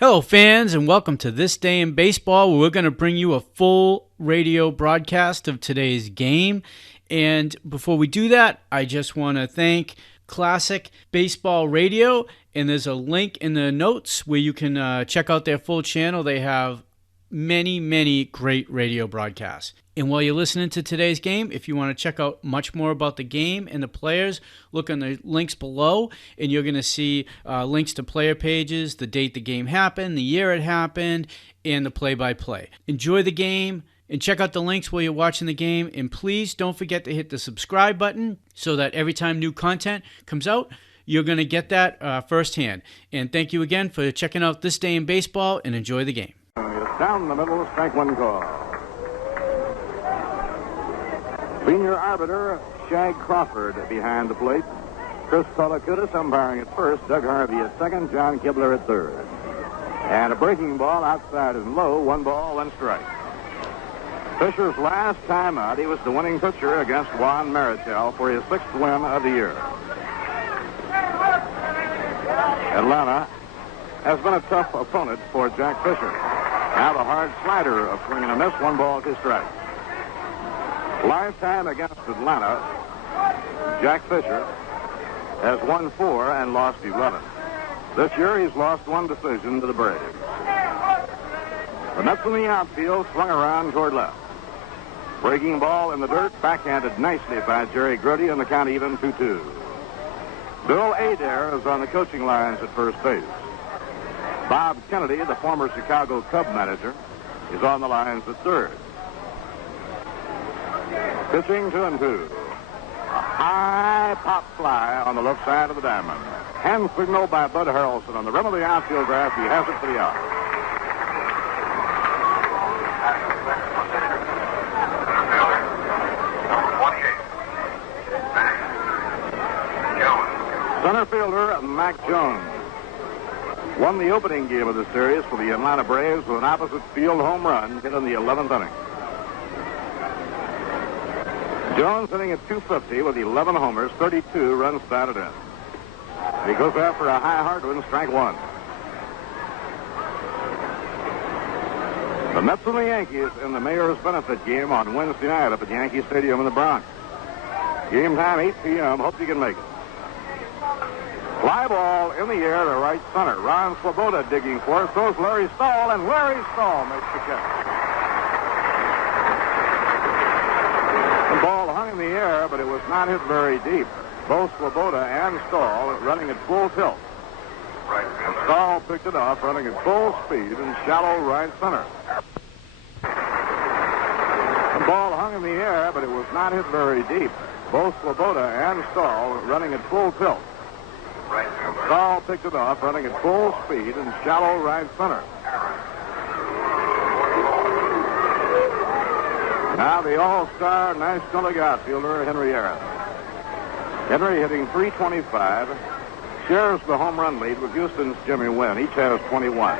Hello, fans, and welcome to This Day in Baseball, where we're going to bring you a full radio broadcast of today's game. And before we do that, I just want to thank Classic Baseball Radio, and there's a link in the notes where you can check out their full channel. They have many great radio broadcasts. And while you're listening to today's game, if you want to check out much more about the game and the players, look on the links below, and you're going to see links to player pages, the date the game happened, the year it happened, and the play-by-play. Enjoy the game, and check out the links while you're watching the game, and please don't forget to hit the subscribe button so that every time new content comes out, you're going to get that firsthand. And thank you again for checking out This Day in Baseball, and enjoy the game. Down the middle, strike one call. Senior arbiter Shag Crawford behind the plate. Chris Countess umpiring at first. Doug Harvey at second. John Kibler at third. And a breaking ball outside and low. 1 ball, 1 strike. Fischer's last time out, he was the winning pitcher against Juan Marichal for his 6th win of the year. Atlanta has been a tough opponent for Jack Fischer. Now the hard slider of swing and a miss. 1 ball, 2 strikes. Last time against Atlanta, Jack Fischer has won 4 and lost 11. This year he's lost 1 decision to the Braves. The Mets in the outfield swung around toward left. Breaking ball in the dirt, backhanded nicely by Jerry Grote, and the count even 2-2. Bill Adair is on the coaching lines at first base. Bob Kennedy, the former Chicago Cub manager, is on the lines at third. Pitching 2-2. A high pop fly on the left side of the diamond. Hand signal by Bud Harrelson on the rim of the outfield grass. He has it for the out. Center fielder Mac Jones won the opening game of the series for the Atlanta Braves with an opposite field home run hit in the 11th inning. Jones hitting at .250 with 11 homers, 32 runs batted in. He goes after a high hard one, strike 1. The Mets and the Yankees in the Mayor's Benefit game on Wednesday night up at Yankee Stadium in the Bronx. Game time 8 p.m. Hope you can make it. Fly ball in the air to right center. Ron Swoboda digging for it. So's Larry Stahl, and Larry Stahl makes the catch. The ball hung in the air, but it was not hit very deep. Both Swoboda and Stahl running at full tilt. And Stahl picked it off, running at full speed in shallow right center. The ball hung in the air, but it was not hit very deep. Both Swoboda and Stahl running at full tilt. Stahl picked it off, running at full speed in shallow right center. Now the all-star National League outfielder, Henry Aaron. Henry hitting .325, shares the home run lead with Houston's Jimmy Wynn. Each has 21.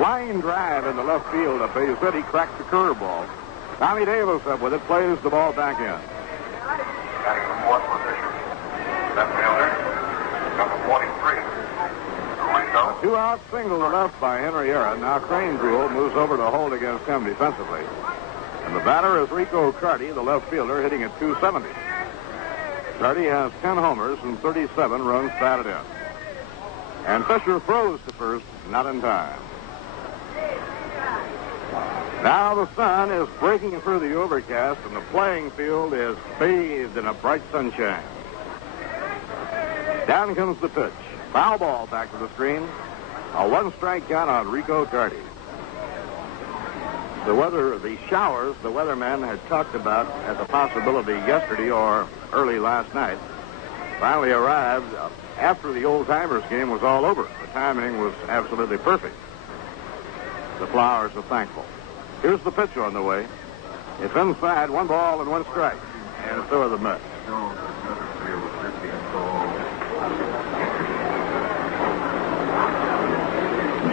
Line drive in the left field of base hit. He cracks the curveball. Tommy Davis up with it, plays the ball back in. Batting the 4th position, left fielder, number 43. A 2-out single to left by Henry Aaron. Now Kranepool moves over to hold against him defensively. And the batter is Rico Carty, the left fielder, hitting at .270. Carty has 10 homers and 37 runs batted in. And Fischer throws to first, not in time. Now the sun is breaking through the overcast, and the playing field is bathed in a bright sunshine. Down comes the pitch. Foul ball back to the screen. A 1-strike count on Rico Carty. The showers the weathermen had talked about as a possibility yesterday or early last night finally arrived after the old-timers game was all over. The timing was absolutely perfect. The Flowers are thankful. Here's the pitch on the way. It's inside, 1 ball and 1 strike. And so are the Mets.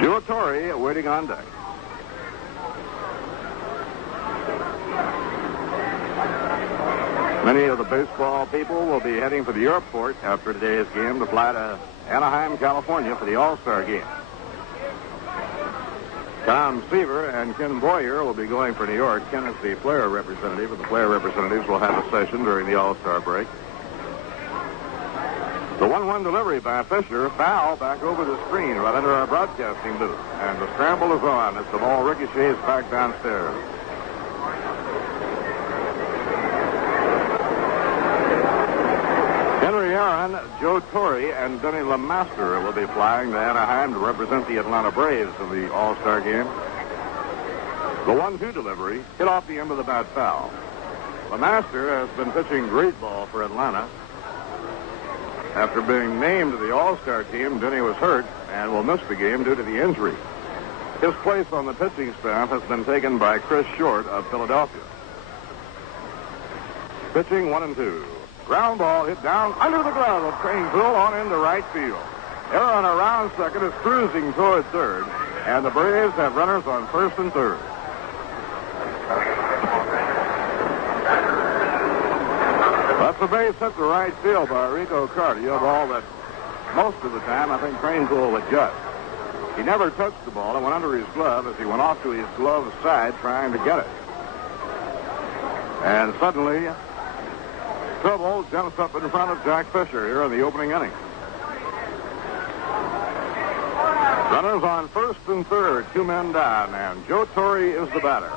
Joe Tori waiting on deck. Many of the baseball people will be heading for the airport after today's game to fly to Anaheim, California for the All-Star game. Tom Seaver and Ken Foyer will be going for New York. Ken is the player representative, and the player representatives will have a session during the All-Star break. The 1-1 delivery by Fischer. Foul back over the screen right under our broadcasting booth. And the scramble is on as the ball ricochets back downstairs. Henry Aaron, Joe Tori, and Denny LeMaster will be flying to Anaheim to represent the Atlanta Braves in the All-Star game. The 1-2 delivery hit off the end of the bat foul. LeMaster has been pitching great ball for Atlanta. After being named to the All-Star team, Denny was hurt and will miss the game due to the injury. His place on the pitching staff has been taken by Chris Short of Philadelphia. Pitching 1-2. Ground ball hit down under the glove of Kranepool on into right field. Aaron around second is cruising toward third, and the Braves have runners on first and third. That's the base hit to right field by Rico Carty, a ball that most of the time I think Kranepool would just. He never touched the ball. It went under his glove as he went off to his glove side trying to get it. And suddenly, trouble jumps up in front of Jack Fischer here in the opening inning. Runners on first and third, 2 men down, and Joe Tori is the batter.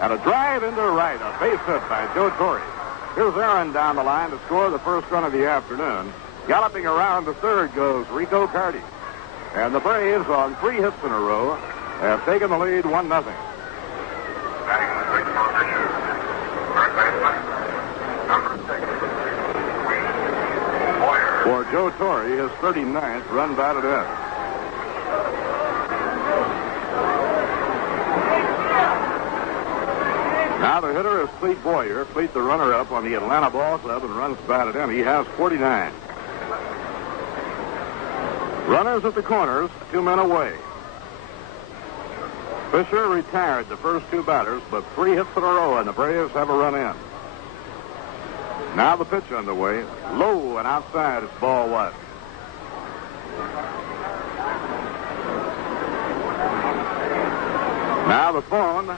And a drive into right, a base hit by Joe Tori. Here's Aaron down the line to score the first run of the afternoon. Galloping around to third goes Rico Carty. And the Braves, on 3 hits in a row, have taken the lead 1-0. Batting in the sixth position, third baseman, number 6, Foyer. For Joe Tori, his 39th run batted in. Now the hitter is Clete Foyer. Clete, the runner-up on the Atlanta Ball Club, and runs batted in. He has 49. Runners at the corners, 2 men away. Fischer retired the first 2 batters, but 3 hits in a row, and the Braves have a run in. Now the pitch underway. Low and outside, it's ball 1. Now the phone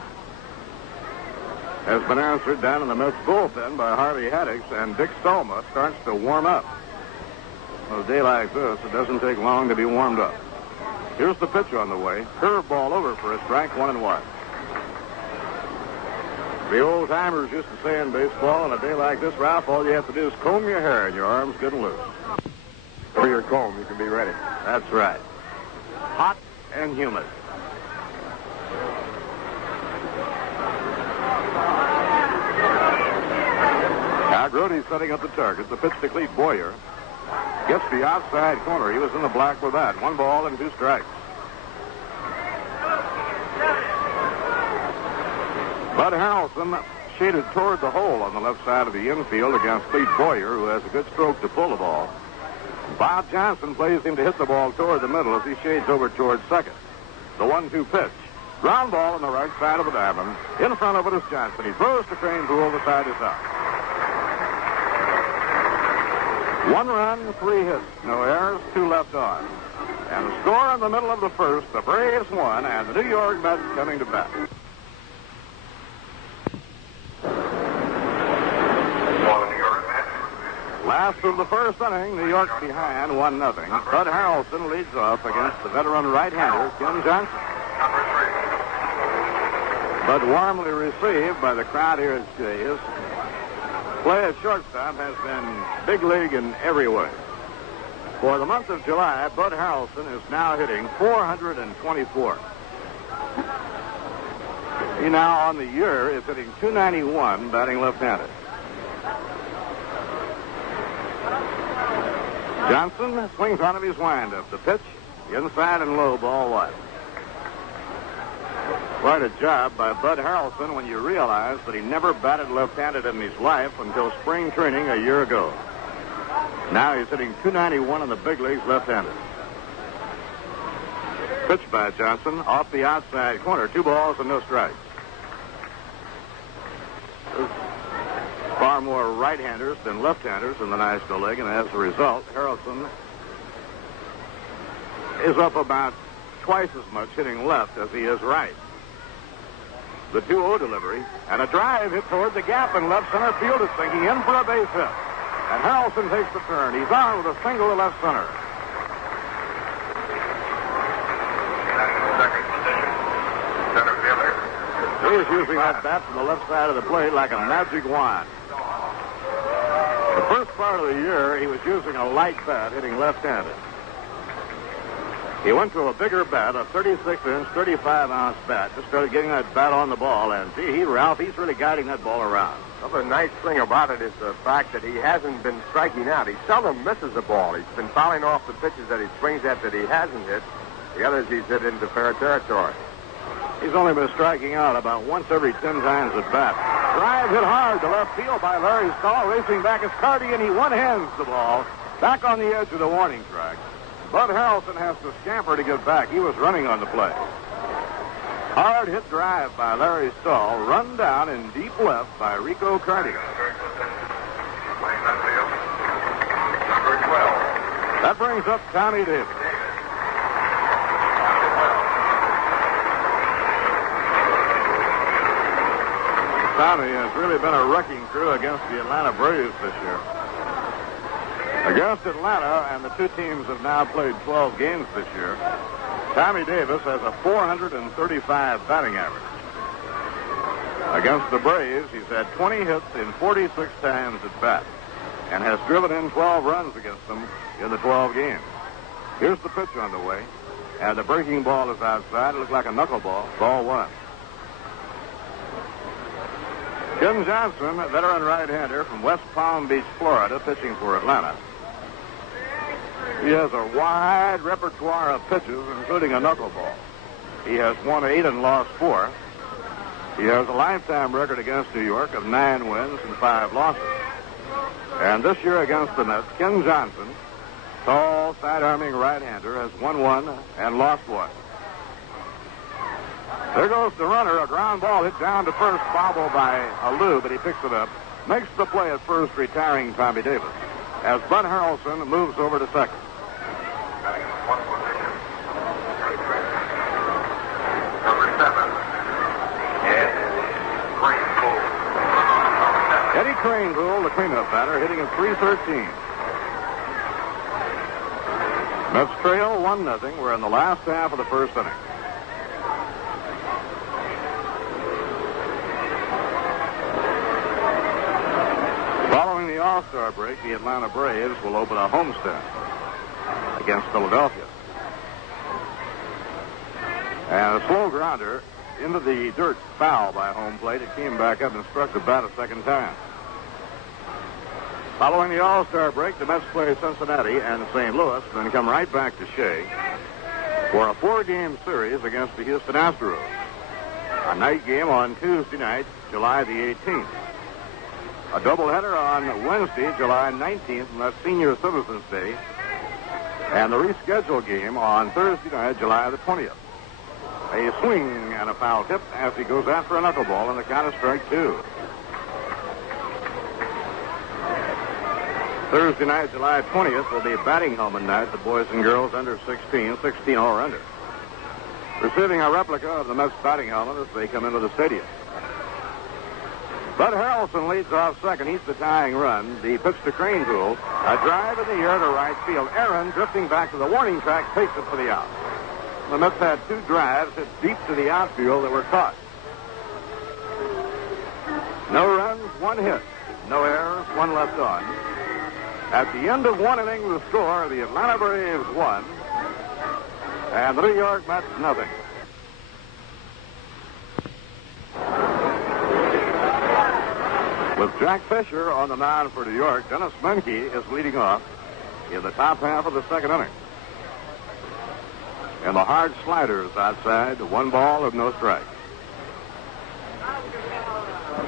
has been answered down in the Mets bullpen by Harvey Haddix, and Dick Stolma starts to warm up. On a day like this, it doesn't take long to be warmed up. Here's the pitch on the way. Curveball over for a strike, 1-1. The old-timers used to say in baseball, on a day like this, Ralph, all you have to do is comb your hair and your arm's good and loose. For your comb, you can be ready. That's right. Hot and humid. Now Grote's setting up the target. The pitch to Clete Foyer. Gets the outside corner. He was in the black with that. 1 ball and 2 strikes. Bud Harrelson shaded toward the hole on the left side of the infield against Clete Foyer, who has a good stroke to pull the ball. Bob Johnson plays him to hit the ball toward the middle as he shades over toward second. The 1-2 pitch. Ground ball on the right side of the diamond. In front of it is Johnson. He throws to Kranepool. The side is out. 1 run, 3 hits, no errors, 2 left on. And the score in the middle of the first, the Braves won, and the New York Mets coming to bat. Last of the first inning, New York behind 1-0. Bud Harrelson leads off against the veteran right-hander, Ken Johnson. Bud warmly received by the crowd here at Shea. His play at shortstop has been big league in every way. For the month of July, Bud Harrelson is now hitting .424. He now on the year is hitting .291, batting left-handed. Johnson swings out of his windup. The pitch, inside and low, ball 1. Quite a job by Bud Harrelson when you realize that he never batted left-handed in his life until spring training a year ago. Now he's hitting .291 in the big leagues left-handed. Pitch by Johnson off the outside corner. 2 balls and no strikes. There's far more right-handers than left-handers in the National League, and as a result, Harrelson is up about twice as much hitting left as he is right. The 2-0 delivery, and a drive hit toward the gap in left center field is sinking in for a base hit. And Harrelson takes the turn. He's on with a single to left center. Second position, center fielder. He's using that bat from the left side of the plate like a magic wand. The first part of the year, he was using a light bat, hitting left-handed. He went to a bigger bat, a 36-inch, 35-ounce bat. Just started getting that bat on the ball, and gee, Ralph, he's really guiding that ball around. Well, the nice thing about it is the fact that he hasn't been striking out. He seldom misses a ball. He's been fouling off the pitches that he swings at that he hasn't hit. The others he's hit into fair territory. He's only been striking out about once every 10 times at bat. Drive hit hard to left field by Larry Stahl. Racing back is Carty, and he one-hands the ball back on the edge of the warning track. Bud Harrelson has to scamper to get back. He was running on the play. Hard hit drive by Larry Stahl. Run down in deep left by Rico Carty. Playing left field, number 12. That brings up Tommy Davis. Tommy has really been a wrecking crew against the Atlanta Braves this year. Against Atlanta, and the two teams have now played 12 games this year, Tommy Davis has a 435 batting average. Against the Braves, he's had 20 hits in 46 times at bat and has driven in 12 runs against them in the 12 games. Here's the pitch on the way, and the breaking ball is outside. It looks like a knuckleball. Ball one. Ken Johnson, a veteran right-hander from West Palm Beach, Florida, pitching for Atlanta. He has a wide repertoire of pitches, including a knuckleball. He has won 8 and lost 4. He has a lifetime record against New York of 9 wins and 5 losses. And this year against the Mets, Ken Johnson, tall, side-arming right-hander, has won 1 and lost 1. There goes the runner. A ground ball hit down to first, bobble by Alou, but he picks it up. Makes the play at first, retiring Tommy Davis, as Bud Harrelson moves over to second. Number 7. Kranepool. Eddie Kranepool, the cleanup batter, hitting at .313. Mets trail 1-0. We're in the last half of the first inning. Following the All-Star break, the Atlanta Braves will open a homestand against Philadelphia. And a slow grounder into the dirt, foul by home plate. It came back up and struck the bat a second time. Following the All-Star break, the Mets play Cincinnati and St. Louis, then come right back to Shea for a 4-game series against the Houston Astros. A night game on Tuesday night, July the 18th. A doubleheader on Wednesday, July 19th, and that's Senior Citizens Day. And the rescheduled game on Thursday night, July the 20th. A swing and a foul tip as he goes after a knuckleball, and the count is strike 2. Thursday night, July 20th, will be batting helmet night. The boys and girls under 16 or under, receiving a replica of the Mets batting helmet as they come into the stadium. Bud Harrelson leads off second. He's the tying run. The pitch to Kranepool. A drive in the air to right field. Aaron, drifting back to the warning track, takes it for the out. The Mets had 2 drives hit deep to the outfield that were caught. No runs, 1 hit. No errors, 1 left on. At the end of 1 inning, the score, the Atlanta Braves 1 and the New York Mets nothing. With Jack Fischer on the mound for New York, Dennis Menke is leading off in the top half of the second inning. And the hard sliders outside, 1 ball of no strike.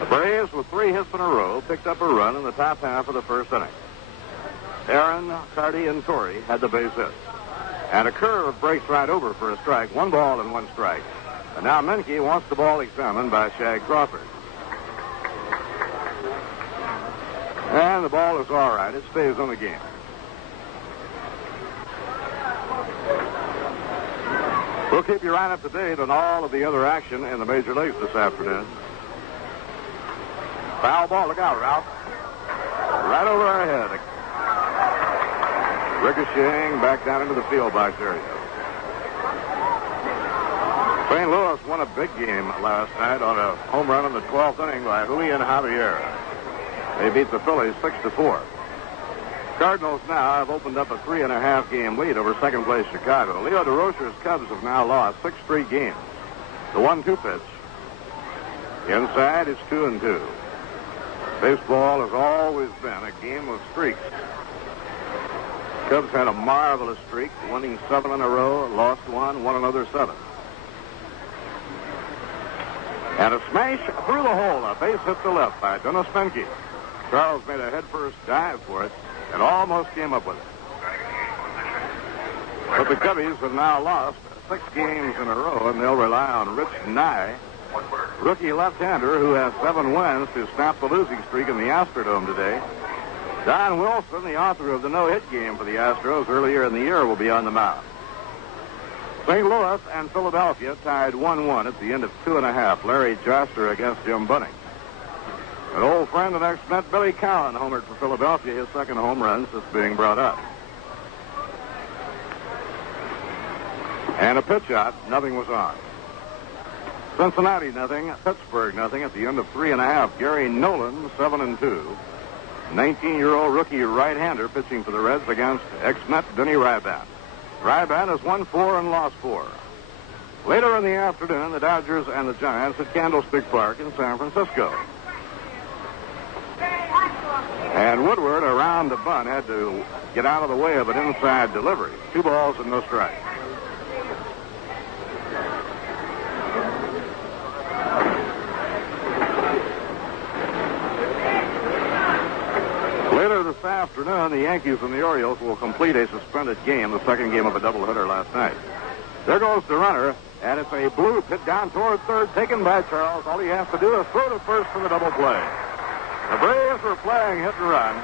The Braves, with 3 hits in a row, picked up a run in the top half of the first inning. Aaron, Carty, and Tori had the base hit. And a curve breaks right over for a strike, 1 ball and 1 strike. And now Menke wants the ball examined by Shag Crawford. And the ball is all right. It stays on the game. We'll keep you right up to date on all of the other action in the major leagues this afternoon. Foul ball. Look out, Ralph. Right over our head. Ricocheting back down into the field box area. St. Louis won a big game last night on a home run in the 12th inning by Julian Javier. They beat the Phillies 6-4. Cardinals now have opened up a 3.5 game lead over second place Chicago. Leo DeRocher's Cubs have now lost 6 straight games. The 1-2 pitch. Inside, it's 2-2. Baseball has always been a game of streaks. Cubs had a marvelous streak, winning 7 in a row, lost 1, won another 7. And a smash through the hole, a base hit to left by Dennis Menke. Charles made a headfirst dive for it and almost came up with it. But the Cubbies have now lost 6 games in a row, and they'll rely on Rich Nye, rookie left-hander who has 7 wins to snap the losing streak in the Astrodome today. Don Wilson, the author of the no-hit game for the Astros earlier in the year, will be on the mound. St. Louis and Philadelphia tied 1-1 at the end of 2.5. Larry Joster against Jim Bunning. An old friend and ex-Met Billy Cowan homered for Philadelphia, his second home run since being brought up. And a pitch out, nothing was on. Cincinnati nothing, Pittsburgh nothing at the end of 3.5. Gary Nolan 7-2. 19-year-old rookie right-hander pitching for the Reds against ex-Met Denny Ryban. Ryban has won 4 and lost 4. Later in the afternoon, the Dodgers and the Giants at Candlestick Park in San Francisco. And Woodward, around the bunt, had to get out of the way of an inside delivery. 2 balls and no strikes. Later this afternoon, the Yankees and the Orioles will complete a suspended game, the second game of a doubleheader last night. There goes the runner, and it's a blue hit down toward third, taken by Charles. All he has to do is throw to first for the double play. The Braves were playing hit and run.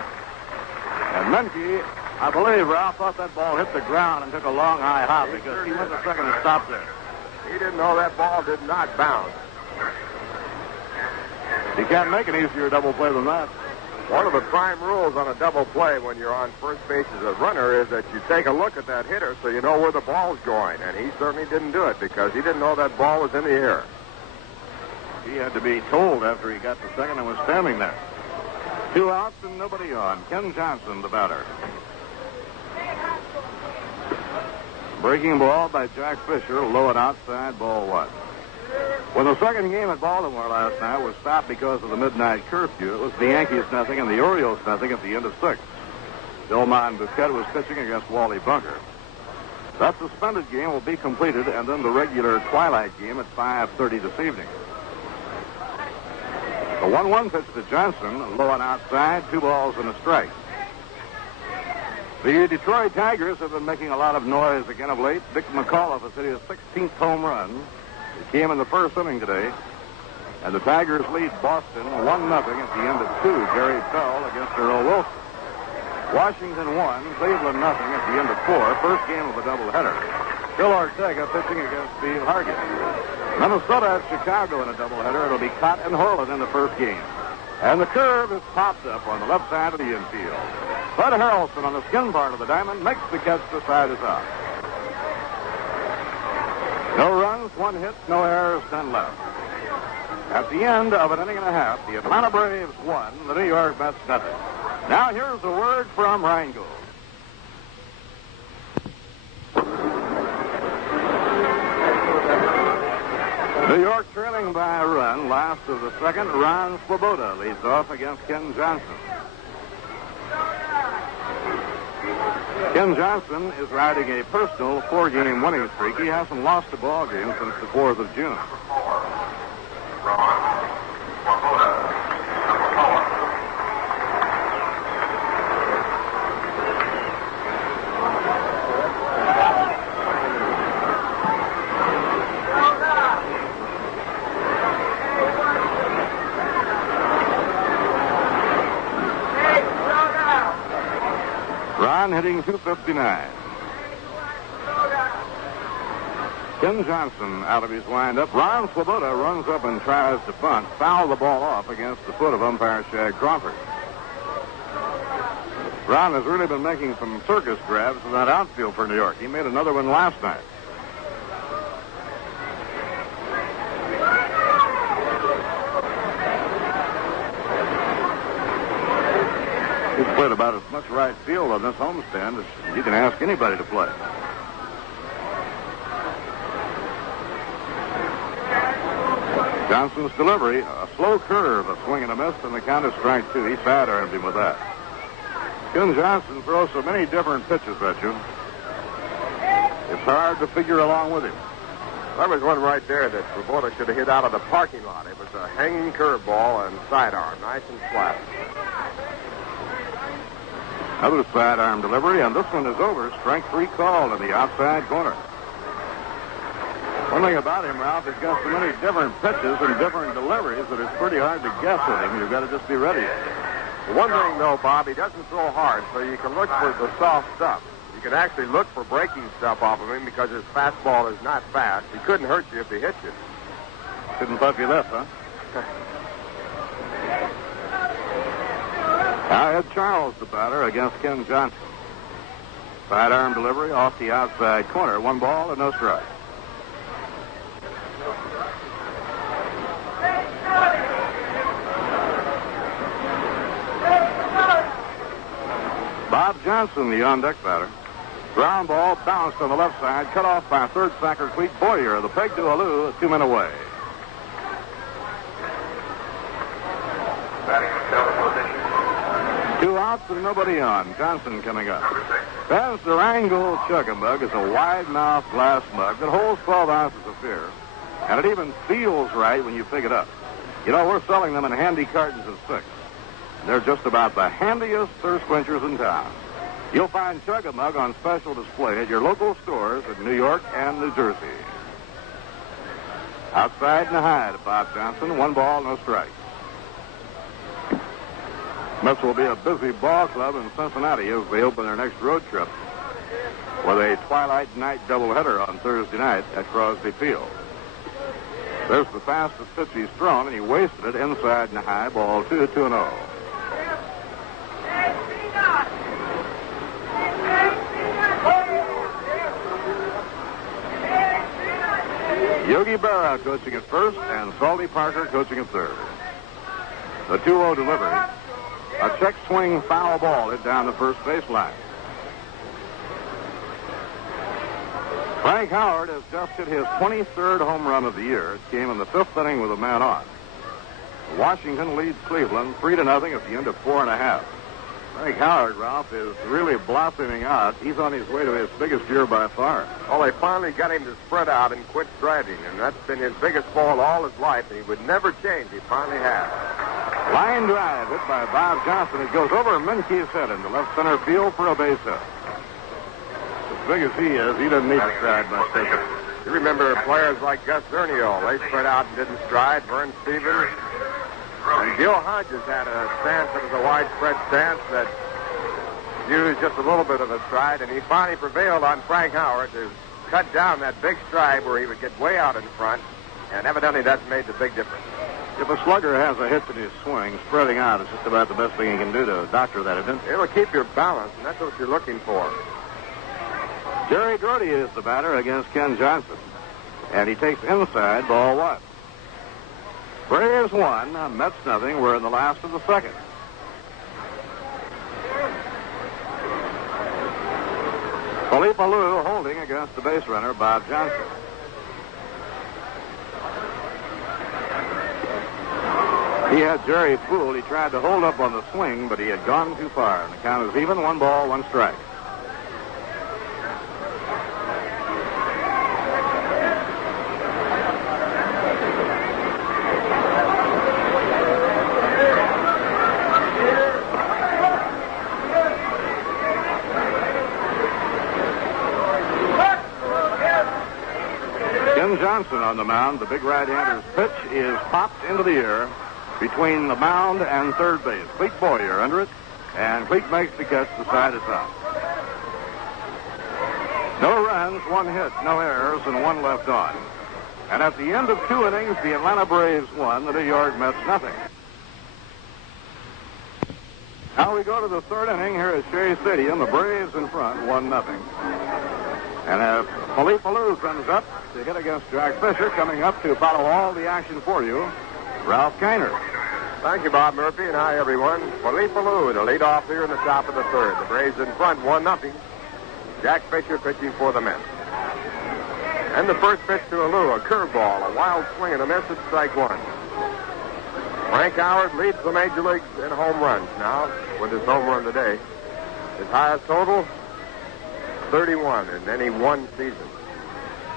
And Menke, I believe, Ralph, thought that ball hit the ground and took a long high hop because he went to second and stopped there. He didn't know that ball did not bounce. You can't make an easier double play than that. One of the prime rules on a double play when you're on first base as a runner is that you take a look at that hitter so you know where the ball's going. And he certainly didn't do it because he didn't know that ball was in the air. He had to be told after he got to second and was standing there. 2 outs and nobody on. Ken Johnson, the batter. Breaking ball by Jack Fischer, low and outside, ball 1. When the second game at Baltimore last night was stopped because of the midnight curfew, it was the Yankees nothing and the Orioles nothing at the end of 6. Dillman Bouquet was pitching against Wally Bunker. That suspended game will be completed, and then the regular twilight game at 5:30 this evening. The 1-1 pitch to Johnson, low and outside, 2 balls and a strike. The Detroit Tigers have been making a lot of noise again of late. Dick McAuliffe has hit his 16th home run. It came in the first inning today. And the Tigers lead Boston 1-0 at the end of 2. Gary Bell against Earl Wilson. Washington 1, Cleveland nothing at the end of 4. First game of a doubleheader. Phil Ortega pitching against Steve Hargett. Minnesota at Chicago in a doubleheader. It'll be Cott and Horland in the first game. And the curve is popped up on the left side of the infield. Bud Harrelson on the skin part of the diamond makes the catch to side is out. No runs, 1 hit, no errors, 10 left. At the end of an inning and a half, the Atlanta Braves won, the New York Mets nothing. Now here's a word from Rheingold. New York trailing by a run. Last of the second, Ron Swoboda leads off against Ken Johnson. Ken Johnson is riding a personal 4-game winning streak. He hasn't lost a ball game since the 4th of June. Ron hitting .259. Ken Johnson out of his windup. Ron Swoboda runs up and tries to bunt. Foul the ball off against the foot of umpire Shea Crawford. Ron has really been making some circus grabs in that outfield for New York. He made another one last night. He's played about as much right field on this homestand as you can ask anybody to play. Johnson's delivery, a slow curve, a swing and a miss, and the count is strike two. He sidearmed him with that. Ken Johnson throws so many different pitches at you, it's hard to figure along with him. There was one right there that Swoboda should have hit out of the parking lot. It was a hanging curveball and sidearm, nice and flat. Another sidearm delivery, and this one is over. Strike three call in the outside corner. One thing about him, Ralph, he's got so many different pitches and different deliveries that it's pretty hard to guess with him. You've got to just be ready. One thing, though, Bob, he doesn't throw hard, so you can look for the soft stuff. You can actually look for breaking stuff off of him because his fastball is not fast. He couldn't hurt you if he hit you. Couldn't puff you left, huh? Now Ed Charles, the batter, against Ken Johnson. Sidearm delivery off the outside corner. One ball and no strike. Bob Johnson, the on-deck batter. Ground ball bounced on the left side, cut off by third sacker Clete Foyer. The peg to Aloo, 2 men away. Two outs and nobody on. Johnson coming up. That's the Wrangle Chug-a-Mug. It's a wide-mouthed glass mug that holds 12 ounces of beer, and it even feels right when you pick it up. You know, we're selling them in handy cartons of 6. They're just about the handiest thirst quenchers in town. You'll find Chug-a-Mug on special display at your local stores in New York and New Jersey. Outside and high to Bob Johnson. 1 ball, no strike. This will be a busy ball club in Cincinnati as they open their next road trip with a twilight night doubleheader on Thursday night at Crosby Field. There's the fastest pitch he's thrown, and he wasted it inside and high. Ball 2-0. Yogi Berra coaching at first, and Salty Parker coaching at third. The 2-0 delivery. A check swing foul ball hit down the first baseline. Frank Howard has just hit his 23rd home run of the year. It came in the 5th inning with a man on. Washington leads Cleveland 3-0 at the end of 4.5. Frank Howard, Ralph, is really blossoming out. He's on his way to his biggest year by far. Well, they finally got him to spread out and quit driving, and that's been his biggest fault all his life, and he would never change. He finally has. Line drive hit by Bob Johnson. It goes over Menke's head into left center field for a base hit. As big as he is, he doesn't need to stride much. You remember players like Gus Zernial. They spread out and didn't stride. Vern Stevens. And Gil Hodges had a stance that was a widespread stance that used just a little bit of a stride, and he finally prevailed on Frank Howard to cut down that big stride where he would get way out in front, and evidently that's made the big difference. If a slugger has a hit in his swing, spreading out is just about the best thing he can do to doctor that, isn't it? It'll keep your balance, and that's what you're looking for. Jerry Grote is the batter against Ken Johnson, and he takes inside, ball 1. Braves 1, Mets nothing. We're in the last of the second. Philippe Alou holding against the base runner, Bob Johnson. He had Jerry fooled. He tried to hold up on the swing, but he had gone too far. And the count is even. 1 ball, 1 strike. Johnson on the mound. The big right-hander's pitch is popped into the air between the mound and third base. Clete Foyer under it, and Clete makes the catch. The side is out. No runs, 1 hit, no errors, and 1 left on. And at the end of 2 innings, the Atlanta Braves won, the New York Mets nothing. Now we go to the 3rd inning here at Shea Stadium. The Braves in front, 1-0. And Philippe Alou comes up to hit against Jack Fischer. Coming up to follow all the action for you, Ralph Kiner. Thank you, Bob Murphy, and hi, everyone. Philippe Alou to lead off here in the top of the 3rd. The Braves in front, 1-0. Jack Fischer pitching for the Mets. And the first pitch to Alou, a curveball, a wild swing and a miss at strike 1. Frank Howard leads the major leagues in home runs now with his home run today. His highest total, 31 in any one season.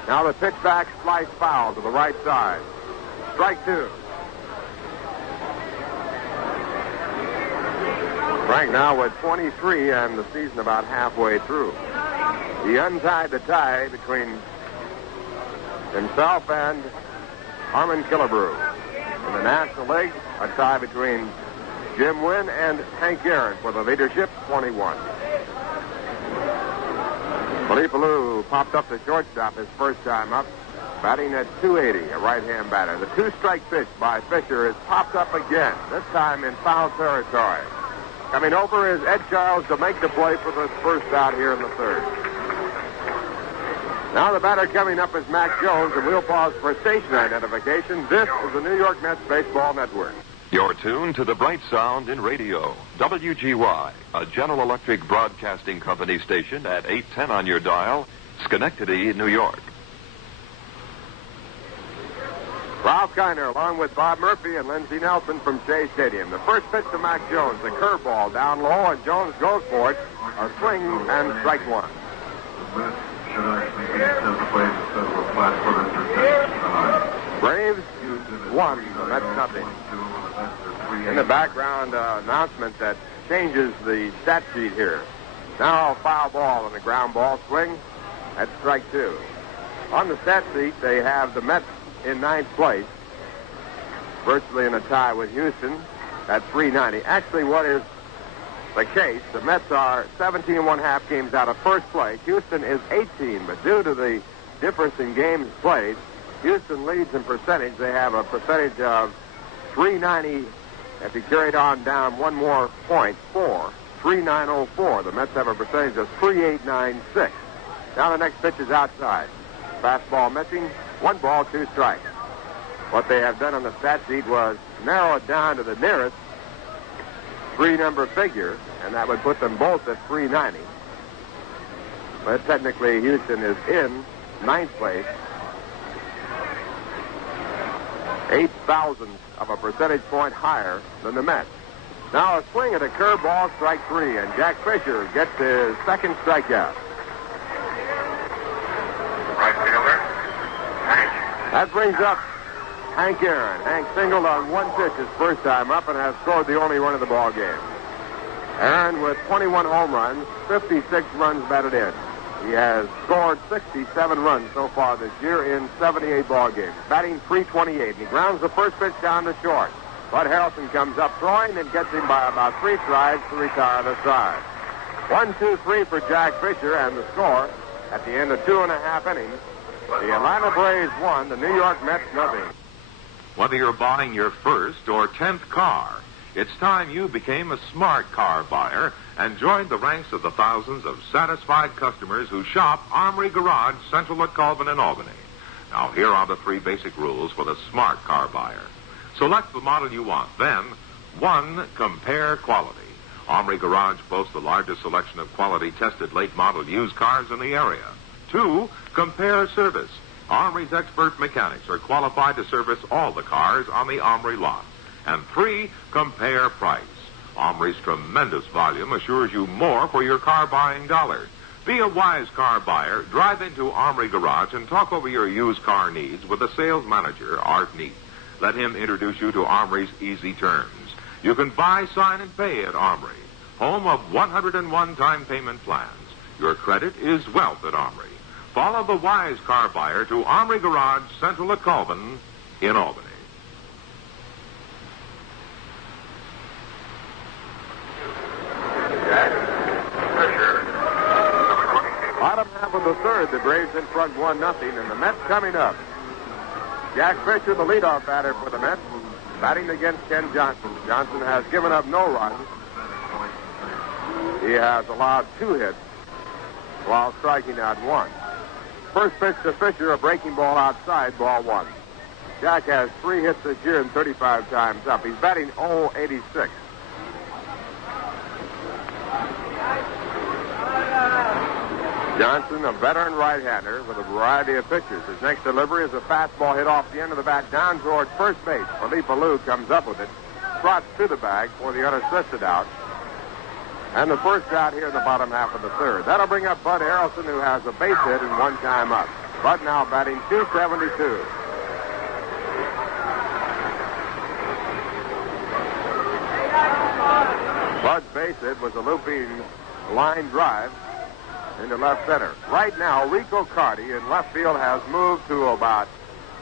Now the pitch back, slice foul to the right side. Strike 2. Frank now with 23 and the season about halfway through. He untied the tie between himself and Harmon Killebrew. In the National League, a tie between Jim Wynn and Hank Aaron for the leadership, 21. Philippe Alou popped up the shortstop his first time up, batting at 280, a right-hand batter. The 2-strike pitch by Fischer is popped up again, this time in foul territory. Coming over is Ed Charles to make the play for the first out here in the 3rd. Now the batter coming up is Mac Jones, and we'll pause for station identification. This is the New York Mets Baseball Network. You're tuned to the bright sound in radio. WGY, a General Electric Broadcasting Company station at 810 on your dial, Schenectady, New York. Ralph Kiner along with Bob Murphy and Lindsey Nelson from Shea Stadium. The first pitch to Mac Jones, the curveball down low, and Jones goes for it. A swing and strike 1. Braves 1, the Mets nothing. In the background, announcement that changes the stat sheet here. Now a foul ball and a ground ball swing. That's strike 2. On the stat sheet, they have the Mets in 9th place, virtually in a tie with Houston at 390. Actually, what is the case, the Mets are 17 1/2 games out of first place. Houston is 18, but due to the difference in games played, Houston leads in percentage. They have a percentage of 390. If you carried on down one more point, 3.904. The Mets have a percentage of 3.896. Now the next pitch is outside. Fastball missing. 1 ball, 2 strikes. What they have done on the stat sheet was narrow it down to the nearest 3-number figure, and that would put them both at 390. But technically, Houston is in 9th place. 8 thousandths of a percentage point higher than the Mets. Now a swing at a curveball, strike 3, and Jack Fischer gets his 2nd strikeout. Right fielder, Hank. That brings up Hank Aaron. Hank singled on 1 pitch his first time up and has scored the only run of the ball game. Aaron with 21 home runs, 56 runs batted in. He has scored 67 runs so far this year in 78 ball games, batting .328. He grounds the first pitch down to short. Bud Harrelson comes up throwing and gets him by about 3 strides to retire the side. 1-2-3 for Jack Fischer, and the score at the end of 2.5 innings. The Atlanta Braves 1, the New York Mets nothing. Whether you're buying your first or 10th car, it's time you became a smart car buyer and joined the ranks of the thousands of satisfied customers who shop Armory Garage, Central at Colvin and Albany. Now, here are the 3 basic rules for the smart car buyer. Select the model you want. Then, 1, compare quality. Armory Garage boasts the largest selection of quality-tested late-model used cars in the area. 2, compare service. Armory's expert mechanics are qualified to service all the cars on the Armory lot. And 3, compare price. Armory's tremendous volume assures you more for your car buying dollar. Be a wise car buyer. Drive into Armory Garage and talk over your used car needs with the sales manager, Art Neat. Let him introduce you to Armory's easy terms. You can buy, sign, and pay at Armory, home of 101 time payment plans. Your credit is wealth at Armory. Follow the wise car buyer to Armory Garage, Central at Colvin in Albany. Bottom half of of the third. The Braves in front 1-0, and the Mets coming up. Jack Fischer, the leadoff batter for the Mets, batting against Ken Johnson. Johnson has given up no runs. He has allowed 2 hits while striking out 1. First pitch to Fischer, a breaking ball outside, ball 1. Jack has 3 hits this year and 35 times up. He's batting .086. Johnson, a veteran right-hander with a variety of pitches. His next delivery is a fastball hit off the end of the bat down towards first base. Philippe Alou comes up with it, trots to the bag for the unassisted out. And the first out here in the bottom half of the third. That'll bring up Bud Harrelson, who has a base hit and 1 time up. Bud now batting .272. Bud's base hit was a looping line drive into left center. Right now, Rico Carty in left field has moved to about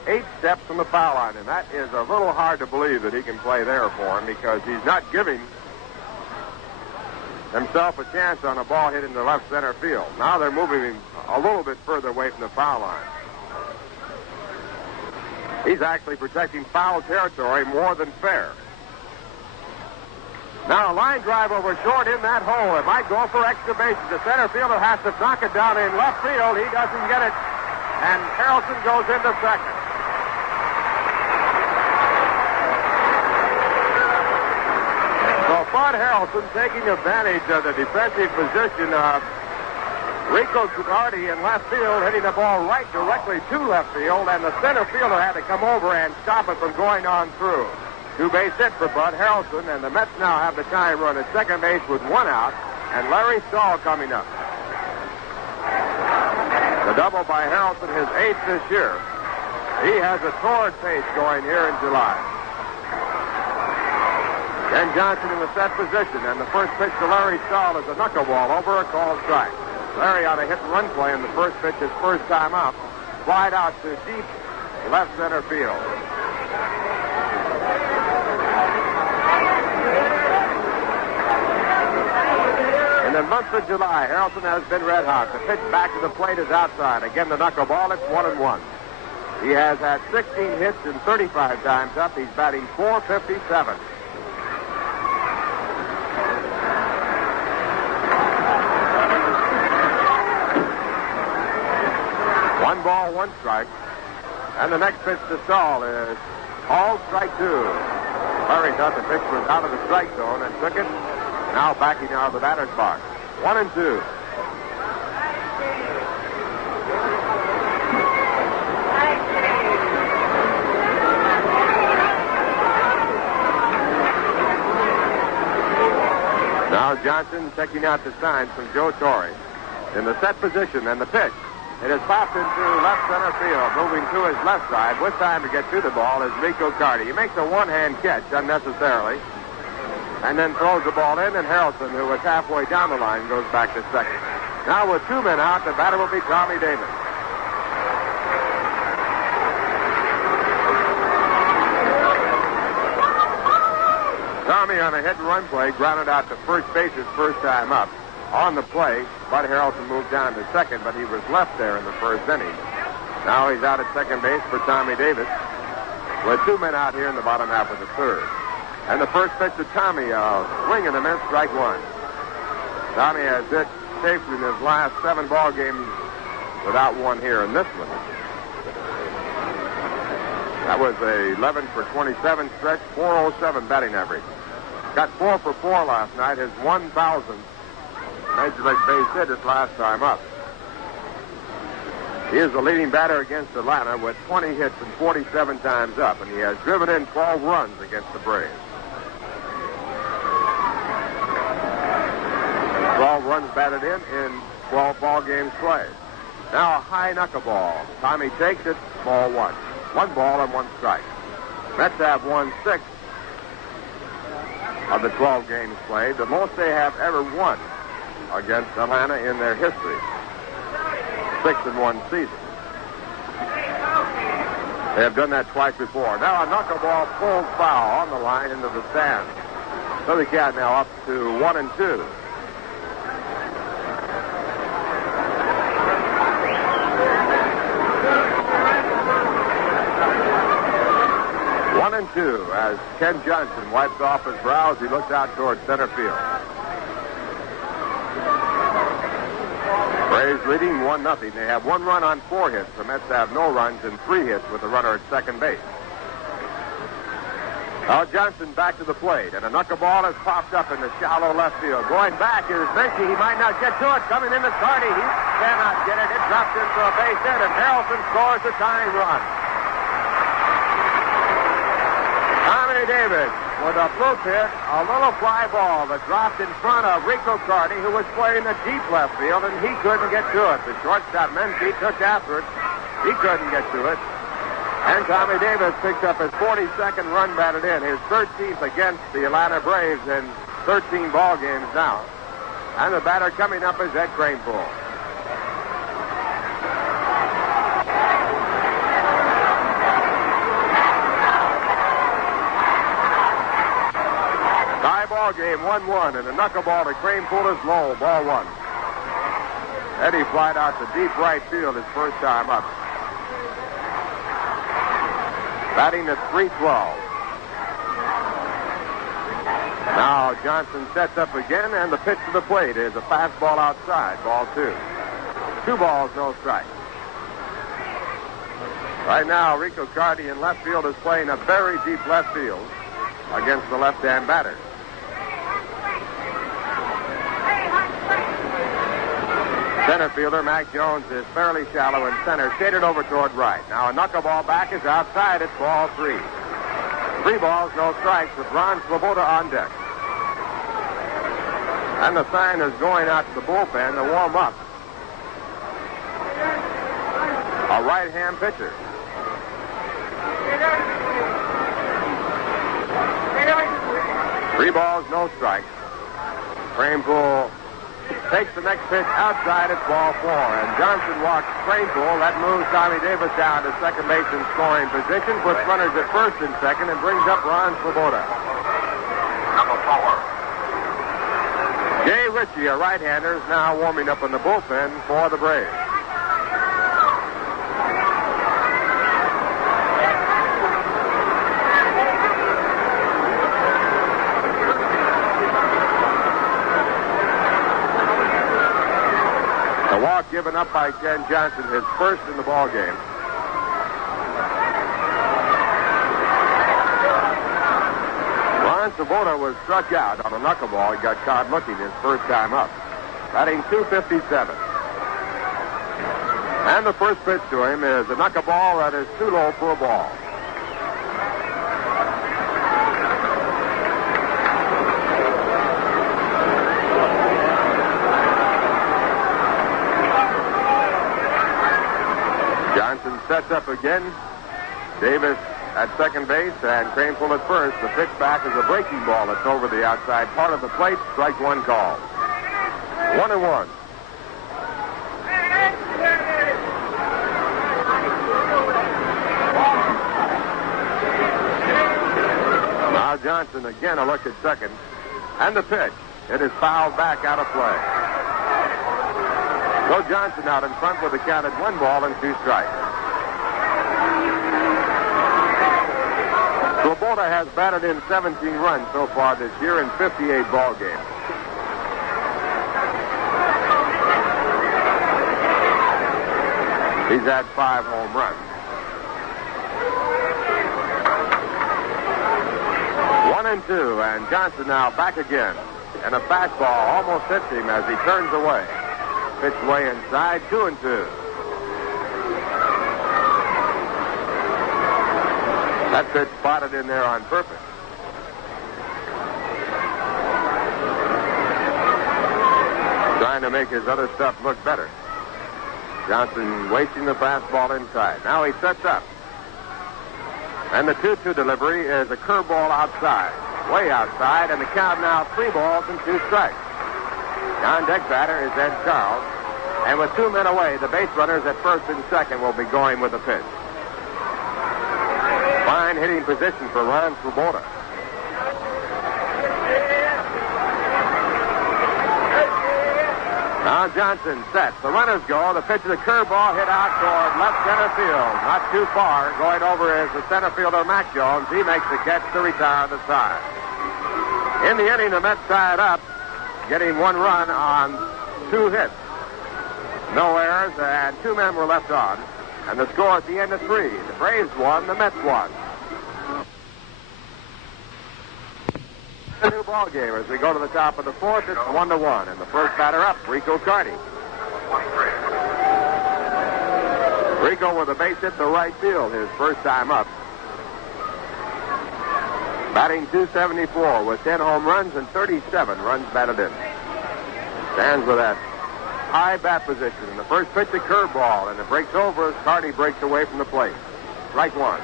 8 steps from the foul line, and that is a little hard to believe that he can play there for him because he's not giving himself a chance on a ball hit into left center field. Now they're moving him a little bit further away from the foul line. He's actually protecting foul territory more than fair. Now a line drive over short in that hole. It might go for extra bases. The center fielder has to knock it down in left field. He doesn't get it. And Harrelson goes into second. So Bud Harrelson taking advantage of the defensive position of Rico Carty in left field, hitting the ball right directly to left field, and the center fielder had to come over and stop it from going on through. 2-base hit for Bud Harrelson, and the Mets now have the tying run at second base with 1 out, and Larry Stahl coming up. The double by Harrelson, his 8th this year. He has a torrid pace going here in July. Ken Johnson in the set position, and the first pitch to Larry Stahl is a knuckleball over a called strike. Larry on a hit-and-run play in the first pitch, his first time up. Slide out to deep left center field. In the month of July, Harrelson has been red hot. The pitch back to the plate is outside. Again, the knuckleball, it's 1-1. He has had 16 hits and 35 times up. He's batting .457. One ball, 1 strike. And the next pitch to Stahl is all strike 2. Larry thought the pitch was out of the strike zone and took it. Now backing out of the batter's box. 1-2. Now Johnson checking out the signs from Joe Tori. In the set position, and the pitch. It is popped into left center field, moving to his left side. With time to get to the ball is Rico Carty. He makes a one-hand catch unnecessarily, and then throws the ball in, and Harrelson, who was halfway down the line, goes back to second. Now with 2 men out, the batter will be Tommy Davis. Tommy on a hit-and-run play grounded out to first base his first time up. On the play, Bud Harrelson moved down to second, but he was left there in the first inning. Now he's out at second base for Tommy Davis, with 2 men out here in the bottom half of the third. And the first pitch to Tommy, swing and a miss, strike 1. Tommy has hit safely in his last 7 ball games without one here in this one. That was a 11 for 27 stretch, 407 batting average. Got 4 for 4 last night, his 1,000th Major League base hit his last time up. He is the leading batter against Atlanta with 20 hits and 47 times up, and he has driven in 12 runs against the Braves. 12 runs batted in 12 ball games played. Now a high knuckleball. Tommy takes it, ball 1. 1 ball and 1 strike. Mets have won 6 of the 12 games played, the most they have ever won against Atlanta in their history. 6 in 1 season. They have done that twice before. Now a knuckleball full foul on the line into the stands. So the Cat now up to 1-2. 1-2 as Ken Johnson wipes off his brow as he looks out towards center field. Braves leading 1-0. They have 1 run on 4 hits. The Mets have no runs and 3 hits with a runner at second base. Now Johnson back to the plate, and a knuckleball has popped up in the shallow left field. Going back is Menke. He might not get to it. Coming in the Carty. He cannot get it. It drops into a base hit, and Harrelson scores the tying run. Tommy Davis with a fluke hit, a little fly ball that dropped in front of Rico Carty, who was playing the deep left field, and he couldn't get to it. The shortstop Menke took after it. He couldn't get to it. And Tommy Davis picks up his 42nd run batted in, his 13th against the Atlanta Braves in 13 ball games now. And the batter coming up is Ed Kranepool. Tie ball game, 1-1, and a knuckleball to Kranepool is low, ball 1. Eddie flied out to deep right field his first time up. Batting at .312. Now Johnson sets up again, and the pitch to the plate is a fastball outside, ball 2. 2 balls, no strikes. Right now, Rico Carty in left field is playing a very deep left field against the left-hand batter. Center fielder Mac Jones is fairly shallow in center, shaded over toward right. Now a knuckleball back is outside. It's ball 3. 3 balls, no strikes with Ron Swoboda on deck. And the sign is going out to the bullpen to warm up. A right-hand pitcher. Three balls, no strikes. Kranepool takes the next pitch outside. It's ball 4. And Johnson walks Kranepool. That moves Tommy Davis down to second base in scoring position, puts runners at first and second, and brings up Ron Swoboda. Number 4. Jay Ritchie, a right-hander, is now warming up in the bullpen for the Braves. Walk given up by Ken Johnson, his first in the ball game. Ron Swoboda was struck out on a knuckleball. He got caught looking his first time up. Batting .257. And the first pitch to him is a knuckleball that is too low for a ball. Johnson sets up again. Davis at second base and Kranepool at first. The pitch back is a breaking ball that's over the outside part of the plate. Strike 1 call. 1-1. Now Johnson again a look at second. And the pitch. It is fouled back out of play. So Johnson out in front with a count at 1 ball and 2 strikes. Swoboda has batted in 17 runs so far this year in 58 ball games. He's had 5 home runs. 1-2, and Johnson now back again. And a fastball almost hits him as he turns away. Pitch way inside, 2-2. That pitch spotted in there on purpose. Trying to make his other stuff look better. Johnson wasting the fastball inside. Now he sets up. And the 2-2 delivery is a curveball outside. Way outside, and the count now 3 balls and 2 strikes. On deck batter is Ed Charles. And with 2 men away, the base runners at first and second will be going with the pitch. Fine hitting position for Ron Swoboda. Now Johnson sets. The runners go. The pitch is a curveball hit out toward left center field. Not too far. Going over is the center fielder, Mac Jones. He makes the catch to retire the side. In the inning, the Mets tied up, getting 1 run on 2 hits. No errors, and 2 men were left on. And the score at the end of 3. The Braves won, the Mets won. A new ball game as we go to the top of the 4th. It's 1-1, and the first batter up, Rico Carty. Rico with a base hit to right field, his first time up. Batting .274 with 10 home runs and 37 runs batted in. Stands with that high bat position. And the first pitch, a curveball, and it breaks over as Carty breaks away from the plate. Strike 1.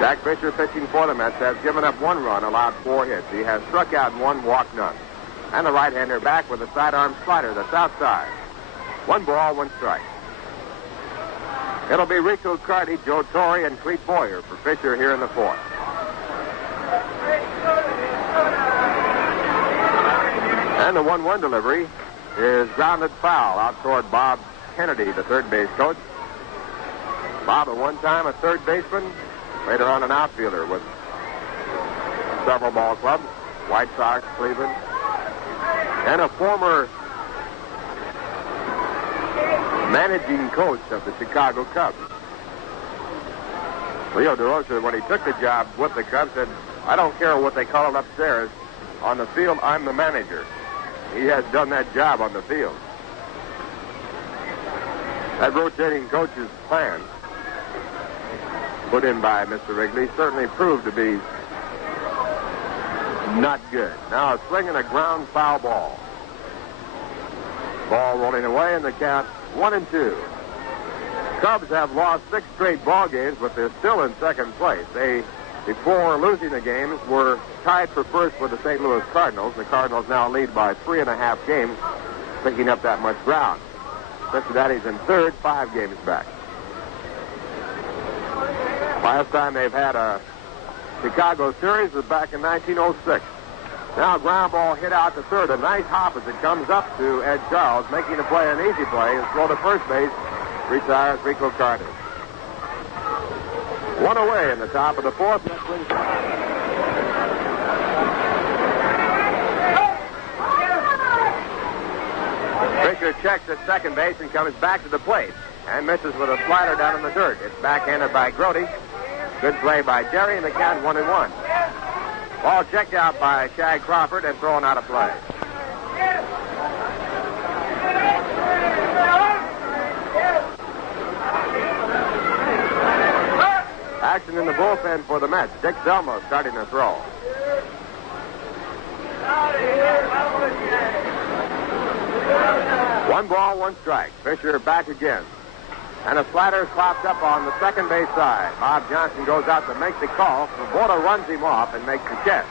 Jack Fischer, pitching for the Mets, has given up 1 run, allowed 4 hits. He has struck out 1, walked none. And the right-hander back with a sidearm slider that's outside. 1 ball, 1 strike. It'll be Rico Carty, Joe Tori, and Clete Foyer for Fischer here in the 4th. And the 1-1 delivery is grounded foul out toward Bob Kennedy, the third base coach. Bob, at one time a third baseman, later on an outfielder with several ball clubs, White Sox, Cleveland, and a former managing coach of the Chicago Cubs. Leo DeRosa, when he took the job with the Cubs, said, I don't care what they call it upstairs. On the field, I'm the manager. He has done that job on the field. That rotating coach's plan put in by Mr. Wrigley certainly proved to be not good. Now a swing and a ground foul ball. Ball rolling away in the count 1-2. Cubs have lost 6 straight ball games, but they're still in second place. They, before losing the games, were tied for first with the St. Louis Cardinals. The Cardinals now lead by 3.5 games, picking up that much ground. Cincinnati's in third, 5 games back. Last time they've had a Chicago series was back in 1906. Now a ground ball hit out to third. A nice hop as it comes up to Ed Charles, making the play an easy play. And throw to first base, retires Rico Carty. 1 away in the top of the 4th. Fischer checks at second base and comes back to the plate and misses with a slider down in the dirt. It's backhanded by Grote. Good play by Jerry, and the count 1-1. Ball checked out by Shag Crawford and thrown out of play. Action in the bullpen for the Mets. Dick Zelmo starting to throw. One ball, 1 strike. Fischer back again. And a slider popped up on the second base side. Bob Johnson goes out to make the call. Swoboda runs him off and makes the catch.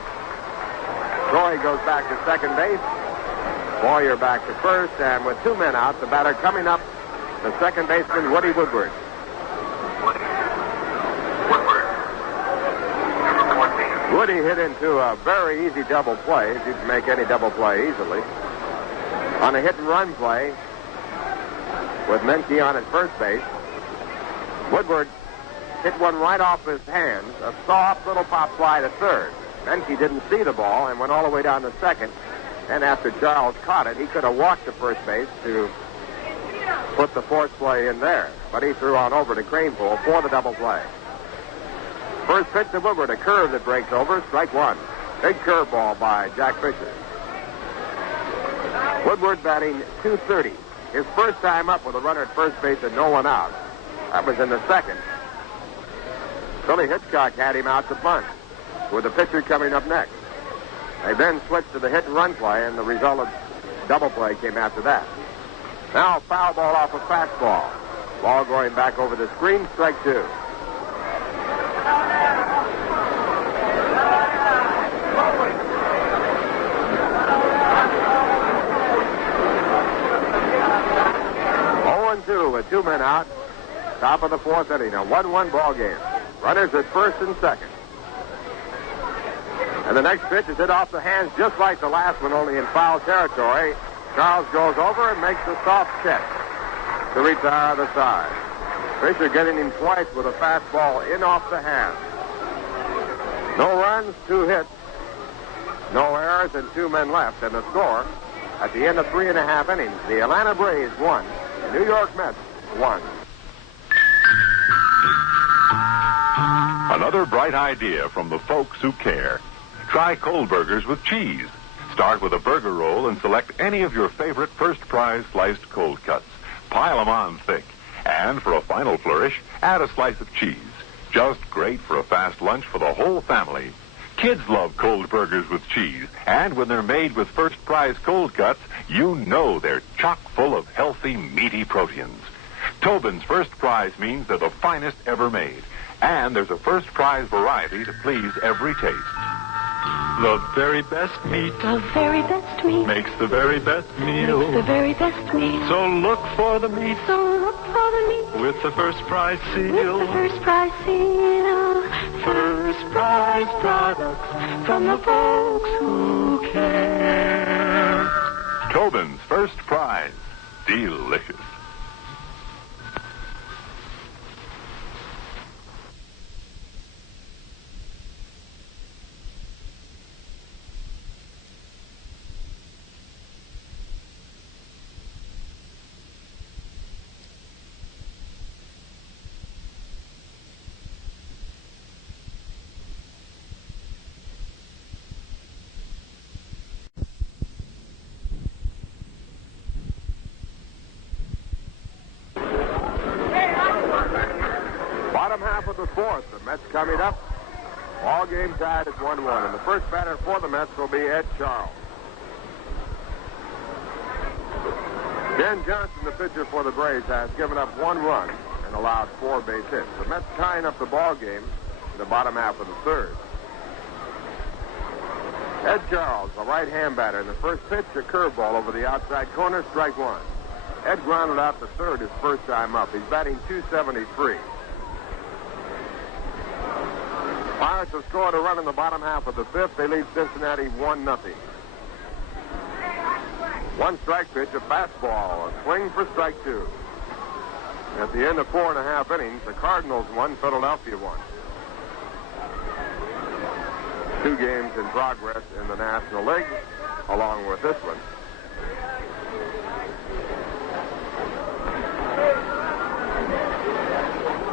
Tori goes back to second base. Foyer back to first. And with 2 men out, the batter coming up, the second baseman, Woody Woodward. Woody hit into a very easy double play. You can make any double play easily. On a hit-and-run play, with Menke on at first base, Woodward hit one right off his hands, a soft little pop fly to third. Menke didn't see the ball and went all the way down to second. And after Charles caught it, he could have walked to first base to put the force play in there. But he threw on over to Kranepool for the double play. First pitch to Woodward, a curve that breaks over, strike 1. Big curveball by Jack Fischer. Woodward batting .230. His first time up with a runner at first base and no one out. That was in the second. Billy Hitchcock had him out to bunt, with the pitcher coming up next. They then switched to the hit-and-run play, and the result of double play came after that. Now a foul ball off a fastball. Ball going back over the screen, strike 2. With 2 men out, top of the 4th inning, a 1-1 ball game. Runners at first and second. And the next pitch is hit off the hands just like the last one, only in foul territory. Charles goes over and makes a soft catch to retire the side. Fischer getting him twice with a fastball in off the hands. No runs, 2 hits, no errors, and 2 men left. And the score at the end of 3.5 innings, the Atlanta Braves won, the New York Mets won. Another bright idea from the folks who care. Try cold burgers with cheese. Start with a burger roll and select any of your favorite first prize sliced cold cuts. Pile them on thick. And for a final flourish, add a slice of cheese. Just great for a fast lunch for the whole family. Kids love cold burgers with cheese. And when they're made with first prize cold cuts, you know they're chock full of healthy, meaty proteins. Tobin's first prize means they're the finest ever made. And there's a first prize variety to please every taste. The very best meat. The very best meat. Makes the very best meal. Makes the very best meat. So look for the meat. So look for the meat. With the first prize seal. With the first prize seal. First prize products from the folks who care. Tobin's first prize. Delicious. Bottom half of the fourth, the Mets coming up. All game tied at 1-1. And the first batter for the Mets will be Ed Charles. Ken Johnson, the pitcher for the Braves, has given up 1 run and allowed 4 base hits. The Mets tying up the ball game in the bottom half of the third. Ed Charles, a right-hand batter, in the first pitch, a curveball over the outside corner, strike 1. Ed grounded out the third his first time up. He's batting .273. Pirates have scored a run in the bottom half of the fifth. They lead Cincinnati 1-0. 1 strike pitch, a fastball, a swing for strike 2. At the end of 4.5 innings, the Cardinals won, Philadelphia won. 2 games in progress in the National League, along with this one.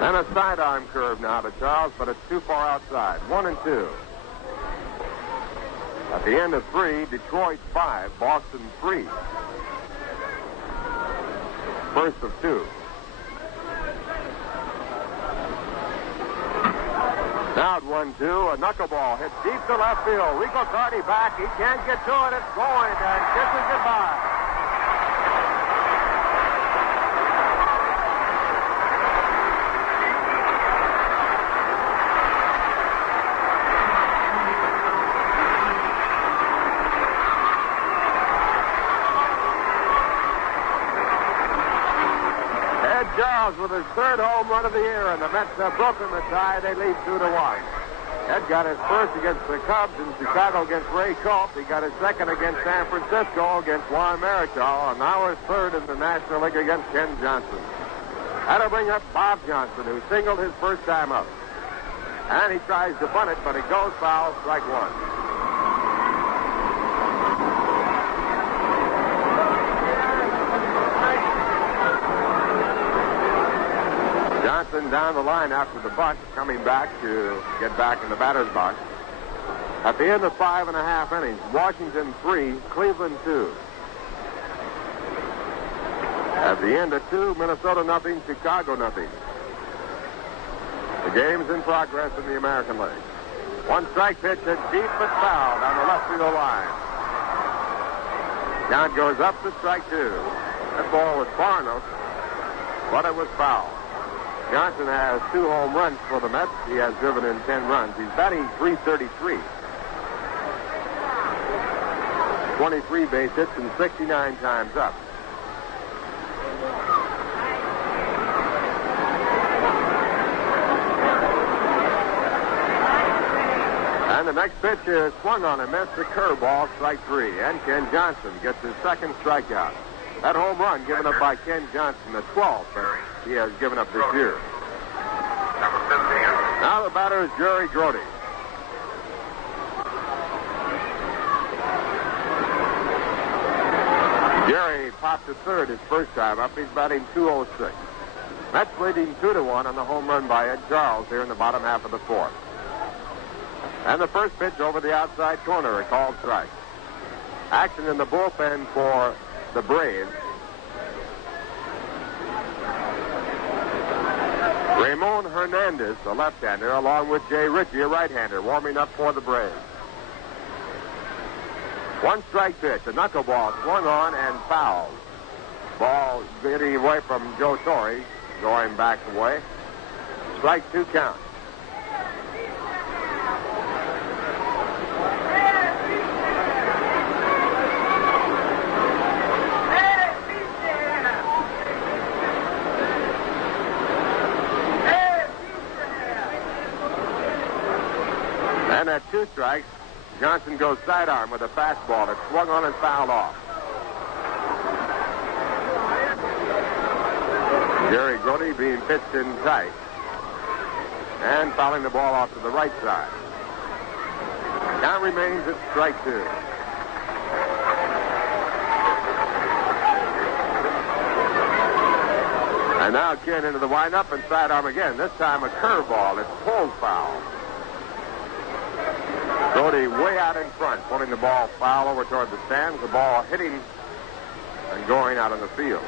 And a sidearm curve now to Charles, but it's too far outside. 1-2. At the end of 3, Detroit 5, Boston 3. First of 2. Now at 1-2, a knuckleball hit deep to left field. Rico Carty back. He can't get to it. It's going and kisses goodbye. Charles with his 3rd home run of the year, and the Mets have broken the tie. They lead 2-1. Ed got his first against the Cubs in Chicago against Ray Colt. He got his second against San Francisco against Juan Marichal, and now his 3rd in the National League against Ken Johnson. That'll bring up Bob Johnson, who singled his first time up. And he tries to bunt it, but it goes foul, strike 1. Johnson down the line after the bunt, coming back to get back in the batter's box. At the end of 5.5 innings, Washington 3, Cleveland 2. At the end of 2, Minnesota 0, Chicago 0. The game's in progress in the American League. 1 strike pitch hit deep but foul down the left field line. Count goes up to strike 2. That ball was far enough, but it was foul. Johnson has 2 home runs for the Mets. He has driven in 10 runs. He's batting .333. 23 base hits and 69 times up. And the next pitch is swung on and missed. The curveball, strike 3. And Ken Johnson gets his second strikeout. That home run given up by Ken Johnson, the 12th that he has given up this year. Number 15. Now the batter is Jerry Grote. Jerry popped to third his first time up. He's batting .206. Mets leading 2-1 on the home run by Ed Charles here in the bottom half of the fourth. And the first pitch over the outside corner, a called strike. Action in the bullpen for the Braves. Ramon Hernandez, a left-hander, along with Jay Ritchie, a right-hander, warming up for the Braves. One strike pitch, a knuckleball swung on and fouled. Ball getting away from Joe Tori, going back away. Strike 2 count. And at 2 strikes, Johnson goes sidearm with a fastball that swung on and fouled off. Jerry Grote being pitched in tight and fouling the ball off to the right side. Count remains at strike 2. And now Ken into the windup and sidearm again. This time a curveball. It's pulled foul. Grote way out in front, pulling the ball foul over toward the stands. The ball hitting and going out on the field.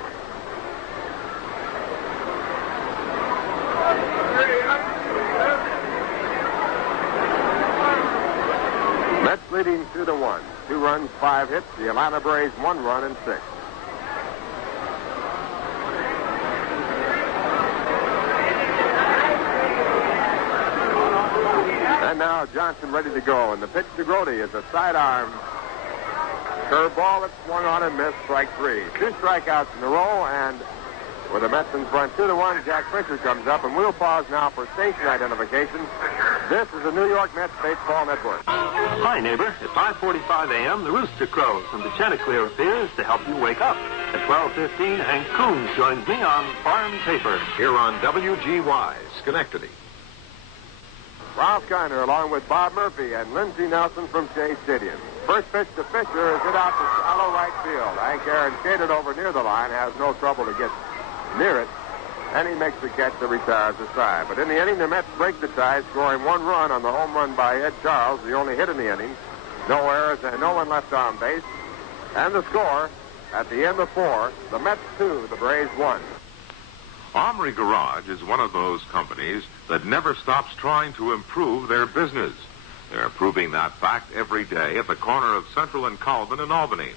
Mets leading 2-1. 2 runs, 5 hits. The Atlanta Braves 1 run and 6. And now Johnson ready to go. And the pitch to Grote is a sidearm curveball that swung on and missed. Strike 3. 2 strikeouts in a row. And with the Mets in front 2-1, Jack Fischer comes up. And we'll pause now for station identification. This is the New York Mets Baseball Network. Hi, neighbor. At 5:45 a.m., the rooster crows and the Chanticleer appears to help you wake up. At 12:15, Hank Coons joins me on Farm Paper. Here on WGY, Schenectady. Ralph Kiner along with Bob Murphy and Lindsey Nelson from Shea Stadium. First pitch to Fischer is hit out to shallow right field. Hank Aaron skated over near the line, has no trouble to get near it, and he makes the catch that retires the side. But in the inning, the Mets break the tie, scoring 1 run on the home run by Ed Charles, the only hit in the inning. No errors and no one left on base. And the score at the end of 4, the Mets 2, the Braves 1. Armory Garage is one of those companies that never stops trying to improve their business. They're proving that fact every day at the corner of Central and Calvin in Albany.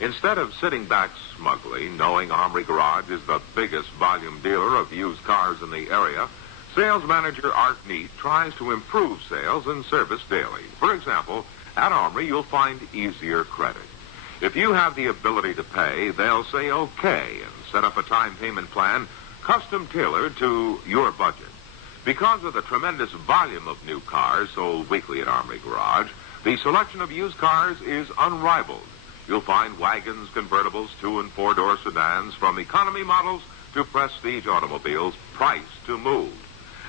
Instead of sitting back smugly, knowing Armory Garage is the biggest volume dealer of used cars in the area, sales manager Art Neat tries to improve sales and service daily. For example, at Armory, you'll find easier credit. If you have the ability to pay, they'll say okay and set up a time payment plan custom tailored to your budget. Because of the tremendous volume of new cars sold weekly at Armory Garage, the selection of used cars is unrivaled. You'll find wagons, convertibles, 2- and 4-door sedans, from economy models to prestige automobiles, priced to move.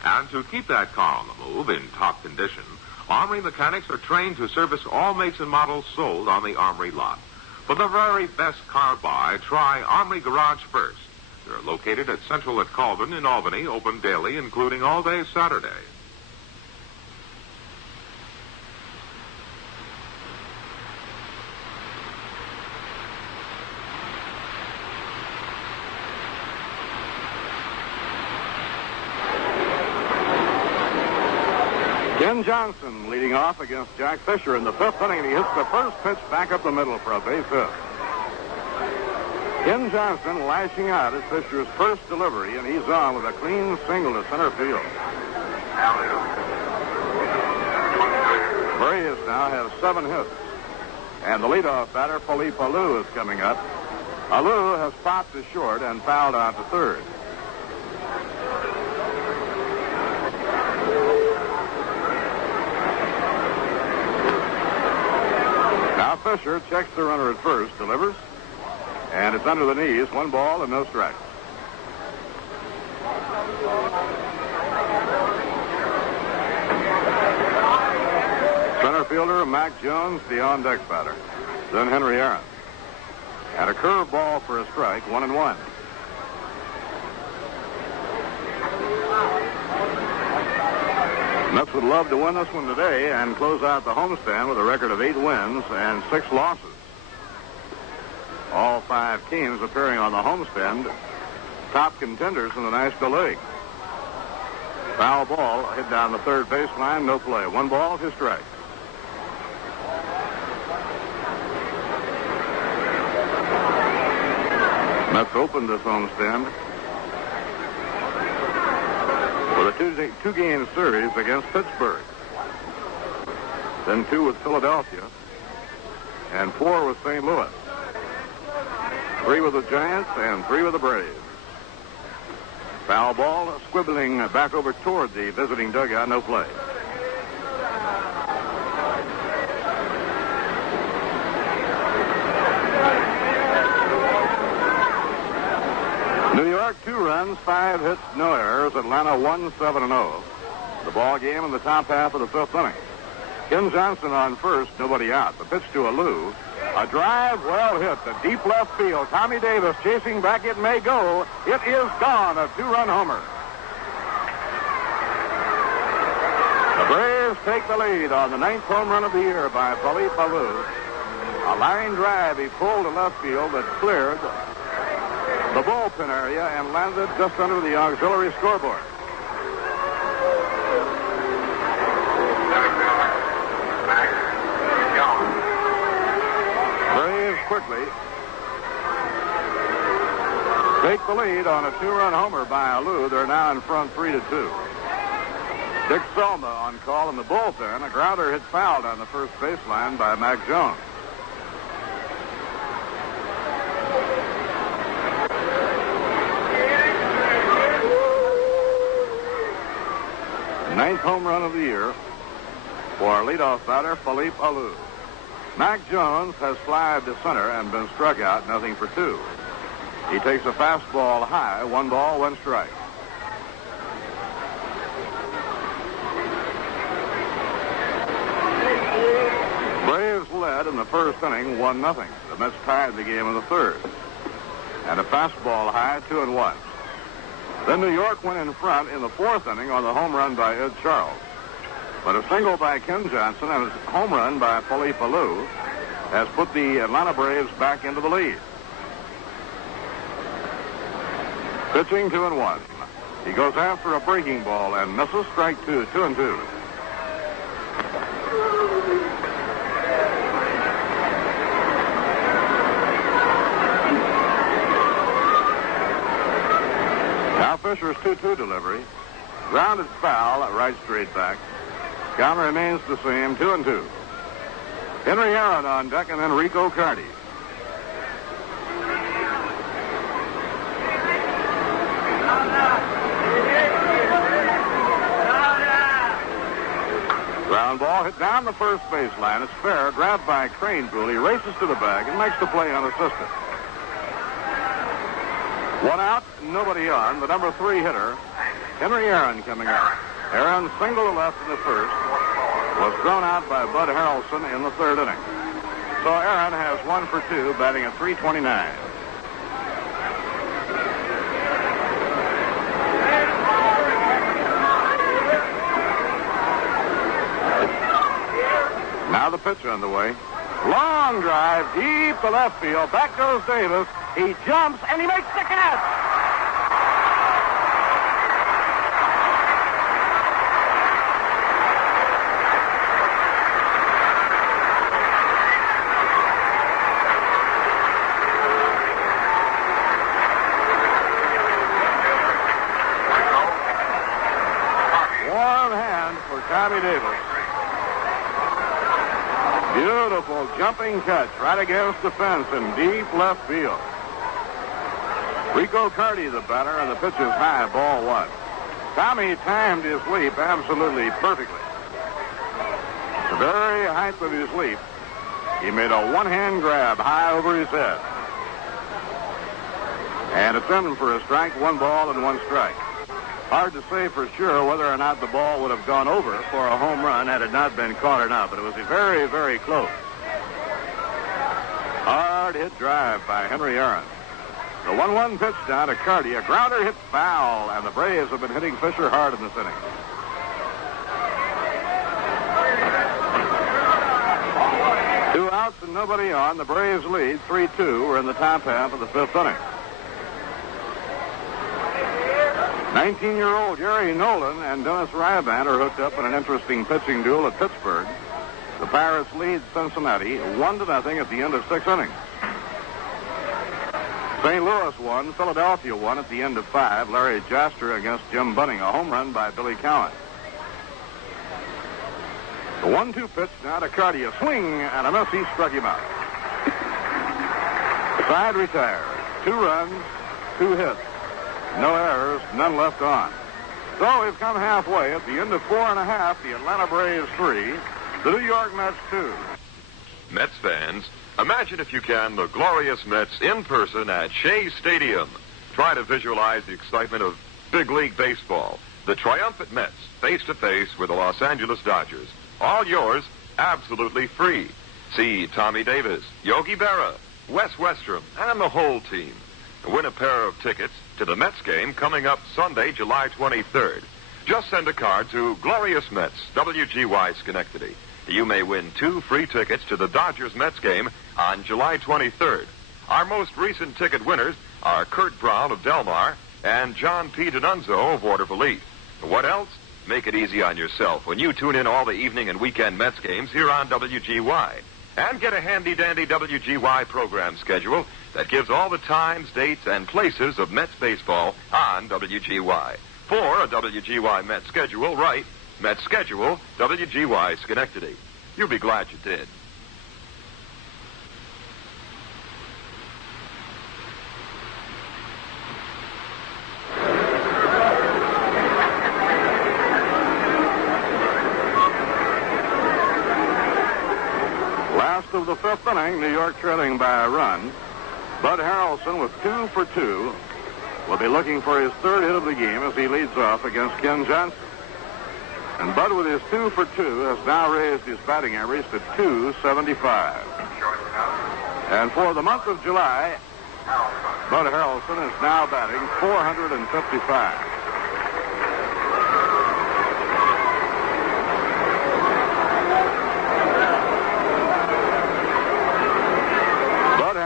And to keep that car on the move in top condition, Armory mechanics are trained to service all makes and models sold on the Armory lot. For the very best car buy, try Armory Garage first. They're located at Central at Calvin in Albany, open daily, including all day Saturday. Ken Johnson leading off against Jack Fischer in the 5th inning, and he hits the first pitch back up the middle for a base hit. Ken Johnson lashing out at Fischer's first delivery, and he's on with a clean single to center field. Braves now have 7 hits. And the leadoff batter, Philippe Alou, is coming up. Alou has popped to short and fouled out to third. Fischer checks the runner at first, delivers, and it's under the knees. 1 ball and no strikes. Center fielder Mac Jones, the on-deck batter. Then Henry Aaron. And a curveball for a strike, 1-1. Mets would love to win this one today and close out the homestand with a record of 8 wins and 6 losses. All 5 teams appearing on the homestand, top contenders in the National League. Foul ball hit down the third baseline, no play. 1 ball, 2 strikes. Mets opened this homestand with a two-game series against Pittsburgh. Then 2 with Philadelphia and 4 with St. Louis. 3 with the Giants and 3 with the Braves. Foul ball squibbling back over toward the visiting dugout, no play. New York 2 runs, 5 hits, no errors. Atlanta 1-7-0. The ball game in the top half of the 5th inning. Ken Johnson on first, nobody out. The pitch to Alou. A drive well hit to deep left field. Tommy Davis chasing back. It may go. It is gone. A 2-run homer. The Braves take the lead on the 9th home run of the year by Philippe Alou. A line drive he pulled to left field that cleared the bullpen area and landed just under the auxiliary scoreboard. Braves quickly take the lead on a 2-run homer by Alou. They're now in front 3-2. Dick Selma on call in the bullpen. A grounder hit foul down the first baseline by Mac Jones. Ninth home run of the year for our leadoff batter, Philippe Alou. Mac Jones has flied to center and been struck out, nothing for 2. He takes a fastball high, 1 ball, 1 strike. Braves led in the first inning, 1-0. The Mets tied the game in the third. And a fastball high, 2-1. Then New York went in front in the 4th inning on the home run by Ed Charles. But a single by Ken Johnson and a home run by Philippe Alou has put the Atlanta Braves back into the lead. Pitching 2-1. He goes after a breaking ball and misses. Strike 2, 2-2. Now Fischer's 2-2 delivery. Grounded foul at right straight back. Count remains the same, 2-2. Henry Aaron on deck and then Rico Carty. Ground ball hit down the first baseline. It's fair. Grabbed by Kranepool. He races to the bag and makes the play unassisted. 1 out, nobody on. The number 3 hitter, Henry Aaron, coming up. Aaron single to left in the first. Was thrown out by Bud Harrelson in the 3rd inning. So Aaron has 1 for 2, batting at .329. Now the pitch on the way. Long drive, deep to left field. Back goes Davis. He jumps, and he makes the catch. Warm hand for Tommy Davis. Beautiful jumping catch right against the fence in deep left field. Rico Carty, the batter, and the pitch is high, ball 1. Tommy timed his leap absolutely perfectly. The very height of his leap He made a one-hand grab high over his head. And it's in for a strike, 1 ball and 1 strike. Hard to say for sure whether or not the ball would have gone over for a home run had it not been caught or not, but it was very, very close. Hard hit drive by Henry Aaron. The 1-1 pitch down to Carty. A grounder hit foul, and the Braves have been hitting Fischer hard in this inning. Two outs and nobody on. The Braves lead 3-2. We're in the top half of the 5th inning. 19-year-old Jerry Nolan and Dennis Ryaband are hooked up in an interesting pitching duel at Pittsburgh. The Pirates lead Cincinnati 1-0 at the end of 6 innings. St. Louis won. Philadelphia won at the end of 5. Larry Jasper against Jim Bunning. A home run by Billy Cowan. The 1-2 pitch now to Carty. A swing and a miss. He struck him out. Side retires. 2 runs, 2 hits. No errors, none left on. So we've come halfway. At the end of 4 1/2, the Atlanta Braves 3, the New York Mets 2. Mets fans, imagine if you can the glorious Mets in person at Shea Stadium. Try to visualize the excitement of big league baseball. The triumphant Mets face-to-face with the Los Angeles Dodgers. All yours, absolutely free. See Tommy Davis, Yogi Berra, Wes Westrom, and the whole team. Win a pair of tickets to the Mets game coming up Sunday, July 23rd. Just send a card to Glorious Mets, WGY Schenectady. You may win 2 free tickets to the Dodgers-Mets game on July 23rd. Our most recent ticket winners are Kurt Brown of Del Mar and John P. D'Annunzio of Waterville Elite. What else? Make it easy on yourself when you tune in all the evening and weekend Mets games here on WGY. And get a handy-dandy WGY program schedule that gives all the times, dates, and places of Mets baseball on WGY. For a WGY Mets schedule, write Mets Schedule, WGY Schenectady. You'll be glad you did. Last of the 5th inning, New York trailing by a run. Bud Harrelson with 2 for 2 will be looking for his 3rd hit of the game as he leads off against Ken Johnson. And Bud with his 2 for 2 has now raised his batting average to .275. And for the month of July, Bud Harrelson is now batting .455.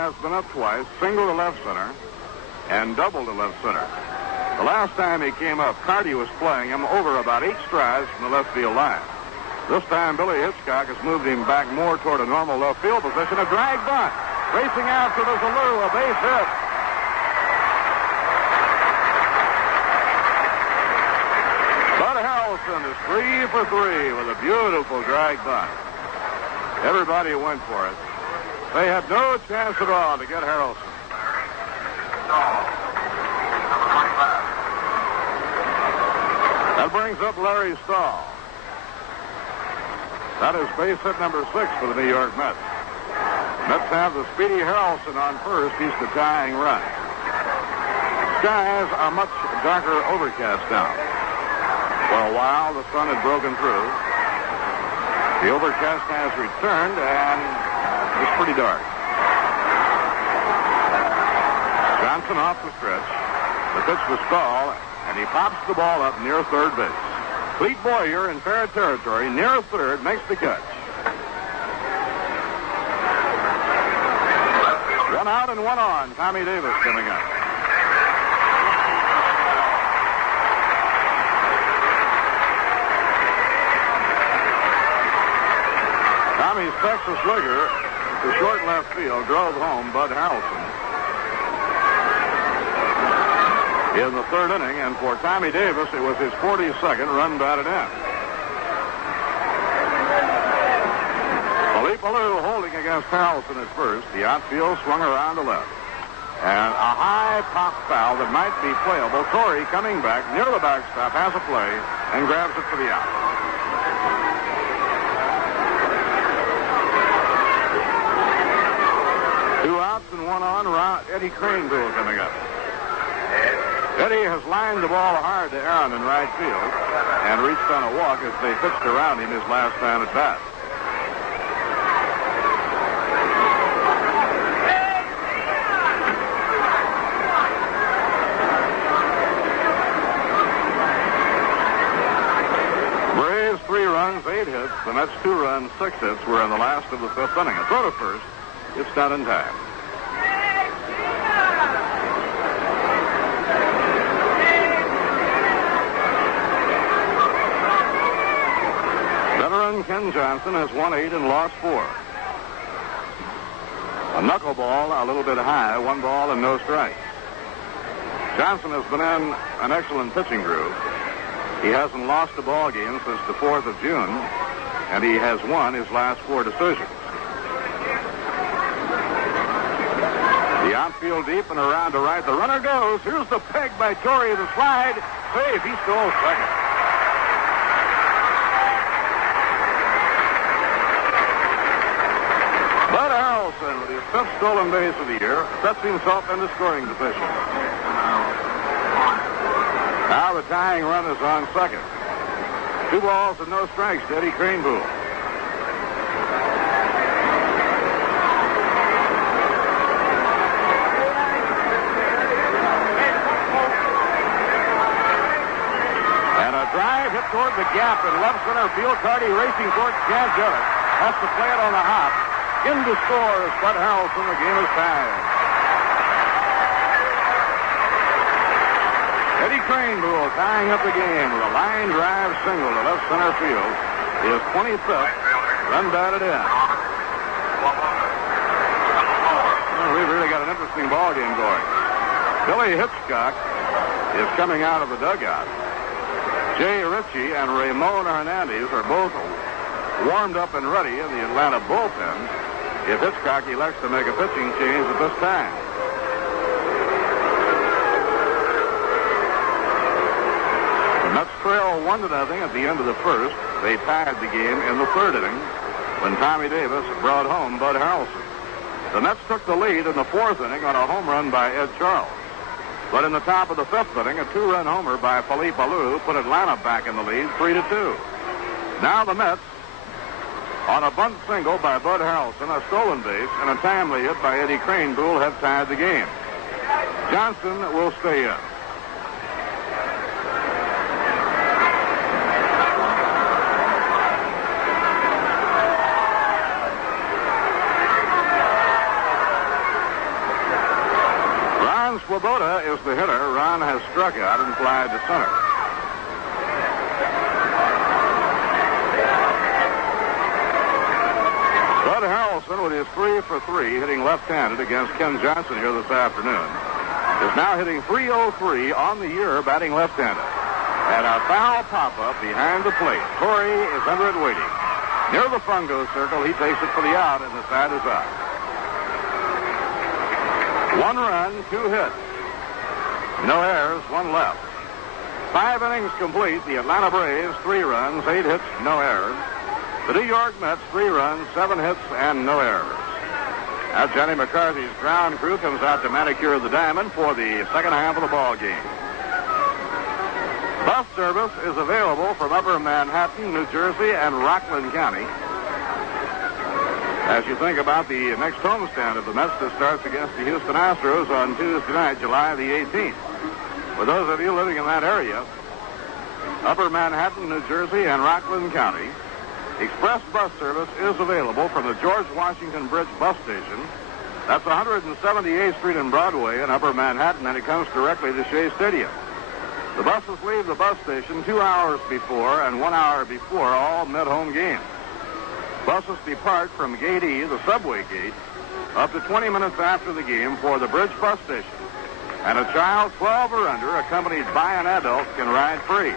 Has been up twice, single to left center, and double to left center. The last time he came up, Carty was playing him over about 8 strides from the left field line. This time, Billy Hitchcock has moved him back more toward a normal left field position. A drag bunt. Racing after there's Aloo, a base hit. Bud Harrelson is 3 for 3 with a beautiful drag bunt. Everybody went for it. They had no chance at all to get Harrelson. That brings up Larry Stahl. That is base hit number 6 for the New York Mets. Mets have the speedy Harrelson on first. He's the tying run. Skies are much darker overcast now. For a while, the sun had broken through. The overcast has returned, and it's pretty dark. Johnson off the stretch. The pitch to Stahl, and he pops the ball up near 3rd base. Clete Foyer in fair territory near 3rd makes the catch. 1 out and 1 on. Tommy Davis coming up. Tommy's Texas Slugger to short left field drove home Bud Harrelson in the 3rd inning, and for Tommy Davis, it was his 42nd run batted in. Philippe Alou holding against Harrelson at first. The outfield swung around to left. And a high pop foul that might be playable. Tori coming back near the backstop, has a play, and grabs it for the out. one on. Eddie Kranepool coming up. Eddie has lined the ball hard to Aaron in right field and reached on a walk as they pitched around him his last time at bat. Braves 3 runs, 8 hits. The Mets 2 runs, 6 hits were in the last of the 5th inning. A throw to first. It's not in time. Veteran Ken Johnson has won 8 and lost 4. A knuckleball a little bit high, 1 ball and no strikes. Johnson has been in an excellent pitching groove. He hasn't lost a ball game since the 4th of June, and he has won his last 4 decisions. The outfield deep and around to right. The runner goes. Here's the peg by Tori. The slide. Safe. He stole second. Bud Harrelson, with his 5th stolen base of the year, sets himself into scoring position. Now the tying run is on second. 2 balls and no strikes to Eddie Kranepool. Drive hit toward the gap in left center field. Carty racing towards can't get it. Has to play it on the hop. In to score is Bud Harrelson. The game is tied. Eddie Kranepool tying up the game with a line drive single to left center field. His 25th run batted in. Well, we've really got an interesting ball game going. Billy Hitchcock is coming out of the dugout. Jay Ritchie and Raymond Hernandez are both warmed up and ready in the Atlanta bullpen if Hitchcock elects to make a pitching change at this time. The Mets trail 1-0 at the end of the first. They tied the game in the 3rd inning when Tommy Davis brought home Bud Harrelson. The Mets took the lead in the 4th inning on a home run by Ed Charles. But in the top of the 5th inning, a 2-run homer by Philippe Alou put Atlanta back in the lead, 3-2. Now the Mets, on a bunt single by Bud Harrelson, a stolen base, and a timely hit by Eddie Kranepool, have tied the game. Johnson will stay in. Swoboda is the hitter. Ron has struck out and flied to center. Bud Harrelson, with his 3 for 3, hitting left-handed against Ken Johnson here this afternoon, is now hitting .303 on the year, batting left-handed. And a foul pop-up behind the plate. Tori is under it waiting. Near the fungo circle, he takes it for the out, and the side is out. 1 run, 2 hits. No errors, 1 left. 5 innings complete. The Atlanta Braves, 3 runs, 8 hits, no errors. The New York Mets, 3 runs, 7 hits, and no errors. Now Johnny McCarthy's ground crew comes out to manicure the diamond for the second half of the ball game. Bus service is available from Upper Manhattan, New Jersey, and Rockland County. As you think about the next homestand of the Mets that starts against the Houston Astros on Tuesday night, July the 18th. For those of you living in that area, Upper Manhattan, New Jersey, and Rockland County, express bus service is available from the George Washington Bridge bus station. That's 178th Street and Broadway in Upper Manhattan, and it comes directly to Shea Stadium. The buses leave the bus station 2 hours before and 1 hour before all mid-home games. Buses depart from Gate E, the subway gate, up to 20 minutes after the game for the Bridge bus station. And a child 12 or under, accompanied by an adult, can ride free.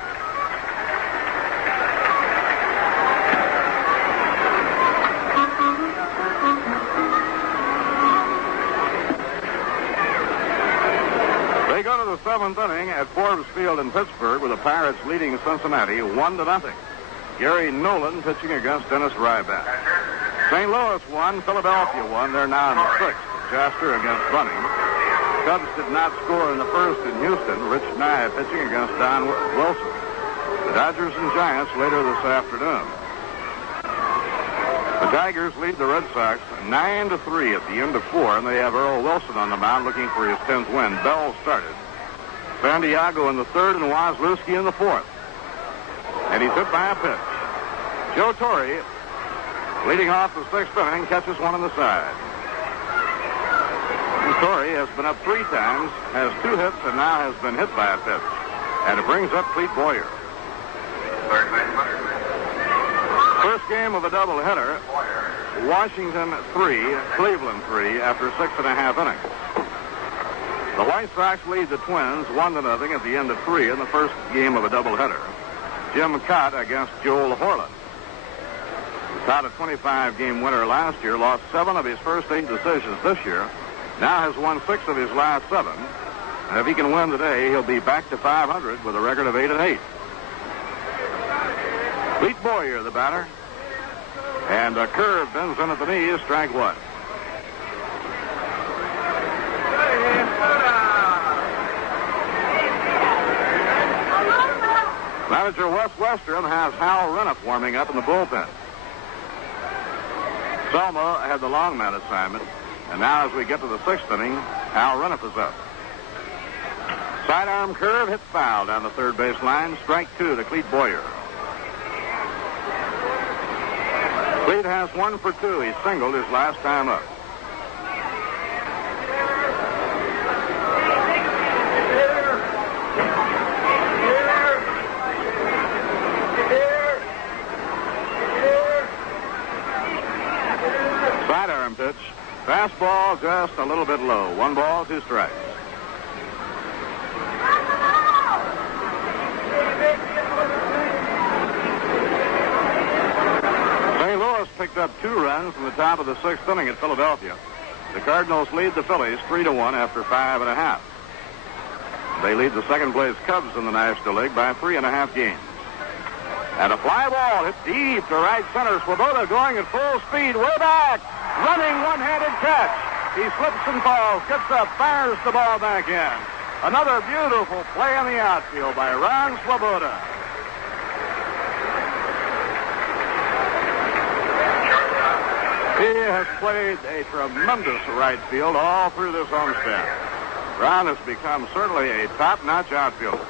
They go to the 7th inning at Forbes Field in Pittsburgh with the Pirates leading Cincinnati 1-0. Gary Nolan pitching against Dennis Ryback. St. Louis won, Philadelphia won. They're now in the 6th. Jasper against Bunning. Cubs did not score in the first in Houston. Rich Nye pitching against Don Wilson. The Dodgers and Giants later this afternoon. The Tigers lead the Red Sox 9-3 at the end of 4, and they have Earl Wilson on the mound looking for his 10th win. Bell started. San Diego in the 3rd and Wozlewski in the 4th. And he's hit by a pitch. Joe Tori, leading off the 6th inning, catches one on the side. And Tori has been up 3 times, has 2 hits, and now has been hit by a pitch. And it brings up Clete Foyer. First game of a doubleheader. Washington 3, Cleveland 3 after 6.5 innings. The White Sox lead the Twins 1-0 at the end of 3 in the first game of a doubleheader. Jim Cott against Joel Horland. Cott, a 25-game winner last year, lost 7 of his first 8 decisions this year. Now has won 6 of his last 7. And if he can win today, he'll be back to 500 with a record of 8-8. Clete Boyer, the batter. And a curve bends in at the knees, strike 1. Manager Wes Western has Hal Reniff warming up in the bullpen. Selma had the long man assignment, and now as we get to the 6th inning, Hal Reniff is up. Sidearm curve hits foul down the third base line, strike 2 to Clete Boyer. Clete has 1 for 2. He singled his last time up. Sidearm pitch. Fastball just a little bit low. 1 ball, 2 strikes. St. Louis picked up 2 runs from the top of the 6th inning at Philadelphia. The Cardinals lead the Phillies 3-1 after 5.5. They lead the second-place Cubs in the National League by 3.5 games. And a fly ball hit deep to right center. Swoboda going at full speed, way back. Running one-handed catch. He slips and falls, gets up, fires the ball back in. Another beautiful play in the outfield by Ron Swoboda. He has played a tremendous right field all through this homestand. Ron has become certainly a top-notch outfielder.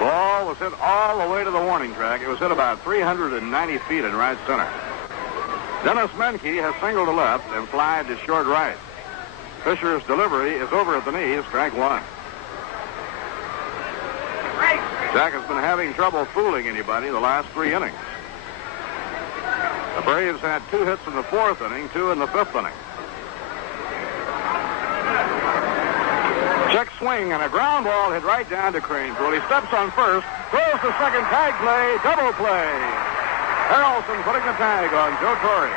Ball was hit all the way to the warning track. It was hit about 390 feet in right center. Dennis Menke has singled to left and flied to short right. Fischer's delivery is over at the knees, strike 1. Jack has been having trouble fooling anybody the last 3 innings. The Braves had 2 hits in the 4th inning, 2 in the 5th inning. Check swing and a ground ball hit right down to Kranepool. He steps on first, throws the second, tag play, double play. Harrelson putting the tag on Joe Tori.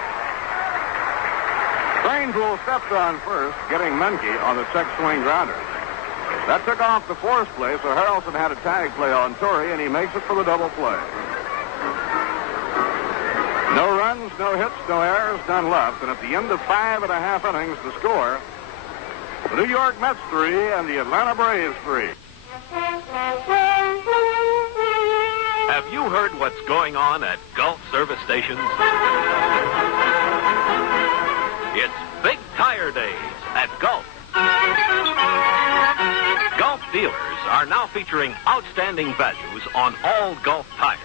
Kranepool stepped on first, getting Menke on the check swing grounder. That took off the force play, so Harrelson had a tag play on Tori, and he makes it for the double play. No runs, no hits, no errors, none left. And at the end of 5.5 innings, the score, the New York Mets 3 and the Atlanta Braves 3. Have you heard what's going on at Gulf service stations? It's Big Tire Days at Gulf. Gulf dealers are now featuring outstanding values on all Gulf tires.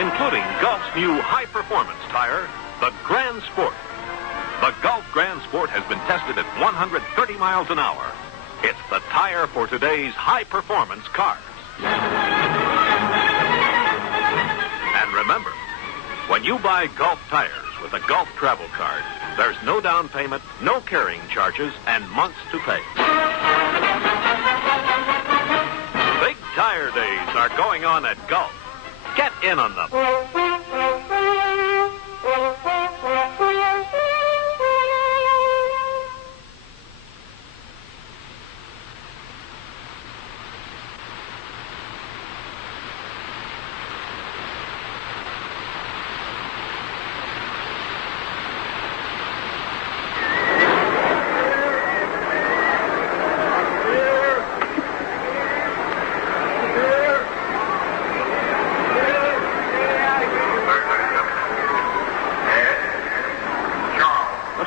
Including Gulf's new high-performance tire, the Grand Sport. The Gulf Grand Sport has been tested at 130 miles an hour. It's the tire for today's high-performance cars. And remember, when you buy Gulf tires with a Gulf travel card, there's no down payment, no carrying charges, and months to pay. Big Tire Days are going on at Gulf. Get in on them.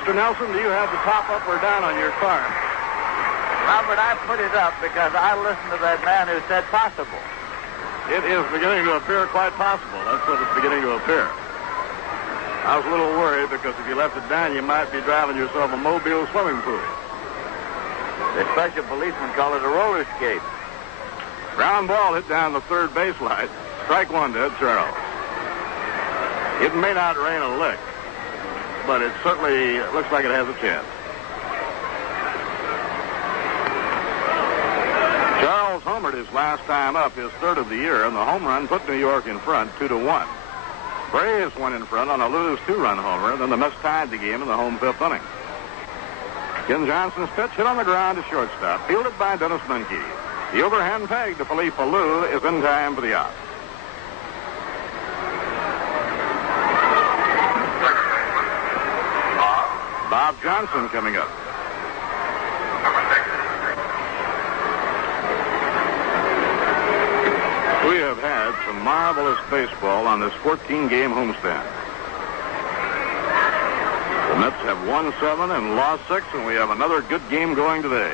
Mr. Nelson, do you have the top up or down on your car? Robert, I put it up because I listened to that man who said possible. It is beginning to appear quite possible. That's what it's beginning to appear. I was a little worried because if you left it down, you might be driving yourself a mobile swimming pool. The special policeman called it a roller skate. Ground ball hit down the third base line. Strike one to Ed Charles. It may not rain a lick, but it certainly looks like it has a chance. Charles homered his last time up, his third of the year, and the home run put New York in front 2-1. Braves went in front on Aloo's 2-run homer, and then the Mets tied the game in the home fifth inning. Ken Johnson's pitch hit on the ground to shortstop, fielded by Dennis Menke. The overhand peg to Philippe Alou is in time for the out. Bob Johnson coming up. We have had some marvelous baseball on this 14-game homestand. The Mets have won 7 and lost 6, and we have another good game going today.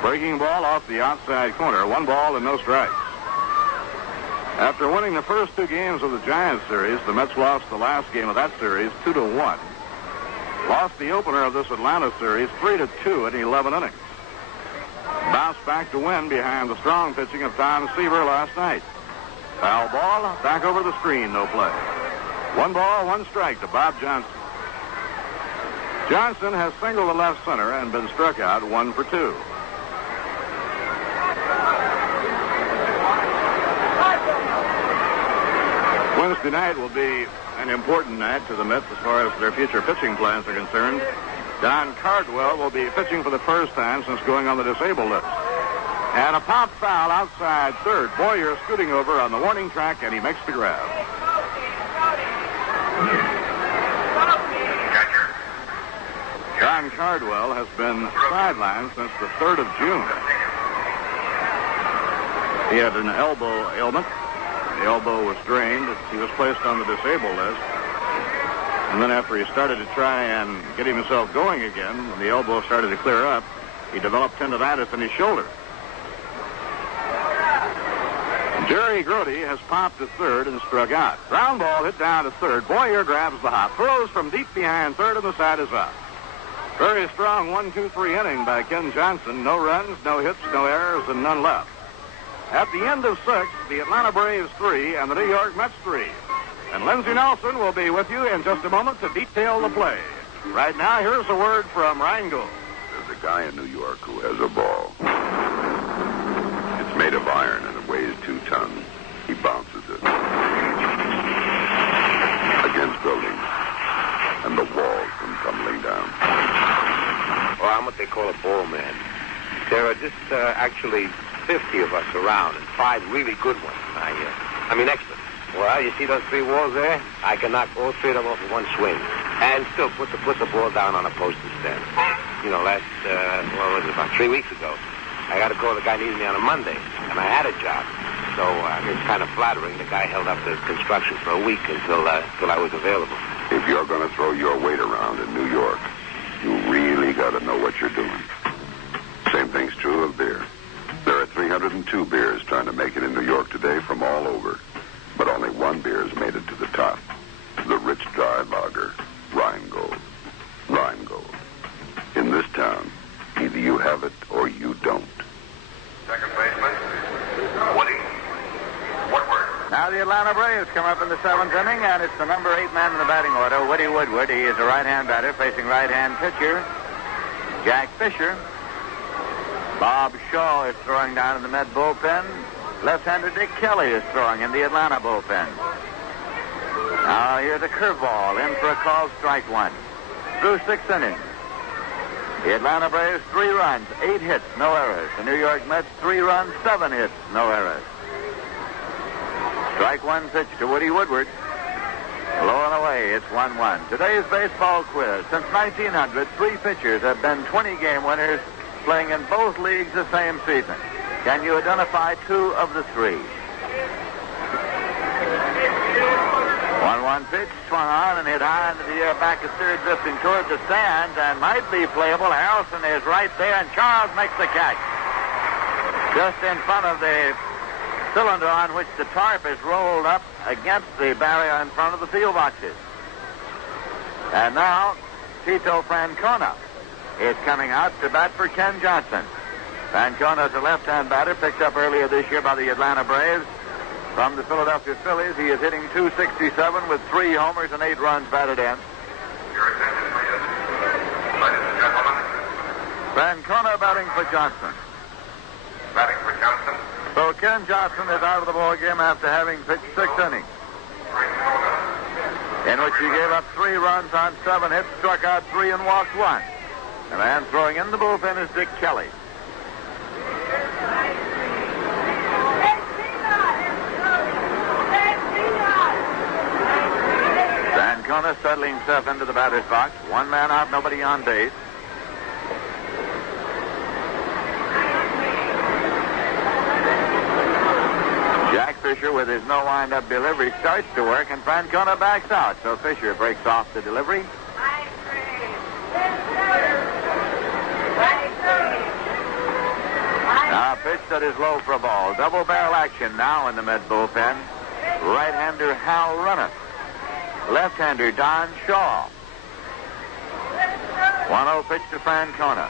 Breaking ball off the outside corner, 1 ball and no strikes. After winning the first 2 games of the Giants series, the Mets lost the last game of that series 2-1. Lost the opener of this Atlanta series 3-2 in 11 innings. Bounced back to win behind the strong pitching of Tom Seaver last night. Foul ball, back over the screen, no play. 1 ball, 1 strike to Bob Johnson. Johnson has singled the left center and been struck out 1 for 2. Wednesday night will be an important night to the Mets as far as their future pitching plans are concerned. Don Cardwell will be pitching for the first time since going on the disabled list. And a pop foul outside third. Foyer scooting over on the warning track, and he makes the grab. Don Cardwell has been sidelined since the 3rd of June. He had an elbow ailment. The elbow was drained. He was placed on the disabled list. And then after he started to try and get himself going again, when the elbow started to clear up, he developed tendonitis in his shoulder. Jerry Grote has popped to third and struck out. Ground ball hit down to third. Foyer grabs the hop. Throws from deep behind third, and the side is out. Very strong 1-2-3 inning by Ken Johnson. No runs, no hits, no errors, and none left. At the end of 6, the Atlanta Braves 3 and the New York Mets 3. And Lindsey Nelson will be with you in just a moment to detail the play. Right now, here's a word from Reingold. There's a guy in New York who has a ball. It's made of iron and it weighs 2 tons. He bounces it against buildings, and the walls come tumbling down. Well, I'm what they call a ball man. There are just actually 50 of us around, and 5 really good ones. I mean excellent. Well, you see those 3 walls there? I can knock all 3 of them off in one swing, and still put the ball down on a post instead. You know, what was it, about 3 weeks ago, I got a call the guy needed me on a Monday, and I had a job. So it's kind of flattering. The guy held up the construction for a week until I was available. If you're going to throw your weight around in New York, you really got to know what you're doing. Same thing's true of beer. There are 302 beers trying to make it in New York today from all over. But only one beer has made it to the top. The rich, dry lager, Reingold. Reingold. In this town, either you have it or you don't. Second baseman, Woody Woodward. Now the Atlanta Braves come up in the 7th inning, and it's the number 8 man in the batting order, Woody Woodward. He is a right-hand batter facing right-hand pitcher Jack Fischer. Bob Shaw is throwing down in the Met bullpen. Left-hander Dick Kelly is throwing in the Atlanta bullpen. Now here's a curveball in for a called strike 1. Through 6 innings. The Atlanta Braves 3 runs, 8 hits, no errors. The New York Mets 3 runs, 7 hits, no errors. Strike 1 pitch to Woody Woodward. Low and away, it's 1-1. Today's baseball quiz. Since 1900, 3 pitchers have been 20-game winners playing in both leagues the same season. Can you identify 2 of the 3? 1-1 1 pitch, swung on and hit high into the air, back of third, drifting toward the stands, and might be playable. Harrelson is right there, and Charles makes the catch. Just in front of the cylinder on which the tarp is rolled up against the barrier in front of the field boxes. And now, Tito Francona is coming out to bat for Ken Johnson. Francona is a left-hand batter, picked up earlier this year by the Atlanta Braves. From the Philadelphia Phillies, he is hitting .267 with 3 homers and 8 runs batted in. Your attention, please. Ladies and gentlemen. Francona batting for Johnson. Batting for Johnson. So Ken Johnson is out of the ball game after having pitched 6 innings, in which he gave up 3 runs on 7 hits, struck out 3, and walked 1. The man throwing in the bullpen is Dick Kelly. Francona settling himself into the batter's box. 1 man out, nobody on base. Jack Fischer with his no wind-up delivery starts to work, and Francona backs out. So Fischer breaks off the delivery. Now a pitch that is low for a ball. Double barrel action now in the mid bullpen. Right-hander Hal Reniff. Left-hander Don Shaw. 1-0 pitch to Francona.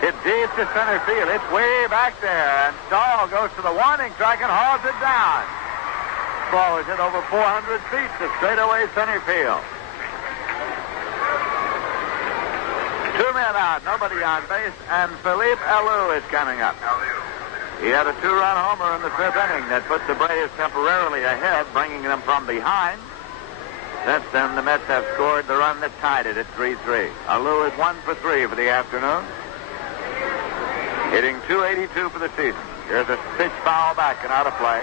Hit deep to center field. It's way back there, and Stahl goes to the warning track and hauls it down. Ball is hit over 400 feet to straightaway center field. 2 men out, nobody on base, and Philippe Alou is coming up. He had a 2-run homer in the 5th inning that put the Braves temporarily ahead, bringing them from behind. Since then, the Mets have scored the run that tied it at 3-3. Alou is 1 for 3 for the afternoon, hitting .282 for the season. Here's a pitch foul back and out of play.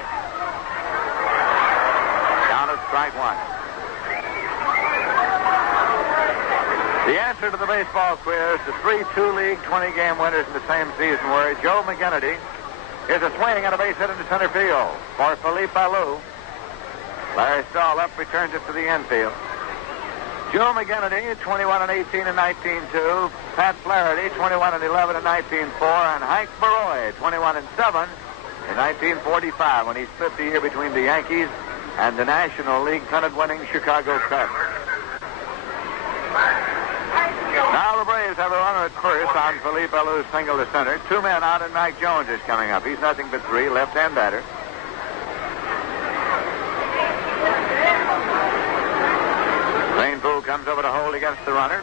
Count of strike 1. The answer to the baseball quiz, the 3-2 league 20-game winners in the same season were Joe McGinnity. Here's a swing and a base hit into center field for Philippe Alou. Larry Stahl up, returns it to the infield. Joe McGinnity, 21-18 in 19-2. Pat Flaherty, 21-11 in 19-4. And Hank Baroy, 21-7 in 1945, when he split the year between the Yankees and the National League pennant-winning Chicago Cubs. Now the Braves have a runner at first on Philippe Alou's single to center. 2 men out, and Mike Jones is coming up. He's nothing but 3, left-hand batter. Kranepool comes over to hold against the runner.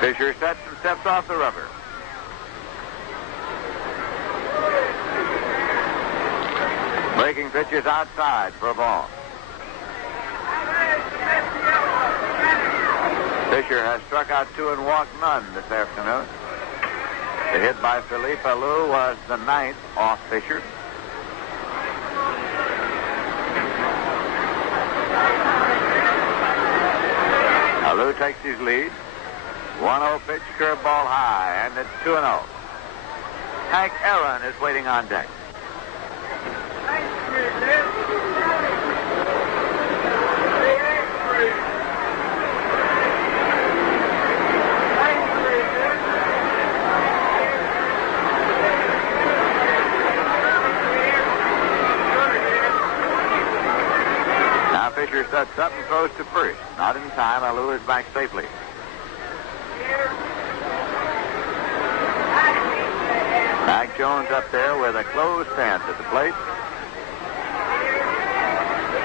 Fischer sets and steps off the rubber. Breaking pitches outside for a ball. Fischer has struck out 2 and walked none this afternoon. The hit by Philippe Alou was the 9th off Fischer. Alou takes his lead. 1-0 pitch, curveball high, and it's 2-0. Hank Aaron is waiting on deck. Now Fischer sets up and throws to first. Not in time. Alou is back safely. Mac Jones up there with a closed stance at the plate.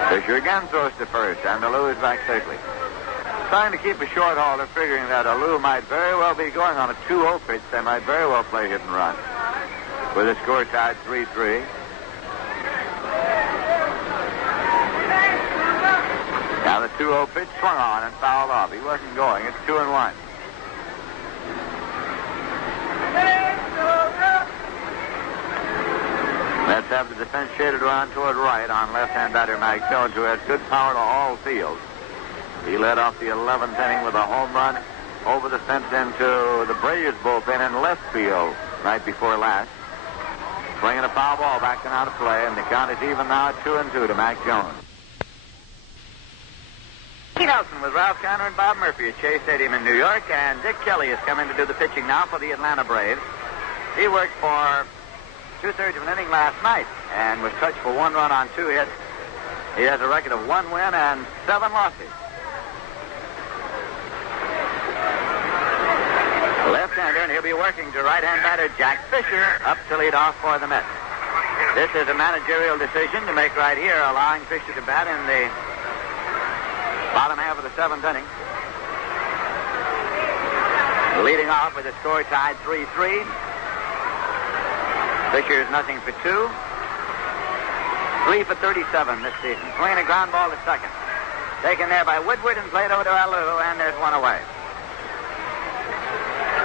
Fischer again throws to first, and Alou is back safely. Trying to keep a short haulder, figuring that Alou might very well be going on a 2-0 pitch. They might very well play hit and run. With the score tied 3-3. Now the 2-0 pitch swung on and fouled off. He wasn't going. It's 2-1. Mets have the defense shaded around toward right on left-hand batter Mike Jones, who has good power to all fields. He led off the 11th inning with a home run over the fence into the Braves bullpen in left field night before last. Swinging a foul ball back and out of play, and the count is even now at 2-2 to Mac Jones. Nelson with Ralph Connor and Bob Murphy at Shea Stadium in New York, and Dick Kelly is coming to do the pitching now for the Atlanta Braves. He worked for 2/3 of an inning last night and was touched for 1 run on 2 hits. He has a record of 1 win and 7 losses. Left-hander, and he'll be working to right-hand batter Jack Fischer up to lead off for the Mets. This is a managerial decision to make right here, allowing Fischer to bat in the bottom half of the 7th inning. Leading off with a score tied 3-3. Fischer is 0 for 2. 3 for 37 this season. Swinging a ground ball to second. Taken there by Woodward and played over to Aloo, and there's 1 away.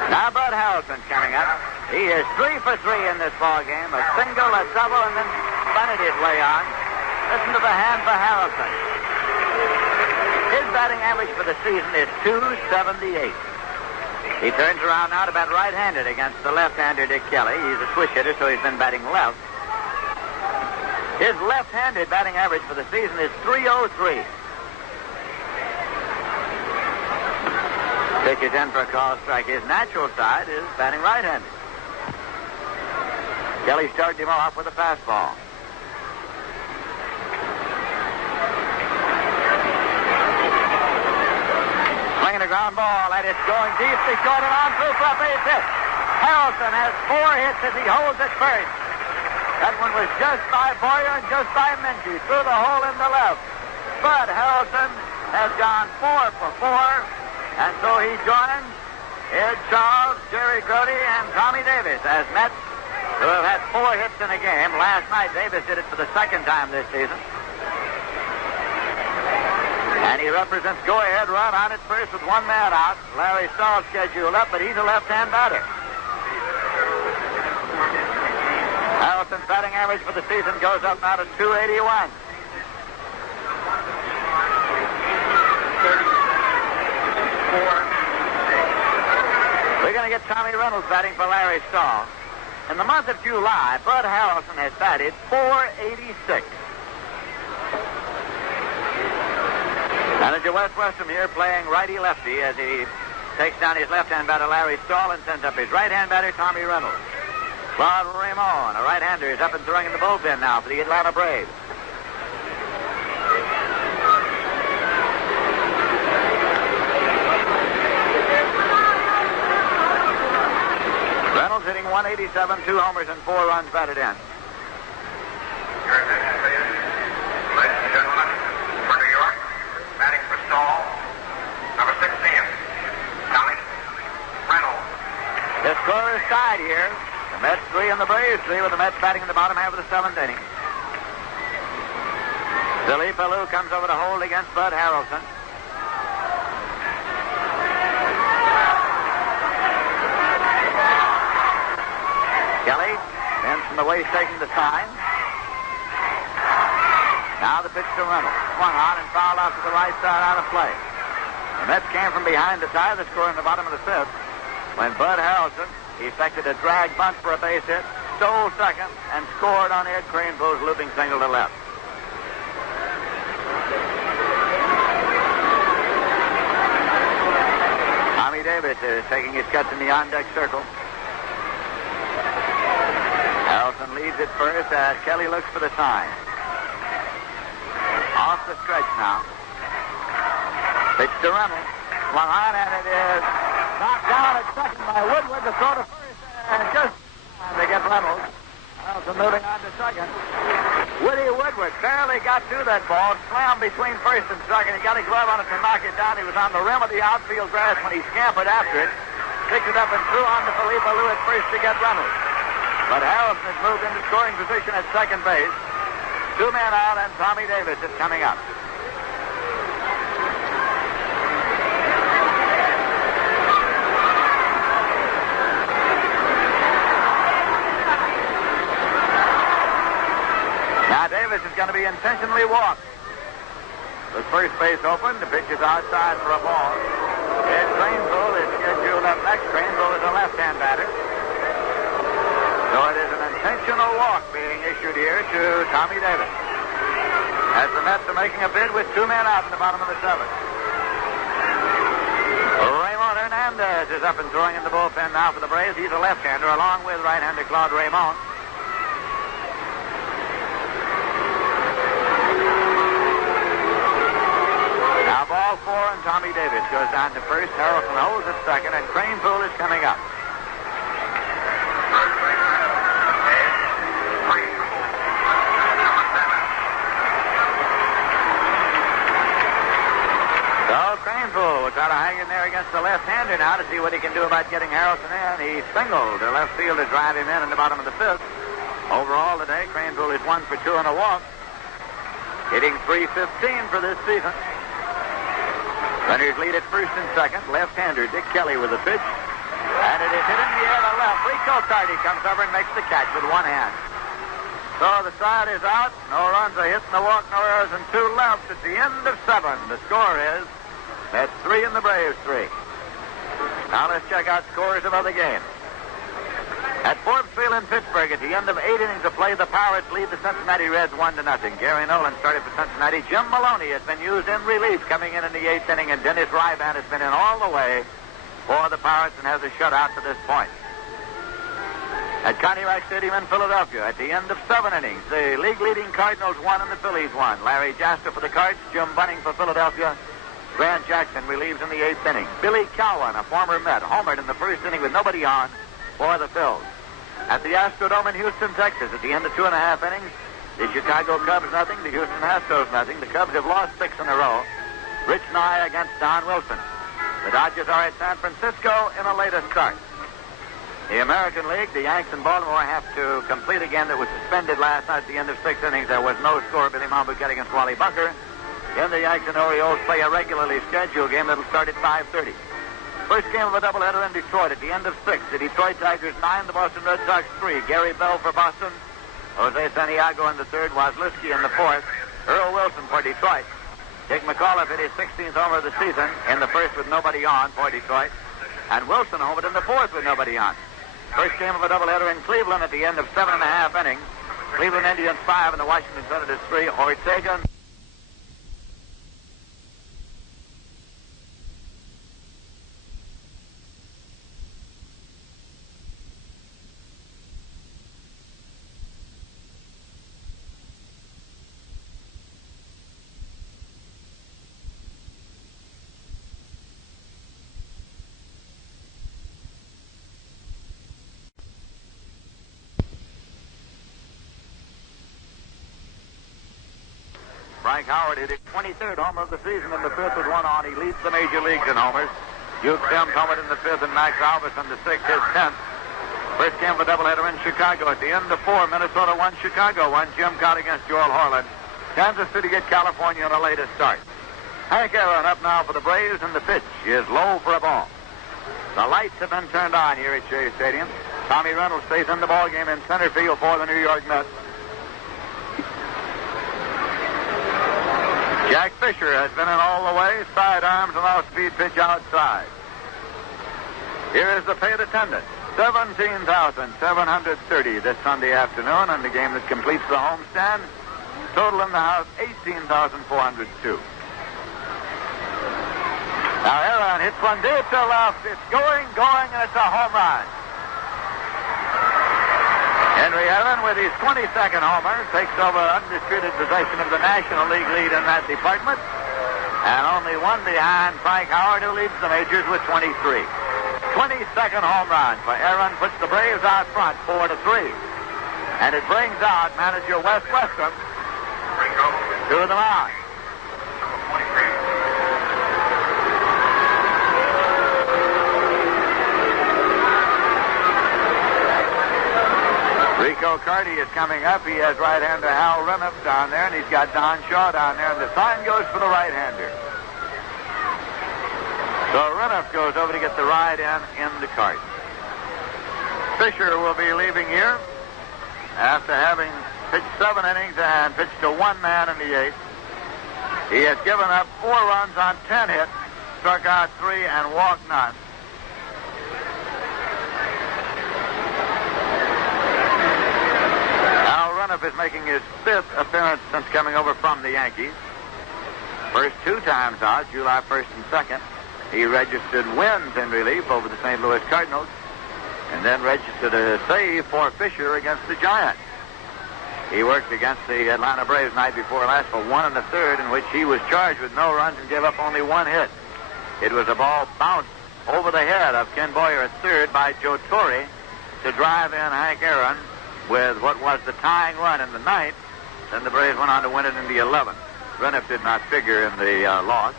Now Bud Harrelson's coming up. He is 3 for 3 in this ball game. A single, a double, and then bunted his way on. Listen to the hand for Harrelson. His batting average for the season is .278. He turns around now to bat right-handed against the left-hander Dick Kelly. He's a switch hitter, so he's been batting left. His left-handed batting average for the season is .303. Pitches in for a call strike. His natural side is batting right-handed. Kelly started him off with a fastball. Swinging a ground ball, and it's going deep to short and on through for a base hit. Harrelson has 4 hits as he holds at first. That one was just by Foyer and just by Menke through the hole in the left. But Harrelson has gone 4 for 4. And so he joins Ed Charles, Jerry Grote, and Tommy Davis as Mets, who have had 4 hits in a game. Last night, Davis did it for the 2nd time this season. And he represents go-ahead run on at first with 1 man out. Larry Stahl scheduled up, but he's a left-hand batter. Harrelson's batting average for the season goes up now to .281. We're going to get Tommy Reynolds batting for Larry Stahl. In the month of July, Bud Harrelson has batted .486. Manager Wes Westrom here playing righty-lefty as he takes down his left-hand batter Larry Stahl and sends up his right-hand batter Tommy Reynolds. Claude Raymond, a right-hander, is up and throwing in the bullpen now for the Atlanta Braves. Reynolds hitting .187, 2 homers and 4 runs batted in. Your attention, please. Ladies and gentlemen, for New York, batting for Stahl, number 16, Tommy Reynolds. The score is tied here. The Mets 3 and the Braves 3, with the Mets batting in the bottom half of the 7th inning. Philippe Alou comes over to hold against Bud Harrelson. Kelly, then from the waist taking the sign. Now the pitch to Reynolds. Swung on and fouled out to the right side out of play. The Mets came from behind to tie the score in the bottom of the 5th when Bud Harrelson effected a drag bunt for a base hit, stole second, and scored on Ed Kranepool's looping single to left. Tommy Davis is taking his cuts in the on-deck circle. Harrelson leads at first as Kelly looks for the sign. Off the stretch now. Pitch to Reynolds. Swung on, and it is knocked down at second by Woodward to throw to first, and just to get Reynolds. Harrelson moving on to second. Woody Woodward barely got to that ball, slammed between first and second. He got a glove on it to knock it down. He was on the rim of the outfield grass when he scampered after it. Picked it up and threw on to Philippe Alou at first to get Reynolds. But Harrelson has moved into scoring position at second base. 2 men out, and Tommy Davis is coming up. Now Davis is going to be intentionally walked. The first base open. The pitch is outside for a ball. Ed Kranepool is scheduled up next. Kranepool is a left-hand batter. So it is an intentional walk being issued here to Tommy Davis. As the Mets are making a bid with 2 men out in the bottom of the 7th. Raymond Hernandez is up and throwing in the bullpen now for the Braves. He's a left-hander along with right-hander Claude Raymond. Now ball 4 and Tommy Davis goes down to first. Harrelson holds at second and Kranepool is coming up. Kranepool will try to hang in there against the left-hander now to see what he can do about getting Harrelson in. He singled the left fielder, drive him in the bottom of the 5th. Overall today, Kranepool is 1 for 2 and a walk. Hitting .315 for this season. Runners lead at first and second. Left-hander Dick Kelly with a pitch. And it is hit in the air to left. Rico Carty comes over and makes the catch with one hand. So the side is out. No runs, a hit, no walk, no errors, and 2 left at the end of 7. The score is Mets 3 and the Braves 3. Now let's check out scores of other games. At Forbes Field in Pittsburgh, at the end of 8 innings of play, the Pirates lead the Cincinnati Reds 1-0. Gary Nolan started for Cincinnati. Jim Maloney has been used in relief coming in the 8th inning, and Dennis Ryban has been in all the way for the Pirates and has a shutout to this point. At Connie-Rack Stadium in Philadelphia, at the end of 7 innings, the league-leading Cardinals won and the Phillies won. Larry Jasper for the Cards, Jim Bunning for Philadelphia. Grant Jackson relieves in the 8th inning. Billy Cowan, a former Met, homered in the 1st inning with nobody on for the Phils. At the Astrodome in Houston, Texas, at the end of 2.5 innings, the Chicago Cubs nothing, the Houston Astros nothing. The Cubs have lost 6 in a row. Rich Nye against Don Wilson. The Dodgers are at San Francisco in a later start. The American League, the Yanks and Baltimore have to complete a game that was suspended last night at the end of 6 innings. There was no score. Billy Mambuket against Wally Bunker. Then the Yanks and Orioles play a regularly scheduled game that'll start at 5:30. First game of a doubleheader in Detroit at the end of 6. The Detroit Tigers 9, the Boston Red Sox 3. Gary Bell for Boston. Jose Santiago in the 3rd. Wozliski in the 4th. Earl Wilson for Detroit. Dick McAuliffe hit his 16th homer of the season in the 1st with nobody on for Detroit. And Wilson homered in the 4th with nobody on. First game of a doubleheader in Cleveland at the end of 7.5 innings. Cleveland Indians 5 and the Washington Senators 3. Ortega. Frank Howard hit his 23rd homer of the season in the 5th with one on. He leads the major leagues in homers. Duke Sims homered in the 5th and Max Alvis in the 6th, his 10th. First game of a doubleheader in Chicago. At the end of 4, Minnesota 1, Chicago 1. Jim Cott against Joel Horland. Kansas City get California in a later start. Hank Aaron up now for the Braves, and the pitch is low for a ball. The lights have been turned on here at Shea Stadium. Tommy Reynolds stays in the ballgame in center field for the New York Mets. Jack Fischer has been in all the way. Sidearms and off-speed pitch outside. Here is the paid attendance. 17,730 this Sunday afternoon on the game that completes the homestand. Total in the house, 18,402. Now Aaron hits one deep to left. It's going, and it's a home run. Henry Aaron, with his 22nd homer, takes over undisputed possession of the National League lead in that department. And only one behind Frank Howard, who leads the majors with 23. 22nd home run for Aaron puts the Braves out front 4-3. And it brings out manager Wes Western to the mound. Rico Carty is coming up. He has right-hander Hal Reniff down there, and he's got Don Shaw down there, and the sign goes for the right-hander. So Reniff goes over to get the ride in the cart. Fischer will be leaving here after having pitched 7 innings and pitched to one man in the 8th. He has given up 4 runs on 10 hits, struck out 3, and walked none. Reniff is making his 5th appearance since coming over from the Yankees. First 2 times out, July 1st and 2nd. He registered wins in relief over the St. Louis Cardinals and then registered a save for Fischer against the Giants. He worked against the Atlanta Braves night before last for 1 1/3, in which he was charged with no runs and gave up only 1 hit. It was a ball bounced over the head of Ken Boyer at third by Joe Tori to drive in Hank Aaron with what was the tying run in the 9th. Then the Braves went on to win it in the 11th. Reniff did not figure in the loss.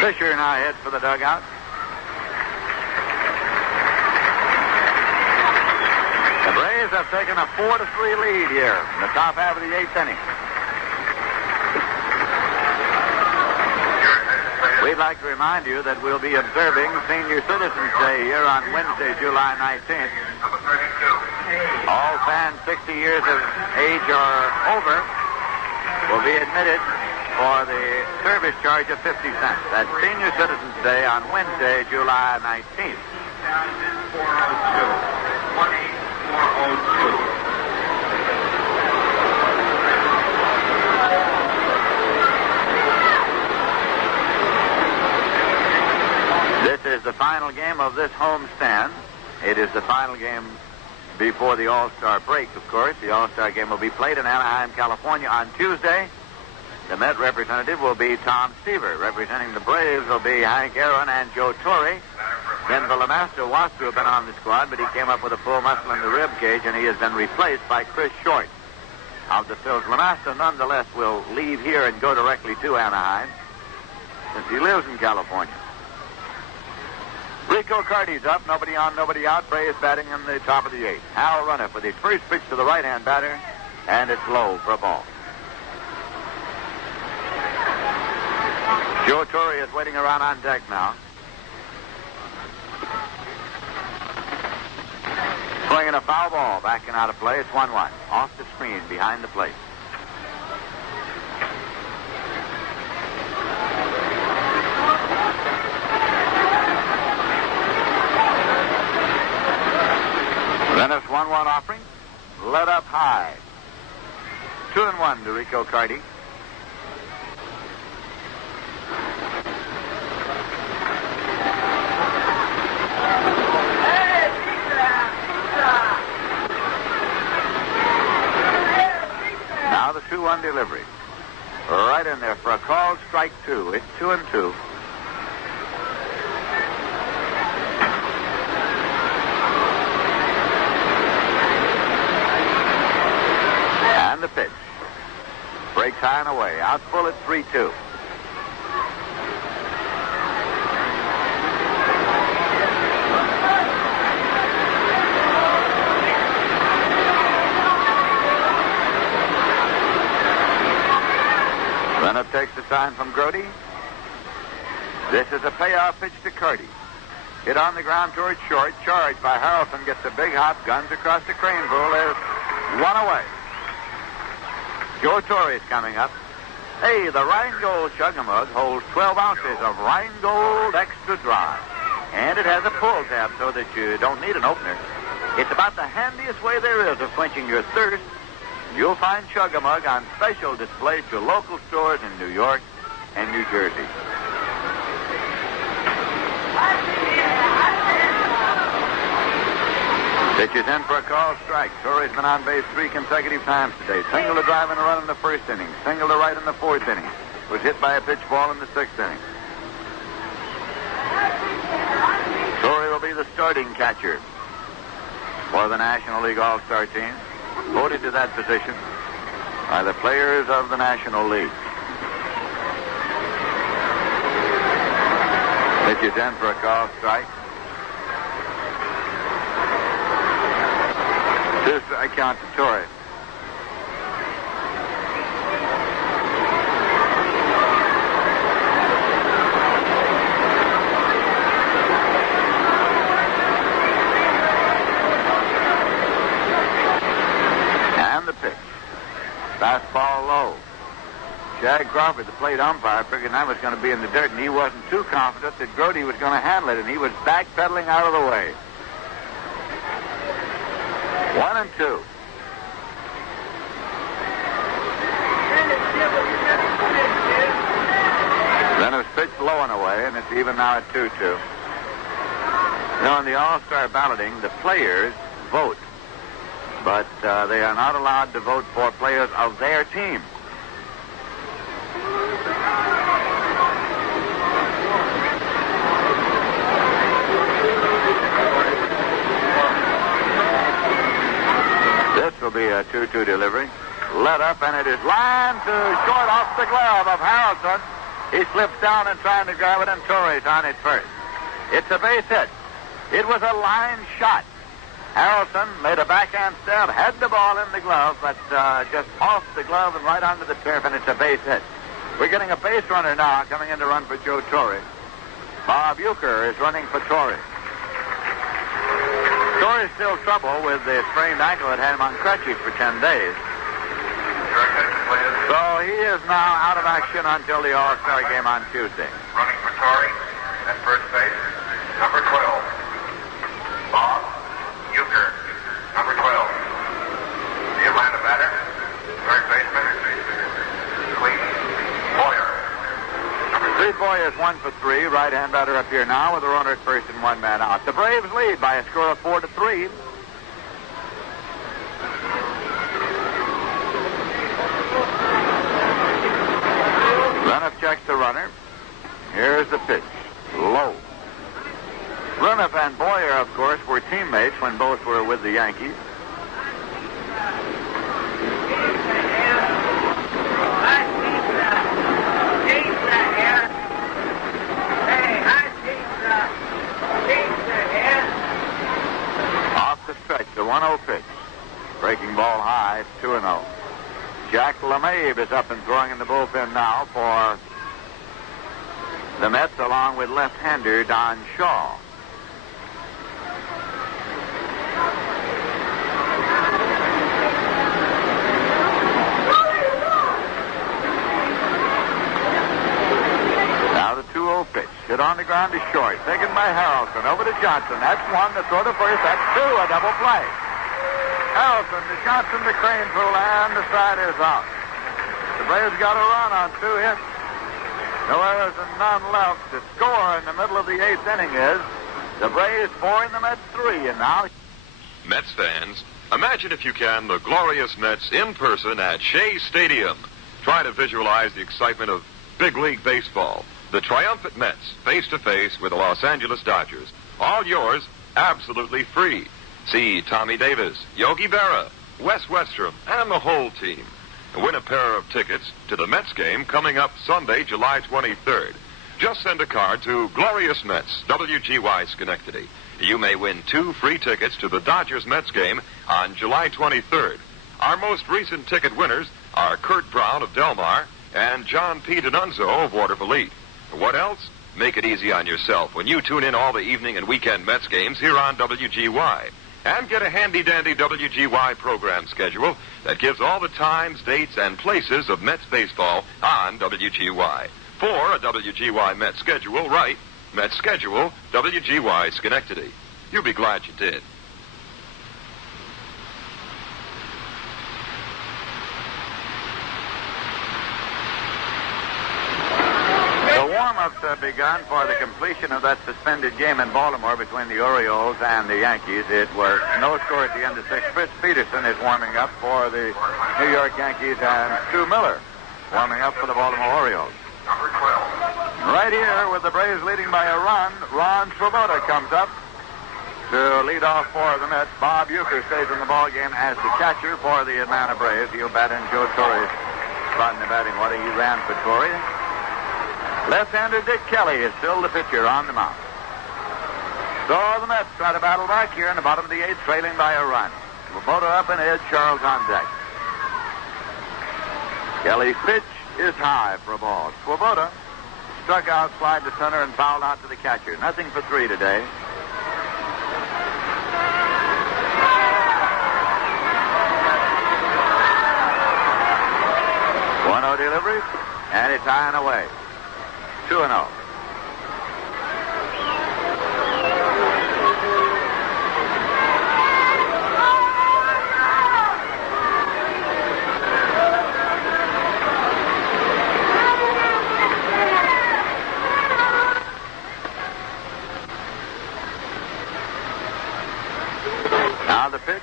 Fischer now heads for the dugout. The Braves have taken a 4-3 lead here in the top half of the 8th inning. We'd like to remind you that we'll be observing Senior Citizens Day here on Wednesday, July 19th. All fans 60 years of age or over will be admitted for the service charge of 50 cents. That's Senior Citizens Day on Wednesday, July 19th. 18402. This is the final game of this homestand. It is the final game before the All-Star break, of course. The All-Star game will be played in Anaheim, California on Tuesday. The Met representative will be Tom Seaver. Representing the Braves will be Hank Aaron and Joe Tori. Ken Villamaster was to have been on the squad, but he came up with a full muscle in the rib cage, and he has been replaced by Chris Short of the Phils. Villamaster, nonetheless, will leave here and go directly to Anaheim, since he lives in California. Rico Carty's up, nobody on, nobody out. Bray is batting in the top of the 8th. Hal Reniff with his first pitch to the right-hand batter, and it's low for a ball. Joe Tori is waiting around on deck now. Swinging a foul ball, backing out of play. It's 1-1. Off the screen, behind the plate. Reniff's 1-1 offering. Let up high. 2-1 to Rico Carty. Now the 2-1 delivery. Right in there for a called strike 2. It's 2-2. And the pitch. Breaks high and away. Out full at 3-2. Reniff takes the sign from Grote. This is a payoff pitch to Carty. Hit on the ground towards short. Charged by Harrelson. Gets a big hop. Guns across the Kranepool. There's one away. Joe Tori is coming up. Hey, the Rheingold Chug-A-Mug holds 12 ounces of Rheingold Extra Dry. And it has a pull tab so that you don't need an opener. It's about the handiest way there is of quenching your thirst. You'll find Chug-A-Mug on special display to local stores in New York and New Jersey. Pitches in for a call strike. Tori's been on base 3 consecutive times today. Single to drive and a run in the 1st inning. Single to right in the 4th inning. Was hit by a pitch ball in the 6th inning. Tori will be the starting catcher for the National League All-Star team. Voted to that position by the players of the National League. Pitches in for a call strike. 2-strike count to Tori. Crawford, the plate umpire, figured that was going to be in the dirt, and he wasn't too confident that Grote was going to handle it, and he was backpedaling out of the way. 1-2. Then it was pitched low and away, and it's even now at 2-2. You know, in the All-Star balloting, the players vote, but they are not allowed to vote for players of their team. This will be a 2-2 delivery. Let up, and it is lined to short off the glove of Harrelson. He slips down and trying to grab it, and Tori's on it first. It's a base hit. It was a line shot. Harrelson made a backhand stab, had the ball in the glove, but just off the glove and right onto the turf, and it's a base hit. We're getting a base runner now coming in to run for Joe Tori. Bob Uecker is running for Tori. Tori's still trouble with the sprained ankle that had him on crutches for 10 days. So he is now out of action until the All-Star game on Tuesday. Running for Tori at first base, number 12. Bob Uecker, number 12. The Atlanta batter, third baseman, Clete, Foyer. Clete Foyer is 1 for 3. Right-hand batter up here now with a runner at first and one man out. The Braves lead by a score of 4-3. Reniff checks the runner. Here's the pitch. Low. Reniff and Foyer, of course, were teammates when both were with the Yankees. Off the stretch, the 1-0 pitch. Breaking ball high, it's 2-0. Jack LeMahieu is up and throwing in the bullpen now for the Mets, along with left-hander Don Shaw. Now the 2-0 pitch. Hit on the ground to short. Taken by Harrelson. Over to Johnson. That's one. The throw to first. That's two. A double play. Harrelson to Johnson to Kranepool, and the side is out. The Braves got a run on 2 hits. No errors and none left. The score in the middle of the 8th inning is the Braves 4 and the Mets 3. And now, Mets fans, imagine if you can the glorious Mets in person at Shea Stadium. Try to visualize the excitement of big league baseball. The triumphant Mets face-to-face with the Los Angeles Dodgers. All yours, absolutely free. See Tommy Davis, Yogi Berra, Wes Westrom, and the whole team. Win a pair of tickets to the Mets game coming up Sunday, July 23rd. Just send a card to Glorious Mets, WGY Schenectady. You may win 2 free tickets to the Dodgers-Mets game on July 23rd. Our most recent ticket winners are Kurt Brown of Del Mar and John P. D'Annunzio of Waterville Elite. What else? Make it easy on yourself when you tune in all the evening and weekend Mets games here on WGY. And get a handy-dandy WGY program schedule that gives all the times, dates, and places of Mets baseball on WGY. For a WGY Mets schedule, write Mets schedule, WGY Schenectady. You'll be glad you did. warm-ups have begun for the completion of that suspended game in Baltimore between the Orioles and the Yankees. It was no score at the end of 6. Fritz Peterson is warming up for the New York Yankees, and Stu Miller warming up for the Baltimore Orioles. Number 12. Right here with the Braves leading by a run, Ron Swoboda comes up to lead off for the Mets. Bob Uecker stays in the ballgame as the catcher for the Atlanta Braves. He'll bat in Joe Tori's spot in the batting order. He ran for Tori. Left-hander Dick Kelly is still the pitcher on the mound. So the Mets try to battle back here in the bottom of the 8th, trailing by a run. Swoboda up and Ed Charles on deck. Kelly's pitch is high for a ball. Swoboda struck out, slide to center, and fouled out to the catcher. Nothing for 3 today. One-0 delivery. And it's high and away. 2-0. Now the pitch.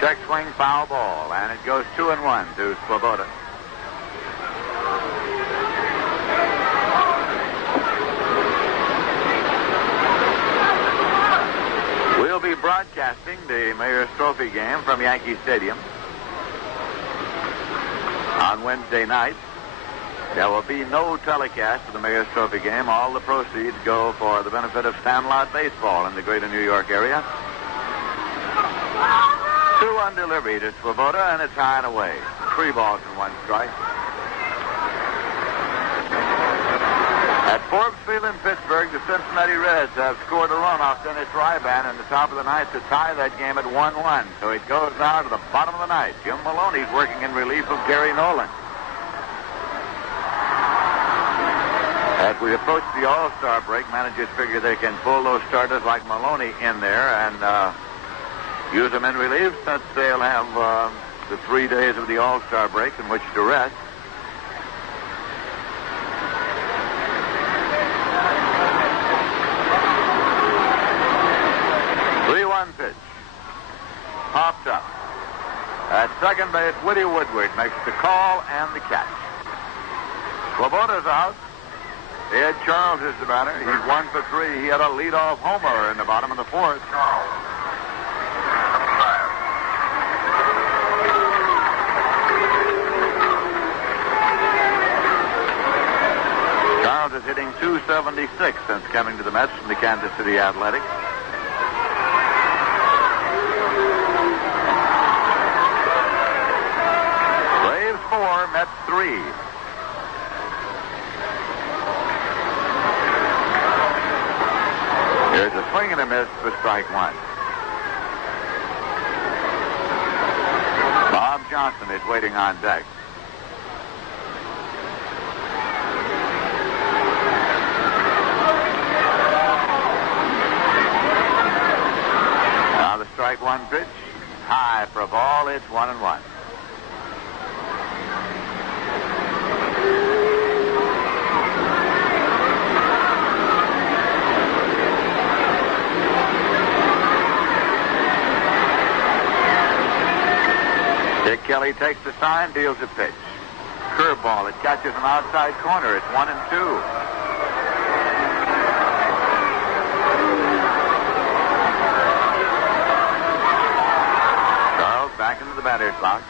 Check swing, foul ball, and it goes 2-1 to Swoboda. We'll be broadcasting the Mayor's Trophy game from Yankee Stadium on Wednesday night. There will be no telecast of the Mayor's Trophy game. All the proceeds go for the benefit of Sandlot Baseball in the greater New York area. 2-1 delivery to Swoboda, and it's high and away. 3 balls and 1 strike. At Forbes Field in Pittsburgh, the Cincinnati Reds have scored a run off Dennis Ryban in the top of the ninth to tie that game at 1-1. So it goes now to the bottom of the ninth. Jim Maloney's working in relief of Gary Nolan. As we approach the All-Star break, managers figure they can pull those starters like Maloney in there and use them in relief since they'll have the 3 days of the All-Star break in which to rest. Pitch. Popped up. At second base, Woody Woodward makes the call and the catch. Swoboda's out. Ed Charles is the batter. He's 1 for 3. He had a leadoff homer in the bottom of the fourth. Charles is hitting .276 since coming to the Mets from the Kansas City Athletics. Mets 3. Here's a swing and a miss for strike 1. Bob Johnson is waiting on deck. Now the strike 1 pitch. High for a ball. It's 1-1. Kelly takes the sign, deals a pitch. Curveball. It catches an outside corner. It's 1-2. Charles back into the batter's box.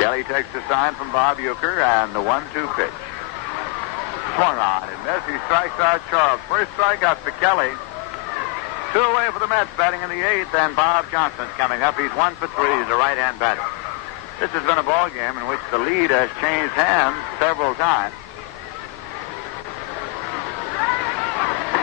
Kelly takes the sign from Bob Uecker, and the 1-2 pitch. Swung on and missed. He strikes out Charles. First strikeout for Kelly. 2 away for the Mets, batting in the 8th, and Bob Johnson's coming up. He's 1 for 3. He's a right-hand batter. This has been a ball game in which the lead has changed hands several times.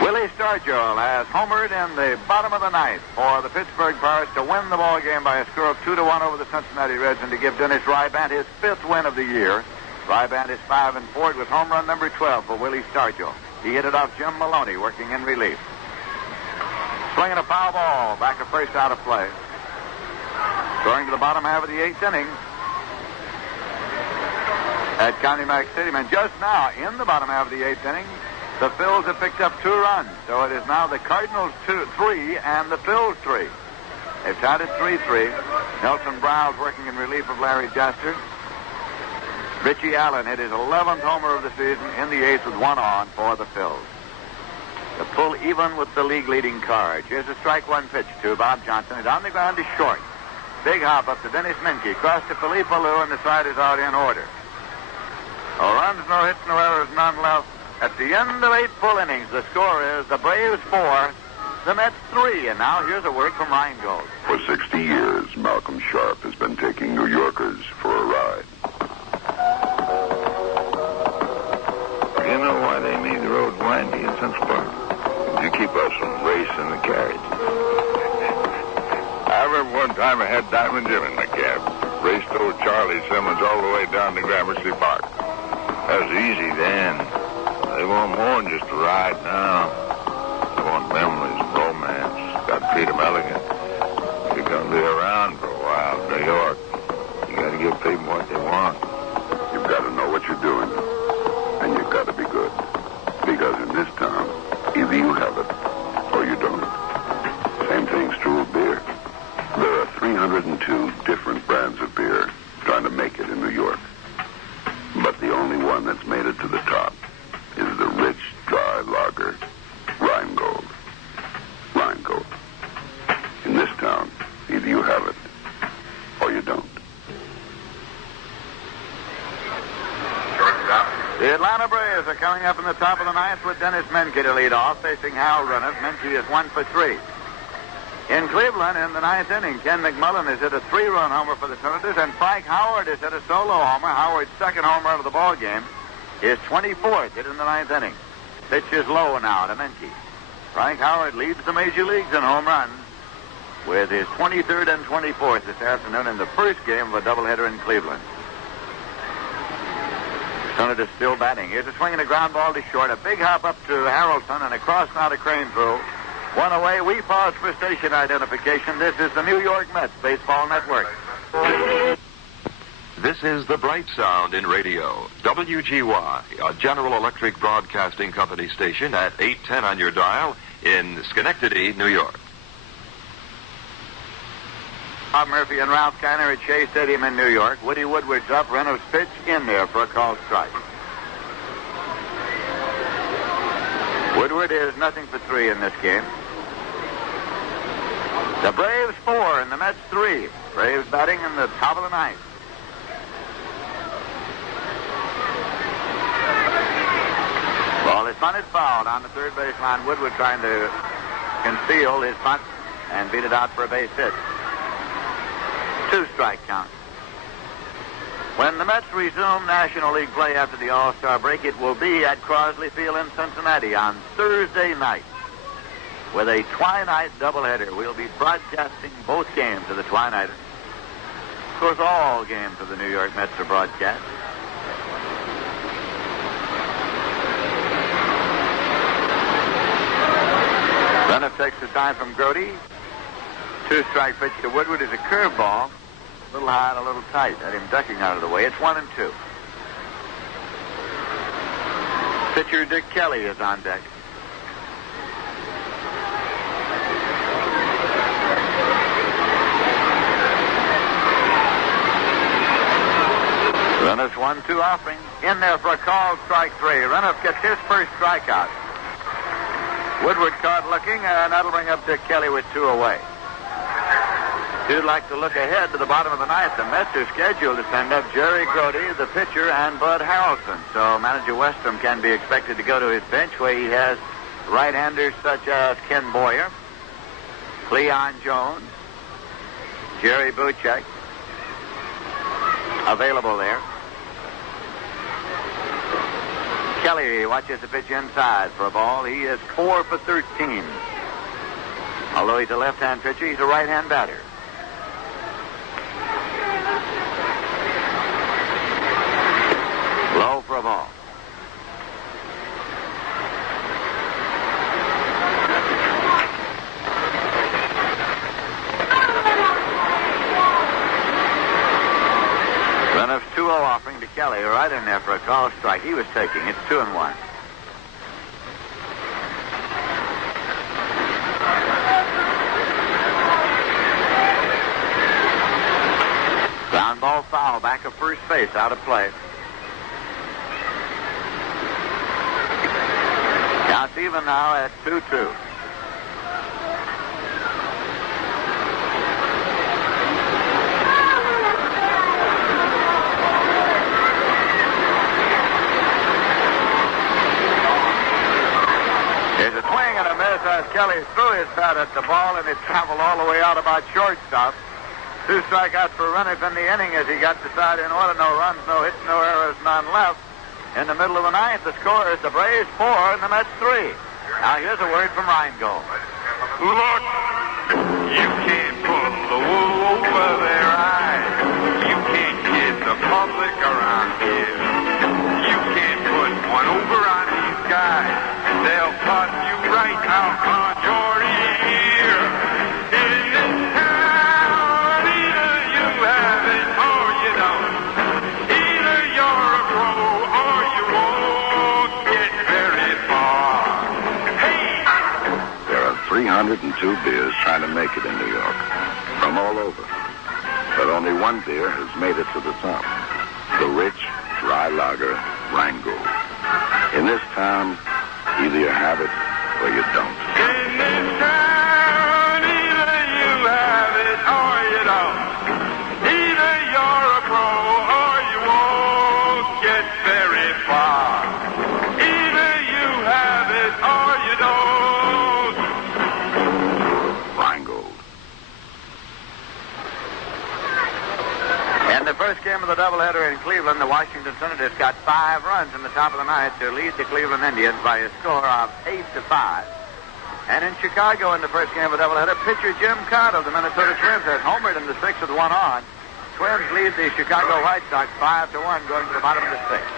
Willie Stargell has homered in the bottom of the ninth for the Pittsburgh Pirates to win the ball game by a score of 2-1 over the Cincinnati Reds and to give Dennis Ryban his 5th win of the year. Ryban is 5-4. It was home run number 12 for Willie Stargell. He hit it off Jim Maloney, working in relief. Swinging a foul ball, back at first, out of play. Going to the bottom half of the 8th inning at County Mac Stadium. And just now, in the bottom half of the 8th inning, the Phils have picked up 2 runs. So it is now the Cardinals 3 and the Phils 3. They've tied it 3-3. Nelson Browse working in relief of Larry Jester. Richie Allen hit his 11th homer of the season in the 8th with 1 on for the Phils. The pull even with the league-leading Cards. Here's a strike 1 pitch to Bob Johnson. It's on the ground to short. Big hop up to Dennis Menke. Cross to Philippe Alou, and the side is out in order. No runs, no hits, no errors, none left. At the end of 8 full innings, the score is the Braves 4, the Mets 3. And now here's a word from Reingold. For 60 years, Malcolm Sharp has been taking New Yorkers for a ride. You know why they made the road plenty in Central Park. You keep us from racing the carriage. I remember one time I had Diamond Jim in my cab. Raced old Charlie Simmons all the way down to Gramercy Park. That was easy then. They want more than just a ride now. They want memories and romance. Got to treat them elegant. You're going to be around for a while in New York. You got to give people what they want. You've got to know what you're doing, and you've got to be good. Because in this town, either you have it or you don't. Same thing's true of beer. There are 302 different brands of beer trying to make it in New York. But the only one that's made it to the top is the rich, dry lager, Rheingold. Rheingold. In this town, either you have it or you don't. The Atlanta Braves are coming up in the top of the ninth with Dennis Menke to lead off, facing Hal Reniff. Menke is 1 for 3. In Cleveland, in the ninth inning, Ken McMullen has hit a 3-run homer for the Senators, and Frank Howard has hit a solo homer. Howard's second homer of the ball game, his 24th hit in the ninth inning. Pitch is low now to Menke. Frank Howard leads the major leagues in home runs with his 23rd and 24th this afternoon in the first game of a doubleheader in Cleveland. Senators still batting. Here's a swing and a ground ball to short. A big hop up to Harrelson and across now to Kranepool. One away. We pause for station identification. This is the New York Mets Baseball Network. This is the bright sound in radio. WGY, a General Electric Broadcasting Company station at 810 on your dial in Schenectady, New York. Bob Murphy and Ralph Kiner at Shea Stadium in New York. Woody Woodward's up. Reynolds' pitch in there for a called strike. Woodward is 0 for 3 in this game. The Braves 4 and the Mets 3. Braves batting in the top of the ninth. Ball is bunted foul on the third base line. Woodward trying to conceal his bunt and beat it out for a base hit. 2-strike count. When the Mets resume National League play after the All-Star break, it will be at Crosley Field in Cincinnati on Thursday night with a twilight doubleheader. We'll be broadcasting both games of the twilight. Of course, all games of the New York Mets are broadcast. Reniff takes the sign from Grote. 2-strike pitch to Woodward is a curveball. A little high and a little tight. Had him ducking out of the way. It's 1-2. Pitcher Dick Kelly is on deck. Reniff's 1-2 offering. In there for a called strike 3. Reniff gets his first strikeout. Woodward caught looking, and that'll bring up Dick Kelly with 2 away. You'd like to look ahead to the bottom of the ninth. The Mets are scheduled to send up Jerry Grote, the pitcher, and Bud Harrelson. So manager Westrom can be expected to go to his bench where he has right-handers such as Ken Boyer, Cleon Jones, Jerry Buchek available there. Kelly watches the pitch inside for a ball. He is 4 for 13. Although he's a left-hand pitcher, he's a right-hand batter. Low for a ball. Reniff's 2-0 offering to Kelly, right in there for a call strike. He was taking. It's 2-1. Ground ball foul, back of first base, out of play. Counts even now at 2-2. There's a swing and a miss as Kelly threw his bat at the ball, and it traveled all the way out about shortstop. 2 strikeouts for Reniff in the inning as he got the side in order. No runs, no hits, no errors, none left. in the middle of the ninth. The score is the Braves 4 and the Mets 3. Now here's a word from Reingold. Look, you can't pull the wool over their eyes. You can't kid the public around here. You can't put one over on these guys, and they'll toss you right out on your ear. In this town, either you have it or you don't. Either you're a pro or you won't get very far. Hey! There are 302 beers trying to make it in New York, from all over. But only one beer has made it to the top. The rich, dry lager, Rheingold. In this town, either you have it or you don't. In this town, either you have it or you don't. Either you're a pro or you won't get very far. Either you have it or you don't. Rheingold. In the first game of the doubleheader in Cleveland, the Washington Senators got 5 runs in the top of the ninth to lead the Cleveland Indians by a score of 8-5. And in Chicago, in the first game of the doubleheader, pitcher Jim Cott of the Minnesota Twins has homered in the sixth with 1 on. Twins lead the Chicago White Sox 5-1 going to the bottom of the sixth.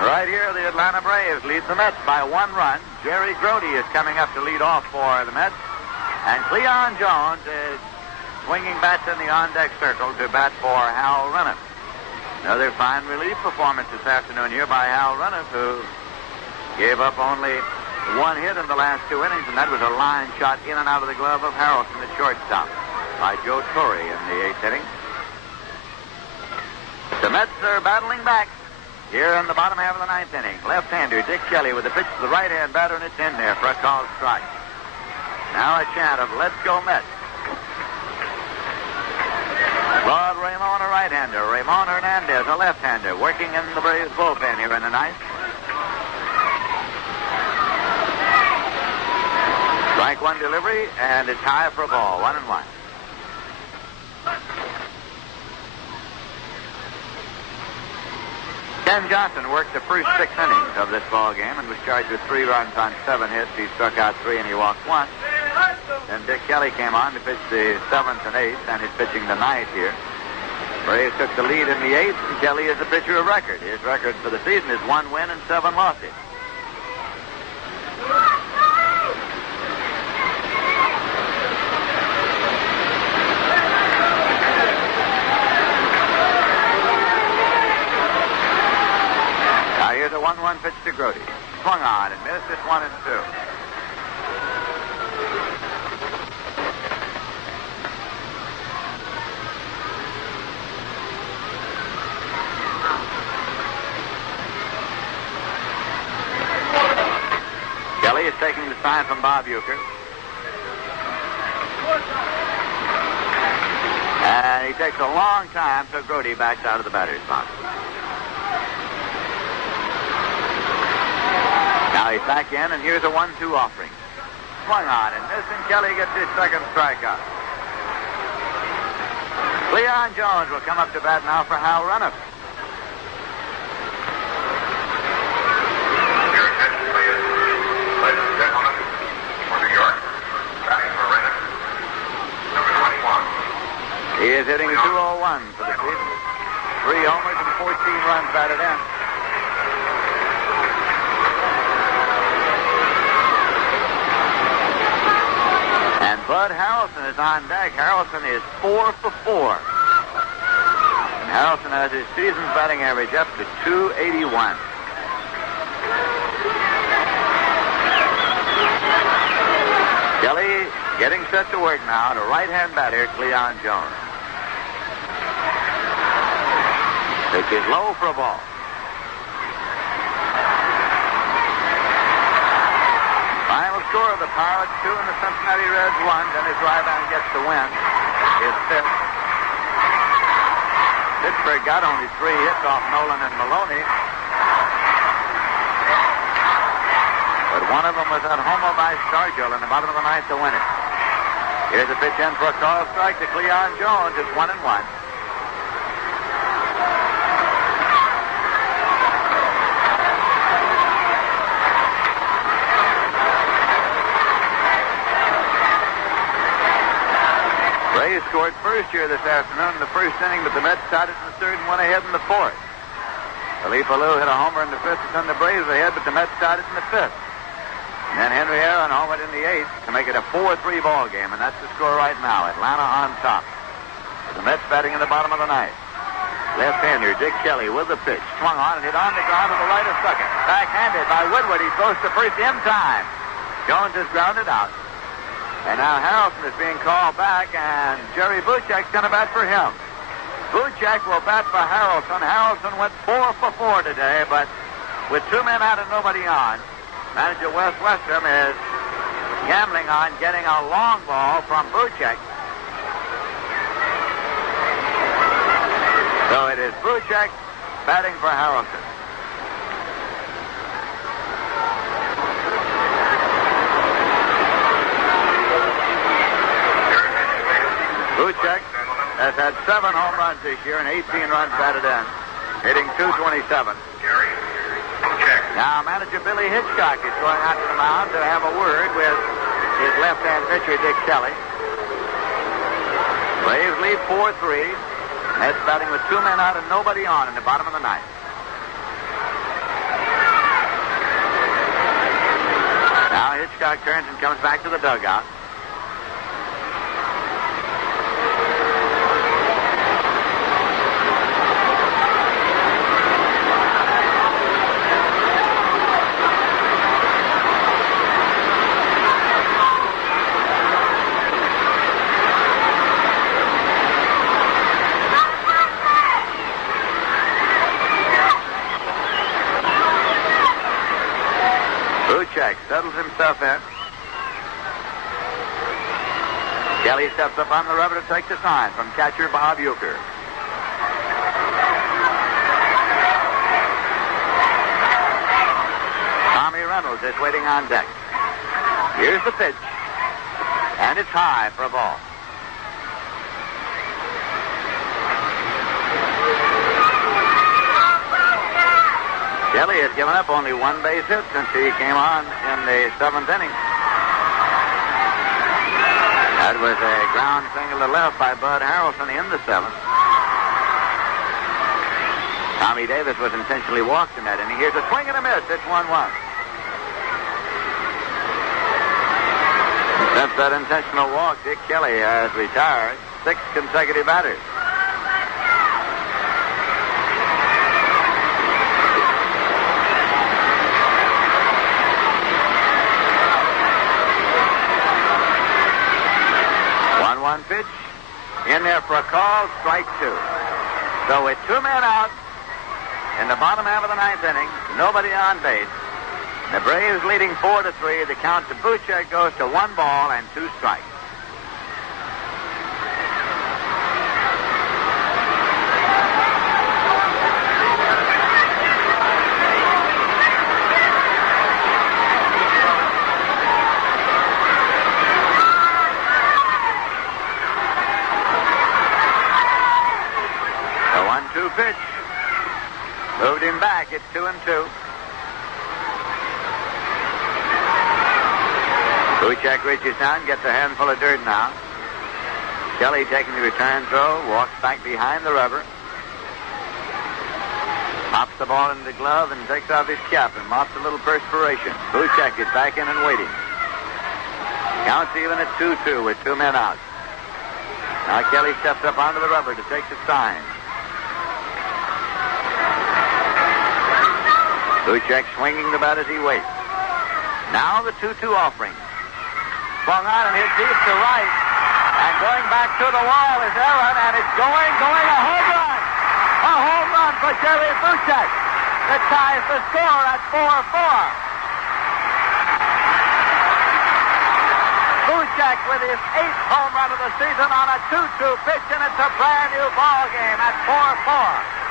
Right here, the Atlanta Braves lead the Mets by 1 run. Jerry Grote is coming up to lead off for the Mets. And Cleon Jones is swinging bats in the on-deck circle to bat for Hal Reniff. Another fine relief performance this afternoon here by Hal Reniff, who gave up only 1 hit in the last 2 innings, and that was a line shot in and out of the glove of Harrelson, the shortstop, by Joe Tori in the 8th inning. The Mets are battling back here in the bottom half of the 9th inning. Left-hander Dick Kelly with a pitch to the right-hand batter, and it's in there for a called strike. Now a chant of "Let's go Mets." Rod Raymond, a right-hander. Ramon Hernandez, a left-hander, working in the Braves bullpen here in the ninth. Strike 1 delivery, and it's high for a ball, 1-1. Ken Johnson worked the first 6 innings of this ball game and was charged with 3 runs on 7 hits. He struck out 3 and he walked 1. Then Dick Kelly came on to pitch the 7th and 8th, and he's pitching the 9th here. Braves took the lead in the 8th, and Kelly is a pitcher of record. His record for the season is 1 win and 7 losses. Now here's a 1-1 pitch to Grote. Swung on and missed. It's 1-2. Kelly is taking the sign from Bob Uecker. And he takes a long time, so Grote backs out of the batter's box. Now he's back in, and here's a 1-2 offering. Swung on and missed, and Kelly gets his second strikeout. Cleon Jones will come up to bat now for Hal Reniff. Ladies and gentlemen, for New York, batting for Reniff, number 21. He is hitting 201 for the season. 3 homers and 14 runs batted in. And Bud Harrelson is on deck. Harrelson is 4 for 4. And Harrelson has his season's batting average up to 281. Kelly getting set to work now to right-hand batter Cleon Jones. Pitch is low for a ball. Final score of the Pirates 2 and the Cincinnati Reds 1. Dennis Ryban gets the win. His 5th. Pittsburgh got only 3 hits off Nolan and Maloney. But one of them was that homer by Stargell in the bottom of the 9th to win it. Here's a pitch in for a call strike to Cleon Jones. It's 1-1. scored first here this afternoon in the first inning, but the Mets tied it in the third and went ahead in the fourth. Philippe Alou hit a homer in the fifth to send the Braves ahead, but the Mets tied it in the fifth. And then Henry Aaron homered in the eighth to make it a 4-3 ball game, and that's the score right now. Atlanta on top. With the Mets batting in the bottom of the ninth. Left-hander Dick Kelly with the pitch. Swung on and hit on the ground to the right of second. Backhanded by Woodward. He throws to first in time. Jones is grounded out. And now Harrelson is being called back, and Jerry Buchek's going to bat for him. Buchek will bat for Harrelson. Harrelson went 4 for 4 today, but with 2 men out and nobody on, manager Wes Westrom is gambling on getting a long ball from Buchek. So it is Buchek batting for Harrelson. Buchek has had 7 home runs this year and 18 runs batted in, hitting .227. Now manager Billy Hitchcock is going out to the mound to have a word with his left-hand pitcher Dick Kelly. Braves lead 4-3. Mets batting with 2 men out and nobody on in the bottom of the ninth. Now Hitchcock turns and comes back to the dugout. Settles himself in. Kelly steps up on the rubber to take the sign from catcher Bob Uecker. Tommy Reynolds is waiting on deck. Here's the pitch. And it's high for a ball. Kelly has given up only 1 base hit since he came on in the 7th inning. That was a ground single to left by Bud Harrelson in the 7th. Tommy Davis was intentionally walked in that inning. Here's a swing and a miss. It's 1-1. Since that intentional walk, Dick Kelly has retired 6 consecutive batters. Pitch in there for a call, strike 2. So with 2 men out in the bottom half of the 9th inning, nobody on base. The Braves leading 4-3. The count to Buchek goes to 1 ball and 2 strikes. Pitch. Moved him back. It's 2-2. Buchek reaches down, gets a handful of dirt now. Kelly taking the return throw, walks back behind the rubber. Pops the ball into the glove and takes off his cap and mops a little perspiration. Buchek is back in and waiting. Counts even at 2-2 with 2 men out. Now Kelly steps up onto the rubber to take the sign. Buchek swinging the bat as he waits. Now the 2-2 offering. Swung on and hit deep to right. And going back to the wall is Aaron, and it's going a home run. A home run for Jerry Buchek. That ties the score at 4-4. Buchek with his 8th home run of the season on a 2-2 pitch, and it's a brand new ball game at 4-4.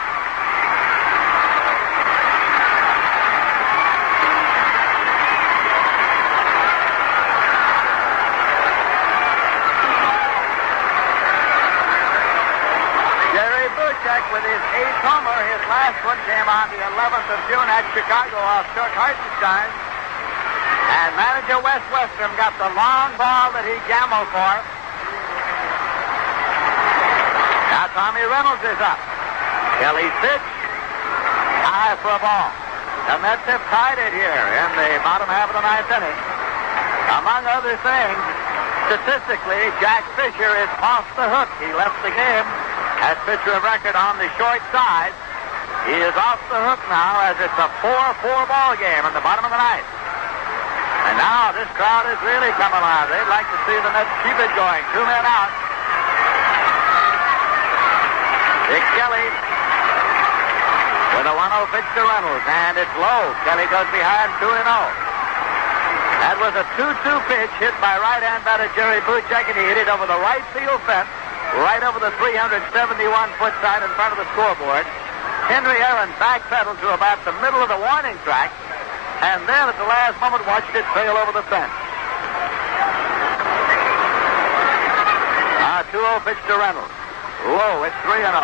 With his 8th homer, his last one came on the 11th of June at Chicago off Chuck Hartenstein. And manager Wes Westrom got the long ball that he gambled for. Tommy Reynolds is up. Kelly's pitch. High for a ball. The Mets have tied it here in the bottom half of the ninth inning. Among other things, statistically, Jack Fischer is off the hook. He left the game as pitcher of record on the short side. He is off the hook now as it's a 4-4 ball game in the bottom of the ninth. And now this crowd is really coming alive. They'd like to see the Mets keep it going. 2 men out. Dick Kelly with a 1-0 pitch to Reynolds, and it's low. Kelly goes behind 2-0. That was a 2-2 pitch hit by right-hand batter Jerry Buchek, and he hit it over the right field fence, right over the 371-foot sign in front of the scoreboard. Henry Aaron backpedaled to about the middle of the warning track, and then at the last moment watched it sail over the fence. 2-0 pitch to Reynolds. Low, it's 3-0. Ron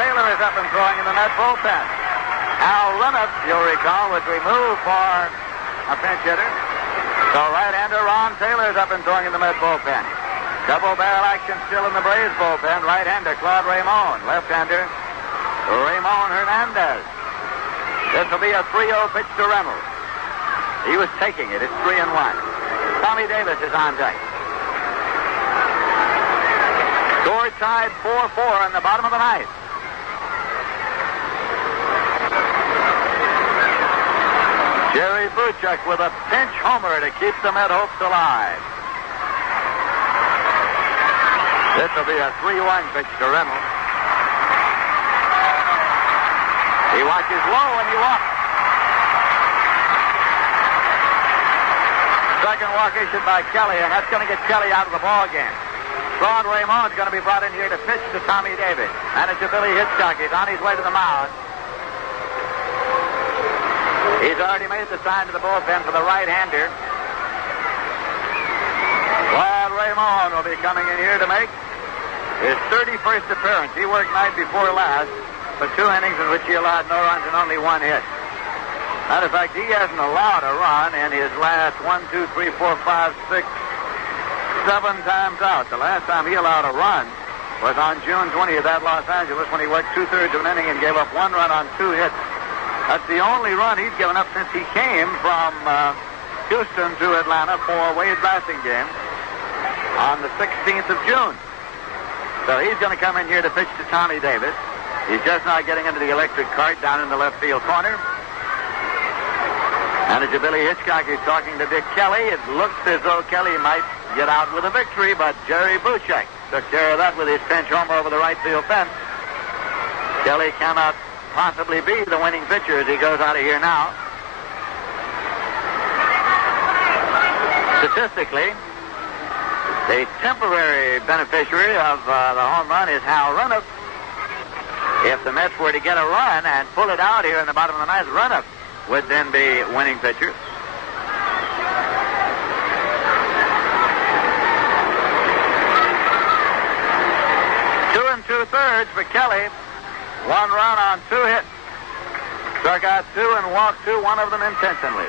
Taylor is up and throwing in the Met bullpen. Al Reniff, you'll recall, was removed for a pinch hitter. So right-hander Ron Taylor is up and throwing in the Met bullpen. Double barrel action still in the Braves bullpen. Right-hander Claude Raymond. Left-hander Ramon Hernandez. This will be a 3-0 pitch to Reynolds. He was taking it. It's 3-1. Tommy Davis is on deck. Score tied 4-4 in the bottom of the ninth. Jerry Buchek with a pinch homer to keep the Met hopes alive. This will be a 3-1 pitch to Reynolds. He watches low and he walks. Second walk issued by Kelly, and that's going to get Kelly out of the ball game. Claude Raymond is going to be brought in here to pitch to Tommy Davis. Manager Billy Hitchcock is on his way to the mound. He's already made the sign to the bullpen for the right-hander. Claude Raymond will be coming in here to make his 31st appearance. He worked night before last for 2 innings in which he allowed no runs and only 1 hit. Matter of fact, he hasn't allowed a run in his last 1, 2, 3, 4, 5, 6, 7 times out. The last time he allowed a run was on June 20th at Los Angeles when he worked 2/3 of an inning and gave up 1 run on 2 hits. That's the only run he's given up since he came from Houston to Atlanta for Wade Bassing game on the 16th of June. So he's going to come in here to pitch to Tommy Davis. He's just now getting into the electric cart down in the left field corner. Manager Billy Hitchcock is talking to Dick Kelly. It looks as though Kelly might get out with a victory, but Jerry Buchek took care of that with his pinch homer over the right field fence. Kelly cannot possibly be the winning pitcher as he goes out of here now. Statistically, the temporary beneficiary of the home run is Hal Reniff. If the Mets were to get a run and pull it out here in the bottom of the ninth, Reniff would then be winning pitcher. Two and 2/3 for Kelly. 1 run on 2 hits. Struck out 2 and walked 2, one of them intentionally.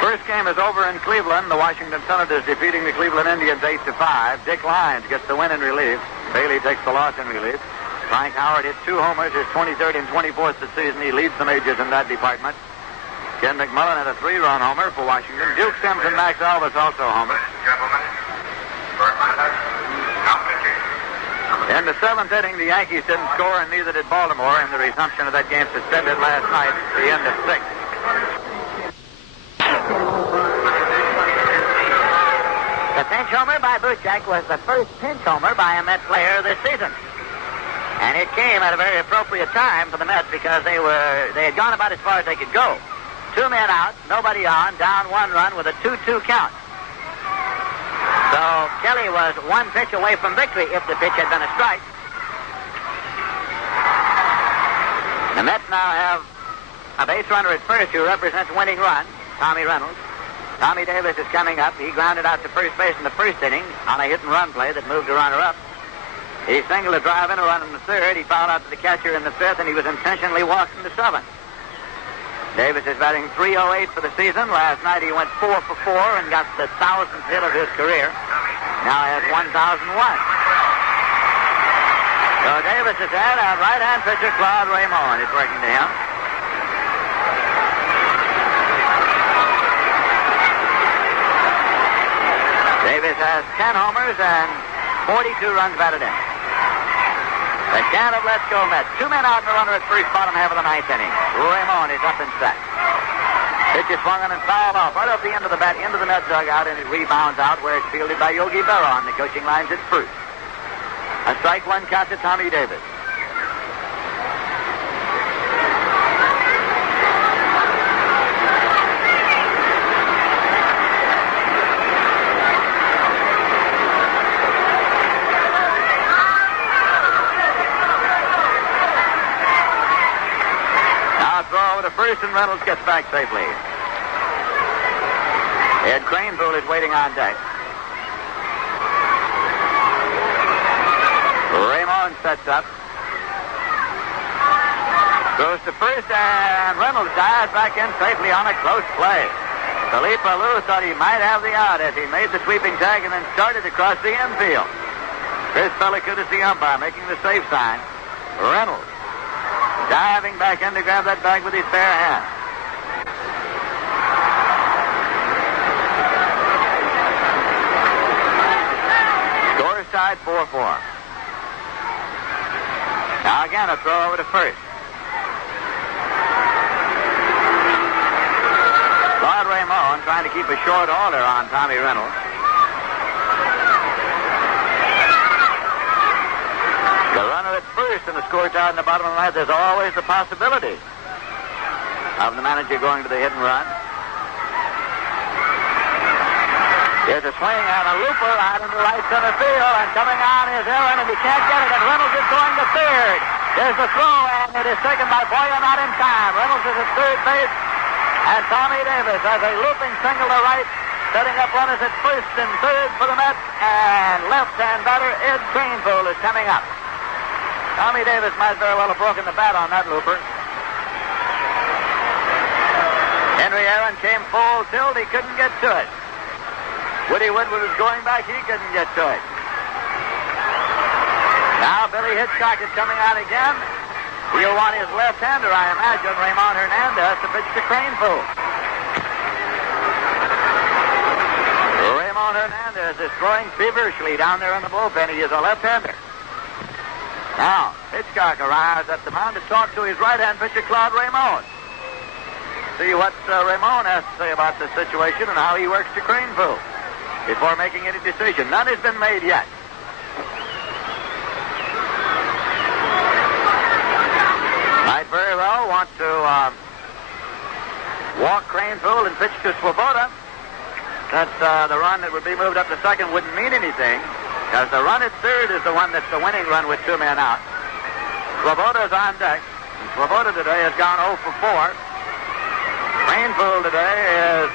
First game is over in Cleveland. The Washington Senators defeating the Cleveland Indians 8-5. Dick Lyons gets the win in relief. Bailey takes the loss in relief. Frank Howard hit 2 homers, his 23rd and 24th this season. He leads the majors in that department. Ken McMullen had a 3-run homer for Washington. Duke Sims and Max Alvis also homers. In the 7th inning, the Yankees didn't score, and neither did Baltimore in the resumption of that game suspended last night, the end of 6. The pinch homer by Buchek was the first pinch homer by a Met player this season. And it came at a very appropriate time for the Mets because they had gone about as far as they could go. 2 men out, nobody on, down 1 run with a 2-2 count. So Kelly was 1 pitch away from victory if the pitch had been a strike. The Mets now have a base runner at first who represents winning run, Tommy Reynolds. Tommy Davis is coming up. He grounded out to first base in the first inning on a hit-and-run play that moved a runner up. He singled a drive in a run in the third. He fouled out to the catcher in the fifth, and he was intentionally walked in the seventh. Davis is batting .308 for the season. Last night he went 4 for 4 and got the 1,000th hit of his career. Now he has 1,001. So Davis is ahead, and right-hand pitcher Claude Raymond is working to him. Davis has 10 homers and 42 runs batted in. They can't have let go Mets. 2 men out and a runner at first, bottom half of the ninth inning. Raymond is up and set. Pitch is swung on and fouled off right off the end of the bat into the Met dugout, and it rebounds out where it's fielded by Yogi Berra on the coaching lines at first. A strike one count to Tommy Davis. First, and Reynolds gets back safely. Ed Kranepool is waiting on deck. Raymond sets up. Goes to first, and Reynolds dives back in safely on a close play. Philippe Alou thought he might have the out as he made the sweeping tag and then started across the infield. Chris Pellicott is the umpire making the safe sign. Reynolds diving back in to grab that bag with his bare hand. Score side 4-4. Now again a throw over to first. Claude Raymond trying to keep a short order on Tommy Reynolds. The runner at first and the score tied in the bottom of the ninth. There's always the possibility of the manager going to the hit and run. Here's a swing and a looper out into right center field, and coming on is Aaron, and he can't get it, and Reynolds is going to third. There's the throw, and it is taken by Foyer, not in time. Reynolds is at third base, and Tommy Davis has a looping single to right, setting up runners at first and third for the Mets, and left-hand batter Ed Kranepool is coming up. Tommy Davis might very well have broken the bat on that looper. Henry Aaron came full tilt. He couldn't get to it. Woody Woodward was going back. He couldn't get to it. Now Billy Hitchcock is coming on again. He'll want his left-hander, I imagine, Raymond Hernandez, to pitch to Kranepool. Raymond Hernandez is throwing feverishly down there in the bullpen. He is a left-hander. Now, Hitchcock arrives at the mound to talk to his right-hand pitcher, Claude Raymond. See what Raymond has to say about the situation and how he works to Kranepool before making any decision. None has been made yet. Might very well want to walk Kranepool and pitch to Swoboda. Since the run that would be moved up to second wouldn't mean anything. Because the run at third is the one that's the winning run with 2 men out. Swoboda's on deck. And Swoboda today has gone 0 for 4. Kranepool today is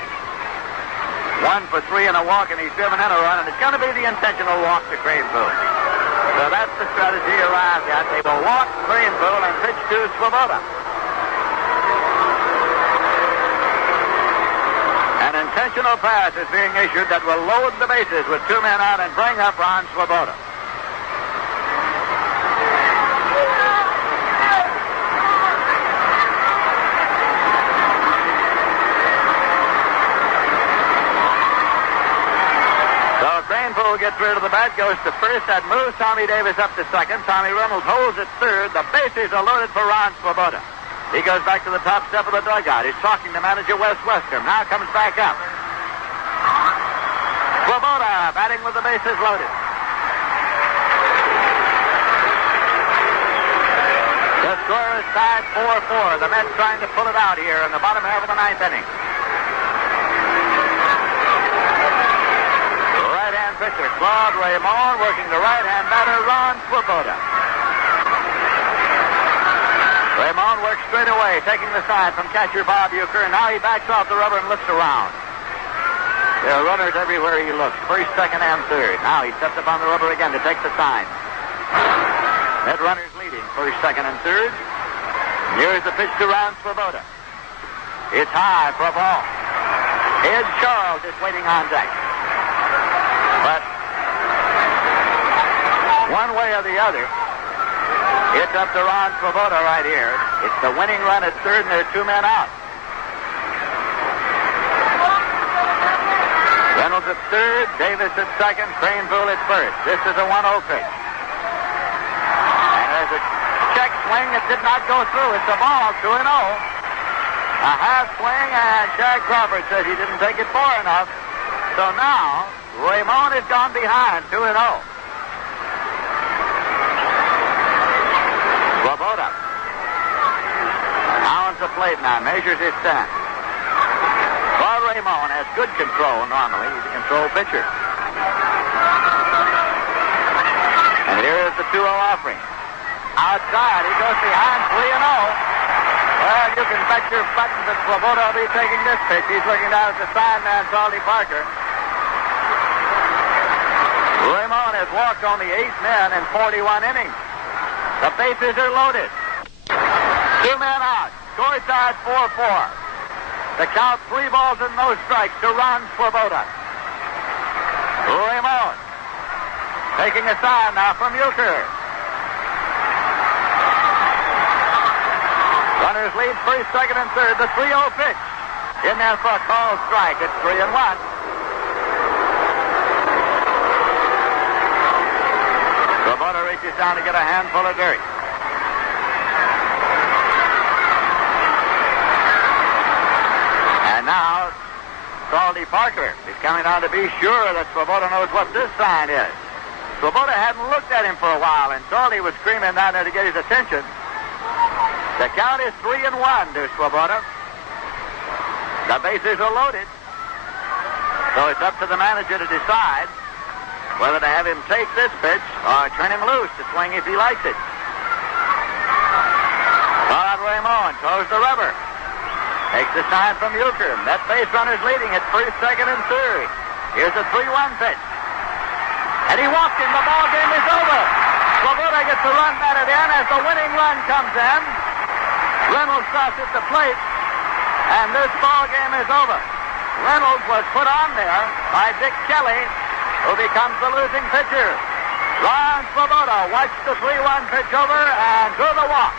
1 for 3 in a walk, and he's driven in a run, and it's going to be the intentional walk to Kranepool. So that's the strategy arrived at. They will walk Kranepool and pitch to Swoboda. An intentional pass is being issued that will load the bases with 2 men out and bring up Ron Swoboda. So Kranepool gets rid of the bat, goes to first. That moves Tommy Davis up to second. Tommy Reynolds holds at third. The bases are loaded for Ron Swoboda. He goes back to the top step of the dugout. He's talking to manager Wes Western. Now comes back up. Swoboda batting with the bases loaded. The score is tied 4-4. The Mets trying to pull it out here in the bottom half of the ninth inning. The right-hand pitcher, Claude Raymond, working the right-hand batter, Ron Swoboda. Raymond works straight away, taking the side from catcher Bob Uecker, and now he backs off the rubber and looks around. There are runners everywhere he looks, first, second, and third. Now he steps up on the rubber again to take the sign. Met runners leading first, second, and third. Here's the pitch to Ron Swoboda. It's high for a ball. Ed Charles is waiting on deck. But one way or the other, it's up to Ron Swoboda right here. It's the winning run at third, and there are 2 men out. Reynolds at third, Davis at second, Kranepool at first. This is a 1-0 pitch. And there's a check swing that did not go through. It's a ball, 2-0. A half swing, and Jack Crawford says he didn't take it far enough. So now, Raymond has gone behind, 2-0. Swoboda pounds the plate now, measures his stance. Well, Raymond has good control normally. He's a control pitcher. And here is the 2-0 offering. Outside, he goes behind, 3-0. Well, you can bet your buttons that Swoboda will be taking this pitch. He's looking down at the sign man, Salty Parker. Raymond has walked only 8 men in 41 innings. The bases are loaded. 2 men out. Score side 4-4. The count, 3 balls and no strikes to Ron Swoboda. Raymond taking a sign now from Euchre. Runners lead first, second, and third. The 3-0 pitch. In there for a called strike. It's 3-1. Swoboda reaches down to get a handful of dirt. And now, Salty Parker is coming down to be sure that Swoboda knows what this sign is. Swoboda hadn't looked at him for a while, and Salty was screaming down there to get his attention. The count is 3-1 to Swoboda. The bases are loaded. So it's up to the manager to decide whether to have him take this pitch or turn him loose to swing if he likes it. Todd Raymond throws the rubber. Takes the sign from Euchre. That base runner's leading at first, second, and third. Here's a 3-1 pitch. And he walked him. The ball game is over. Swoboda gets the run batted in as the winning run comes in. Reynolds stops at the plate, and this ball game is over. Reynolds was put on there by Dick Kelly, who becomes the losing pitcher. Ron Swoboda watched the 3-1 pitch over and drew the walk.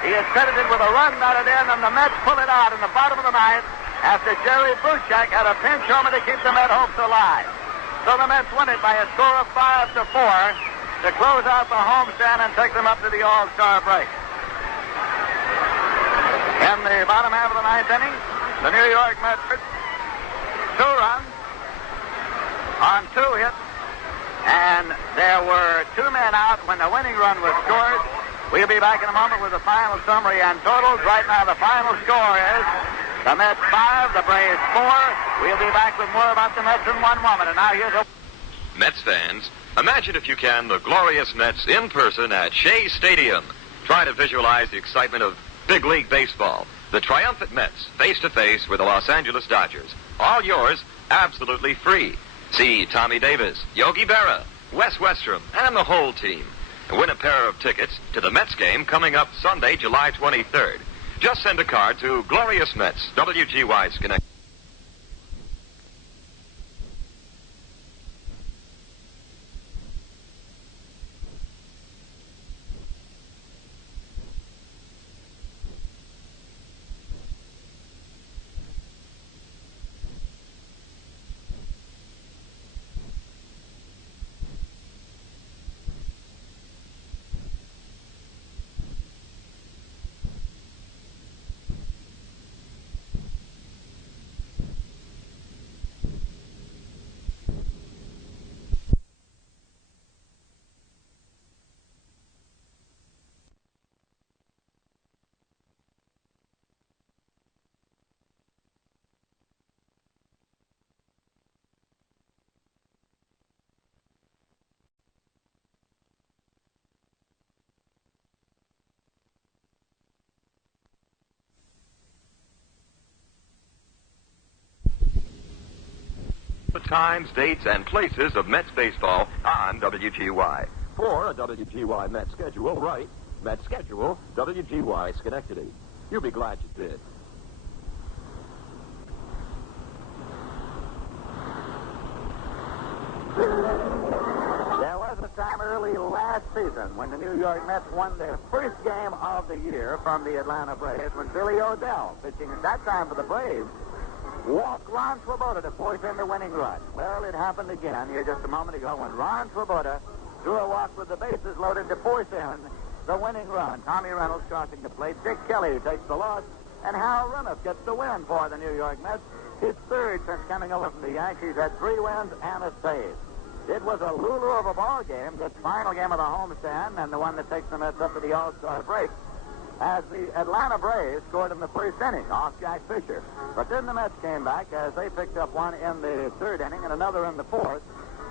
He is credited with a run batted in, and the Mets pull it out in the bottom of the ninth after Jerry Buchek had a pinch homer to keep the Met hopes alive. So the Mets win it by a score of 5-4 to close out the homestand and take them up to the All-Star break. In the bottom half of the ninth inning, the New York Mets 2 runs on 2 hits, and there were 2 men out when the winning run was scored. We'll be back in a moment with the final summary and totals. Right now, the final score is the Mets 5, the Braves 4. We'll be back with more about the Mets in 1 moment. And now here's a... Mets fans, imagine if you can the glorious Mets in person at Shea Stadium. Try to visualize the excitement of Big League Baseball. The triumphant Mets face-to-face with the Los Angeles Dodgers. All yours, absolutely free. See Tommy Davis, Yogi Berra, Wes Westrom, and the whole team. Win a pair of tickets to the Mets game coming up Sunday, July 23rd. Just send a card to Glorious Mets, WGY's Connect. The times, dates, and places of Mets baseball on WGY. for a WGY Met schedule, right? Met schedule, WGY Schenectady. You'll be glad you did. There was a time early last season when the New York Mets won their first game of the year from the Atlanta Braves when Billy O'Dell, pitching at that time for the Braves, walked Ron Swoboda to force in the winning run. Well, it happened again here just a moment ago when Ron Swoboda drew a walk with the bases loaded to force in the winning run. Tommy Reynolds crossing the plate. Dick Kelly takes the loss, and Hal Reniff gets the win for the New York Mets. His third since coming over from the Yankees, had 3 wins and a save. It was a lulu of a ball game, this final game of the homestand, and the one that takes the Mets up to the All-Star break, as the Atlanta Braves scored in the first inning off Jack Fischer. But then the Mets came back as they picked up one in the third inning and another in the fourth.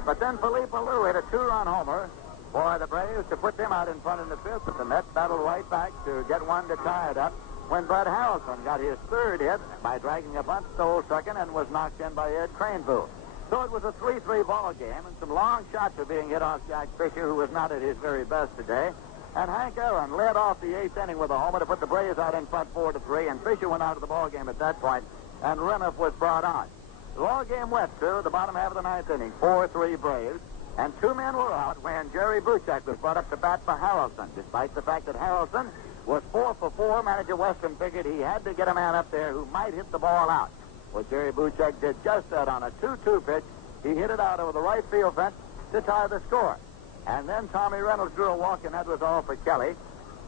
But then Philippe Alou hit a 2-run homer for the Braves to put them out in front in the fifth. But the Mets battled right back to get one to tie it up when Bud Harrelson got his third hit by dragging a bunt, stole second, and was knocked in by Ed Kranepool. So it was a 3-3 ball game, and some long shots were being hit off Jack Fischer, who was not at his very best today. And Hank Aaron led off the 8th inning with a homer to put the Braves out in front 4-3, and Fischer went out of the ball game at that point, and Reniff was brought on. The ball game went to the bottom half of the 9th inning, 4-3 Braves, and 2 men were out when Jerry Buchek was brought up to bat for Harrelson. Despite the fact that Harrelson was 4 for 4, manager Weston figured he had to get a man up there who might hit the ball out. Well, Jerry Buchek did just that on a 2-2 pitch. He hit it out over the right field fence to tie the score. And then Tommy Reynolds drew a walk, and that was all for Kelly.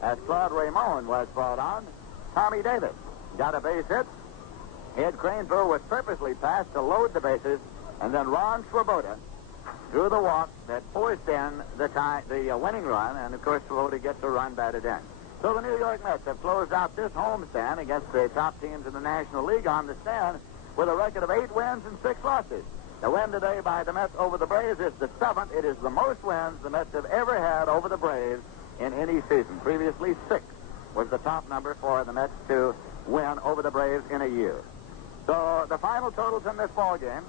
As Claude Raymond was brought on, Tommy Davis got a base hit. Ed Kranepool was purposely passed to load the bases, and then Ron Swoboda drew the walk that forced in the winning run, and of course Swoboda gets a run batted in. So the New York Mets have closed out this homestand against the top teams in the National League on the stand with a record of 8 wins and 6 losses. The win today by the Mets over the Braves is the 7th. It is the most wins the Mets have ever had over the Braves in any season. Previously, 6 was the top number for the Mets to win over the Braves in a year. So the final totals in this ball game: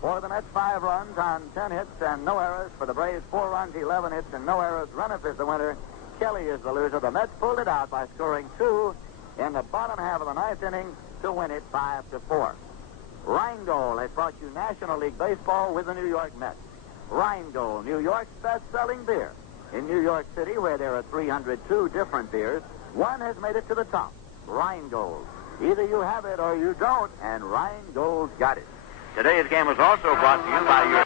for the Mets, 5 runs on 10 hits and no errors. For the Braves, 4 runs, 11 hits and no errors. Reniff is the winner. Kelly is the loser. The Mets pulled it out by scoring 2 in the bottom half of the 9th inning to win it 5-4. Rheingold has brought you National League Baseball with the New York Mets. Rheingold, New York's best-selling beer. In New York City, where there are 302 different beers, one has made it to the top: Rheingold. Either you have it or you don't, and Rheingold's got it. Today's game was also brought to you by your